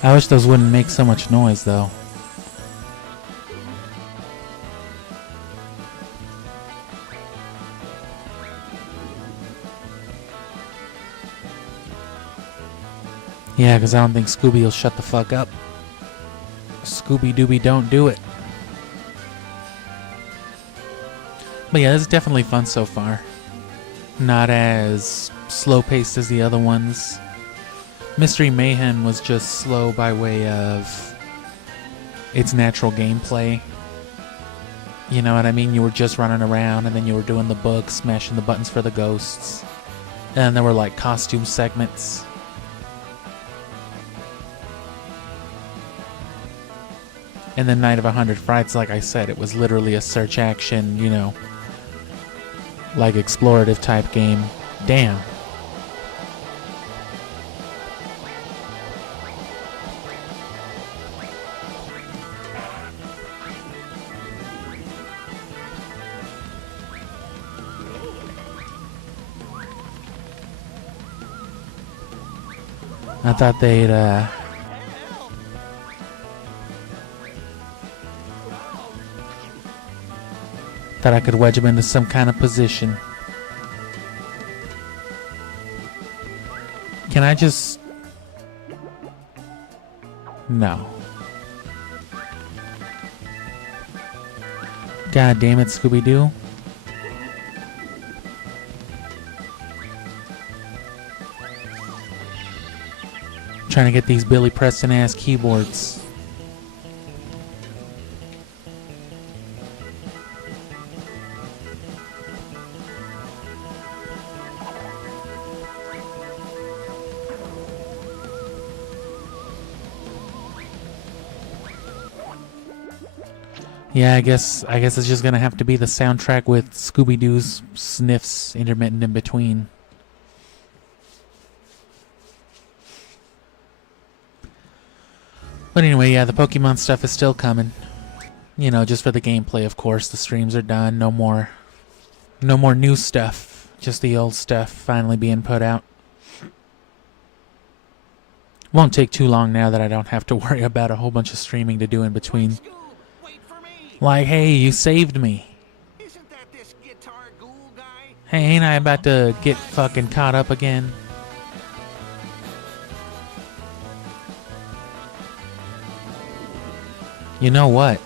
I wish those wouldn't make so much noise, though. Yeah, because I don't think Scooby will shut the fuck up. Scooby-Dooby don't do it. But yeah, this is definitely fun so far. Not as slow-paced as the other ones. Mystery Mayhem was just slow by way of its natural gameplay. You know what I mean? You were just running around and then you were doing the books, smashing the buttons for the ghosts. And there were like costume segments. And then Night of 100 Frights, like I said, it was literally a search action, like explorative type game. Damn. I thought they'd, that I could wedge him into some kind of position. Can I just... No. God damn it, Scooby-Doo. Trying to get these Billy Preston ass keyboards. Yeah, I guess it's just gonna have to be the soundtrack with Scooby-Doo's sniffs intermittent in between. But anyway, yeah, the Pokemon stuff is still coming. You know, just for the gameplay, of course. The streams are done. No more new stuff. Just the old stuff finally being put out. Won't take too long now that I don't have to worry about a whole bunch of streaming to do in between. Scoob, wait for me. Like, hey, you saved me. Isn't that this guitar ghoul guy? Hey, ain't I about to get fucking caught up again? You know what?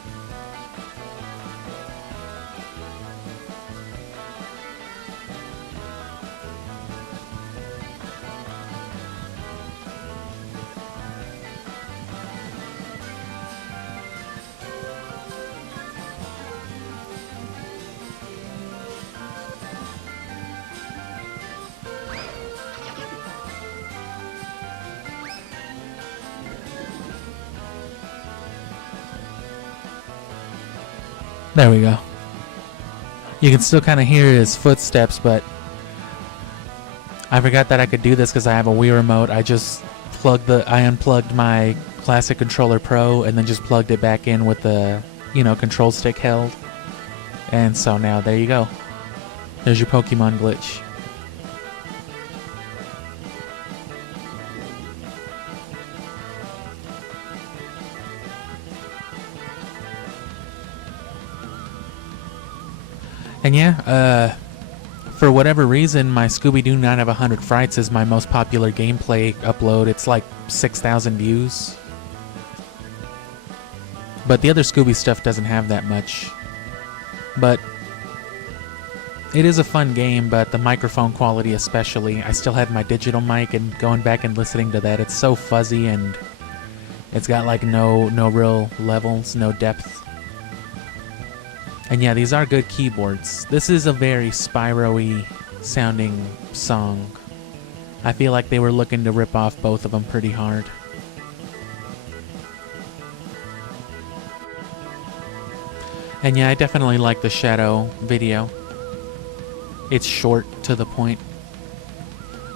There we go. You can still kind of hear his footsteps, but I forgot that I could do this because I have a Wii remote. I unplugged my Classic Controller Pro and then just plugged it back in with the, control stick held. And so now there you go. There's your Pokemon glitch. And yeah, for whatever reason, my Scooby-Doo Night of 100 Frights is my most popular gameplay upload. It's like 6,000 views. But the other Scooby stuff doesn't have that much. But it is a fun game, but the microphone quality especially. I still have my digital mic, and going back and listening to that, it's so fuzzy and it's got like no real levels, no depth. And yeah, these are good keyboards. This is a very Spyro-y sounding song. I feel like they were looking to rip off both of them pretty hard. And yeah, I definitely like the Shadow video. It's short to the point.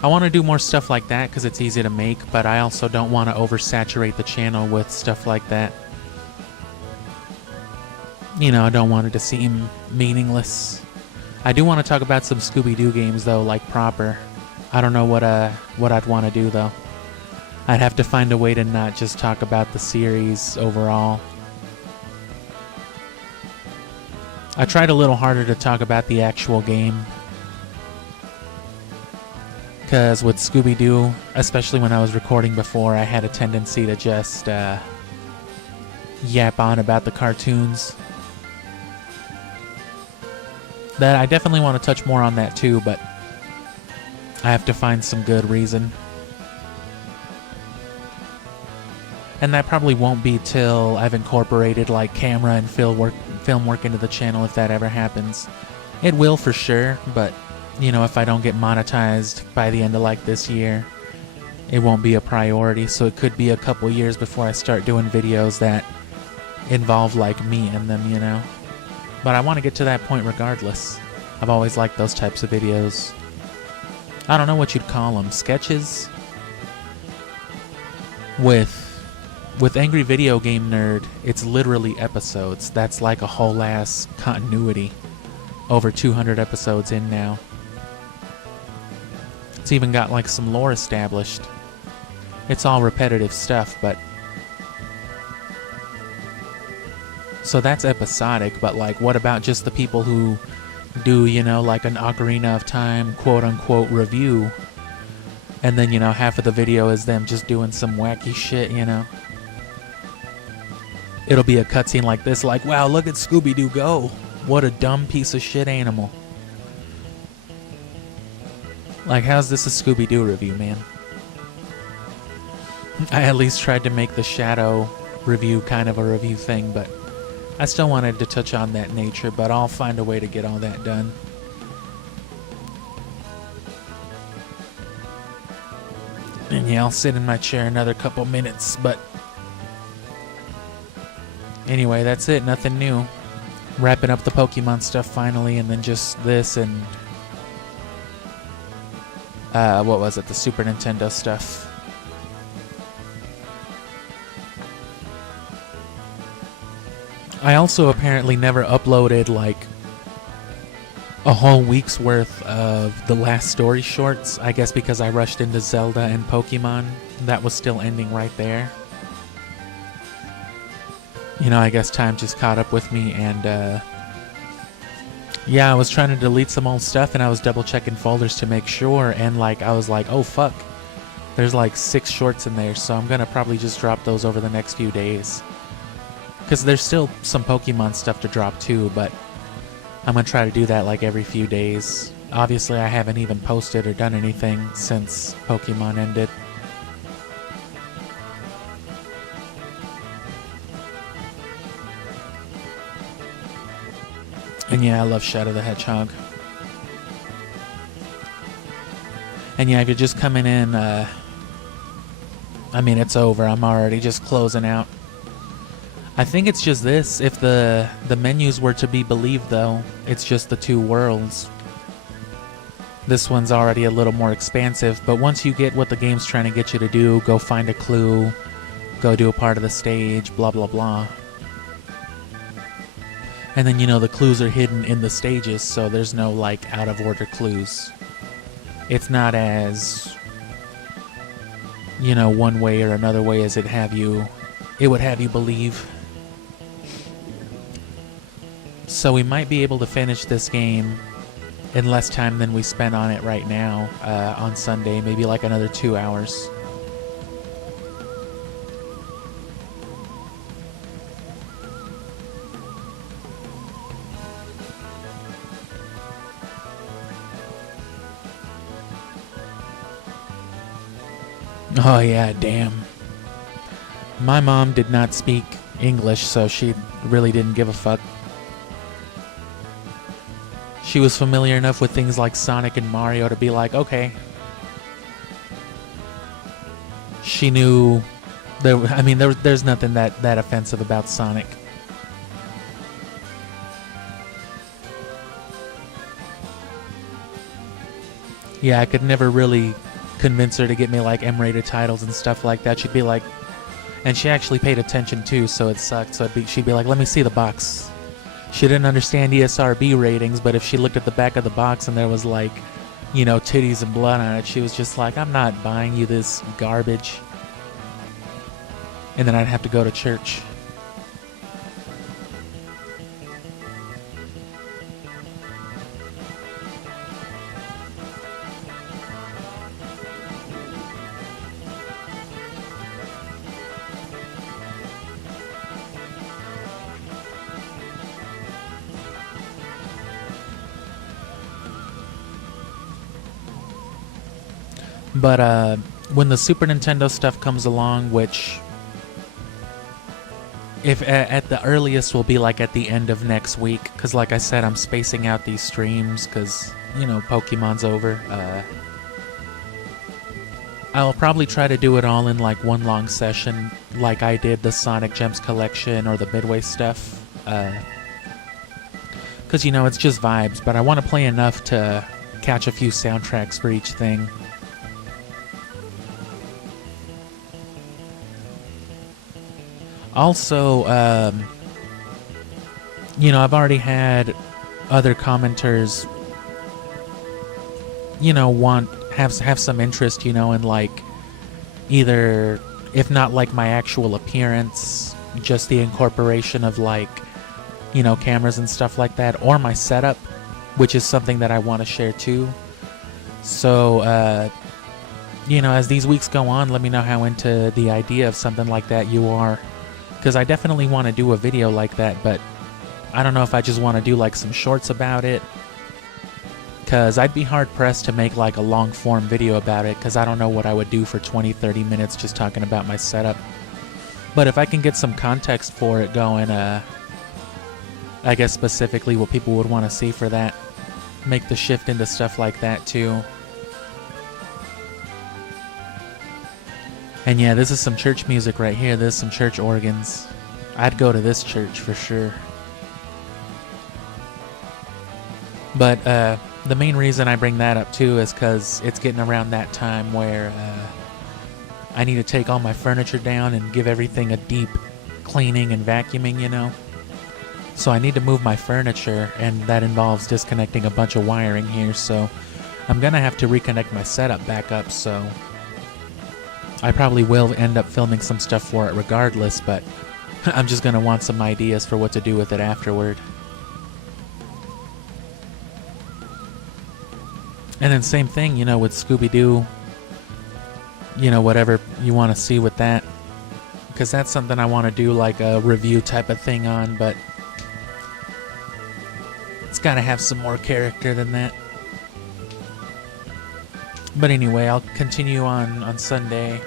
I want to do more stuff like that because it's easy to make, but I also don't want to oversaturate the channel with stuff like that. I don't want it to seem meaningless. I do want to talk about some Scooby-Doo games, though, like proper. I don't know what I'd want to do, though. I'd have to find a way to not just talk about the series overall. I tried a little harder to talk about the actual game. Because with Scooby-Doo, especially when I was recording before, I had a tendency to just yap on about the cartoons. That I definitely want to touch more on that too, but I have to find some good reason. And that probably won't be till I've incorporated like camera and film work into the channel, if that ever happens. It will for sure, but if I don't get monetized by the end of like this year, it won't be a priority, so it could be a couple years before I start doing videos that involve like me in them, But I want to get to that point regardless. I've always liked those types of videos. I don't know what you'd call them. Sketches? With Angry Video Game Nerd, it's literally episodes. That's like a whole ass continuity. Over 200 episodes in now. It's even got like some lore established. It's all repetitive stuff, but so that's episodic, but like what about just the people who do, like an Ocarina of Time quote-unquote review, and then, half of the video is them just doing some wacky shit, It'll be a cutscene like this, like, wow, look at Scooby-Doo go. What a dumb piece of shit animal. Like, how's this a Scooby-Doo review, man? I at least tried to make the Shadow review kind of a review thing, but I still wanted to touch on that nature, but I'll find a way to get all that done. And yeah, I'll sit in my chair another couple minutes, but anyway, that's it. Nothing new. Wrapping up the Pokemon stuff finally, and then just this and what was it? The Super Nintendo stuff. I also apparently never uploaded like a whole week's worth of the last story shorts. I guess because I rushed into Zelda and Pokemon. That was still ending right there. You know, I guess time just caught up with me, and yeah, I was trying to delete some old stuff, and I was double checking folders to make sure, and like I was like, oh fuck, there's like 6 shorts in there, so I'm gonna probably just drop those over the next few days. Because there's still some Pokemon stuff to drop too, but I'm gonna try to do that like every few days. Obviously I haven't even posted or done anything since Pokemon ended. And yeah, I love Shadow the Hedgehog. And yeah, if you're just coming in, I mean, it's over. I'm already just closing out. I think it's just this. If the menus were to be believed, though, it's just the 2 worlds. This one's already a little more expansive, but once you get what the game's trying to get you to do, go find a clue, go do a part of the stage, blah, blah, blah. And then, you know, the clues are hidden in the stages, so there's no, like, out-of-order clues. It's not as, you know, one way or another way as it would have you believe. So we might be able to finish this game in less time than we spent on it right now, on Sunday, maybe like another 2 hours. Oh yeah, damn. My mom did not speak English, so she really didn't give a fuck. She was familiar enough with things like Sonic and Mario to be like, okay. She knew there's nothing that offensive about Sonic. Yeah, I could never really convince her to get me like M-rated titles and stuff like that. She'd be like, and she actually paid attention too, so it sucked. So she'd be like, let me see the box. She didn't understand ESRB ratings, but if she looked at the back of the box and there was like, you know, titties and blood on it, she was just like, I'm not buying you this garbage. And then I'd have to go to church. But when the Super Nintendo stuff comes along, which if at the earliest will be like at the end of next week, because like I said, I'm spacing out these streams because, you know, Pokemon's over. I'll probably try to do it all in like one long session, like I did the Sonic Gems collection or the Midway stuff. Because, you know, it's just vibes, but I want to play enough to catch a few soundtracks for each thing. Also, you know, I've already had other commenters, you know, have some interest, you know, in like either, if not like my actual appearance, just the incorporation of like, you know, cameras and stuff like that, or my setup, which is something that I want to share too. So, you know, as these weeks go on, let me know how into the idea of something like that you are. Because I definitely want to do a video like that, but I don't know if I just want to do like some shorts about it. Because I'd be hard-pressed to make like a long-form video about it, because I don't know what I would do for 20-30 minutes just talking about my setup. But if I can get some context for it going, I guess specifically what people would want to see for that, make the shift into stuff like that too. And yeah, this is some church music right here. There's some church organs. I'd go to this church for sure. But the main reason I bring that up too is because it's getting around that time where I need to take all my furniture down and give everything a deep cleaning and vacuuming, you know. So I need to move my furniture, and that involves disconnecting a bunch of wiring here, so I'm gonna have to reconnect my setup back up, so I probably will end up filming some stuff for it regardless, but I'm just gonna want some ideas for what to do with it afterward. And then same thing, you know, with Scooby-Doo, you know, whatever you want to see with that, because that's something I want to do like a review type of thing on, but it's got to have some more character than that. But anyway, I'll continue on Sunday.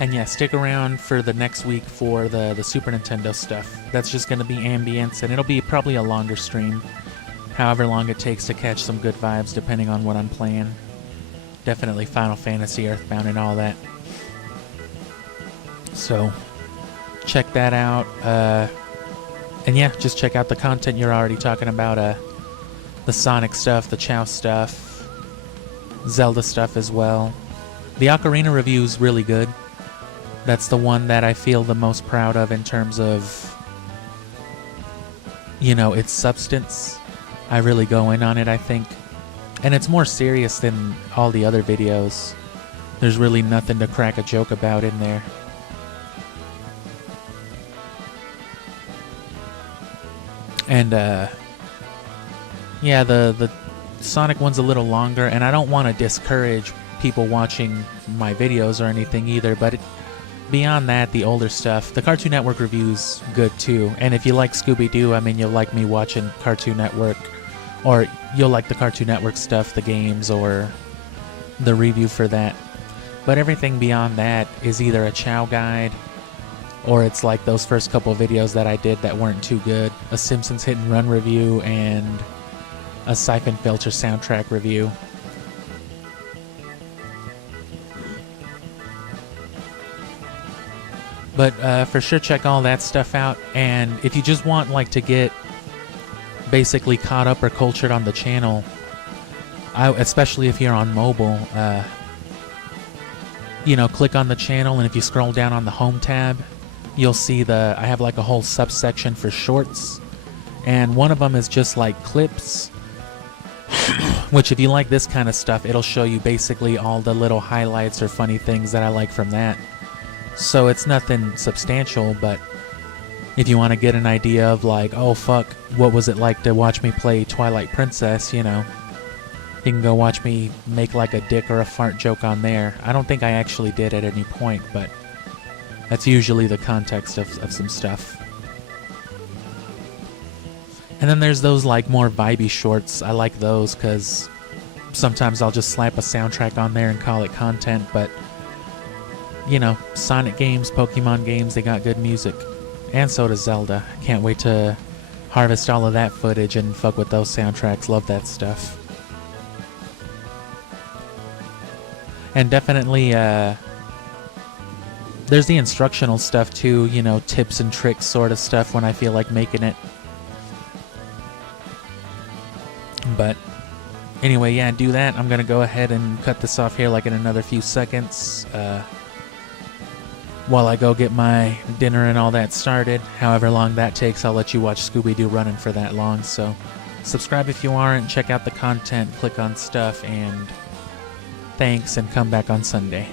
And yeah, stick around for the next week for the Super Nintendo stuff. That's just going to be ambience, and it'll be probably a longer stream. However long it takes to catch some good vibes depending on what I'm playing. Definitely Final Fantasy, Earthbound, and all that. So, check that out. And yeah, just check out the content you're already talking about. The Sonic stuff, the Chow stuff, Zelda stuff as well. The Ocarina review is really good. That's the one that I feel the most proud of in terms of, you know, its substance. I really go in on it, I think. And it's more serious than all the other videos. There's really nothing to crack a joke about in there. And, yeah, the Sonic one's a little longer, and I don't want to discourage people watching my videos or anything either, but beyond that, the older stuff, the Cartoon Network review's good too. And if you like Scooby-Doo, I mean, you'll like me watching Cartoon Network. Or you'll like the Cartoon Network stuff, the games, or the review for that. But everything beyond that is either a Chow guide, or it's like those first couple videos that I did that weren't too good. A Simpsons Hit and Run review, and a Siphon Filter soundtrack review. But for sure, check all that stuff out. And if you just want like to get basically caught up or cultured on the channel, especially if you're on mobile, you know, click on the channel, and if you scroll down on the home tab, you'll see I have like a whole subsection for shorts, and one of them is just like clips, which if you like this kind of stuff, it'll show you basically all the little highlights or funny things that I like from that. So it's nothing substantial, but if you want to get an idea of like, oh fuck, what was it like to watch me play Twilight Princess, you know, you can go watch me make like a dick or a fart joke on there. I don't think I actually did at any point, but that's usually the context of some stuff. And then there's those like more vibey shorts. I like those because sometimes I'll just slap a soundtrack on there and call it content, but you know, Sonic games, Pokemon games, they got good music. And so does Zelda. Can't wait to harvest all of that footage and fuck with those soundtracks. Love that stuff. And definitely, there's the instructional stuff too, you know, tips and tricks sort of stuff when I feel like making it. But anyway, yeah, do that. I'm gonna go ahead and cut this off here like in another few seconds. While I go get my dinner and all that started. However long that takes, I'll let you watch Scooby-Doo running for that long. So subscribe if you aren't, check out the content, click on stuff, and thanks, and come back on Sunday.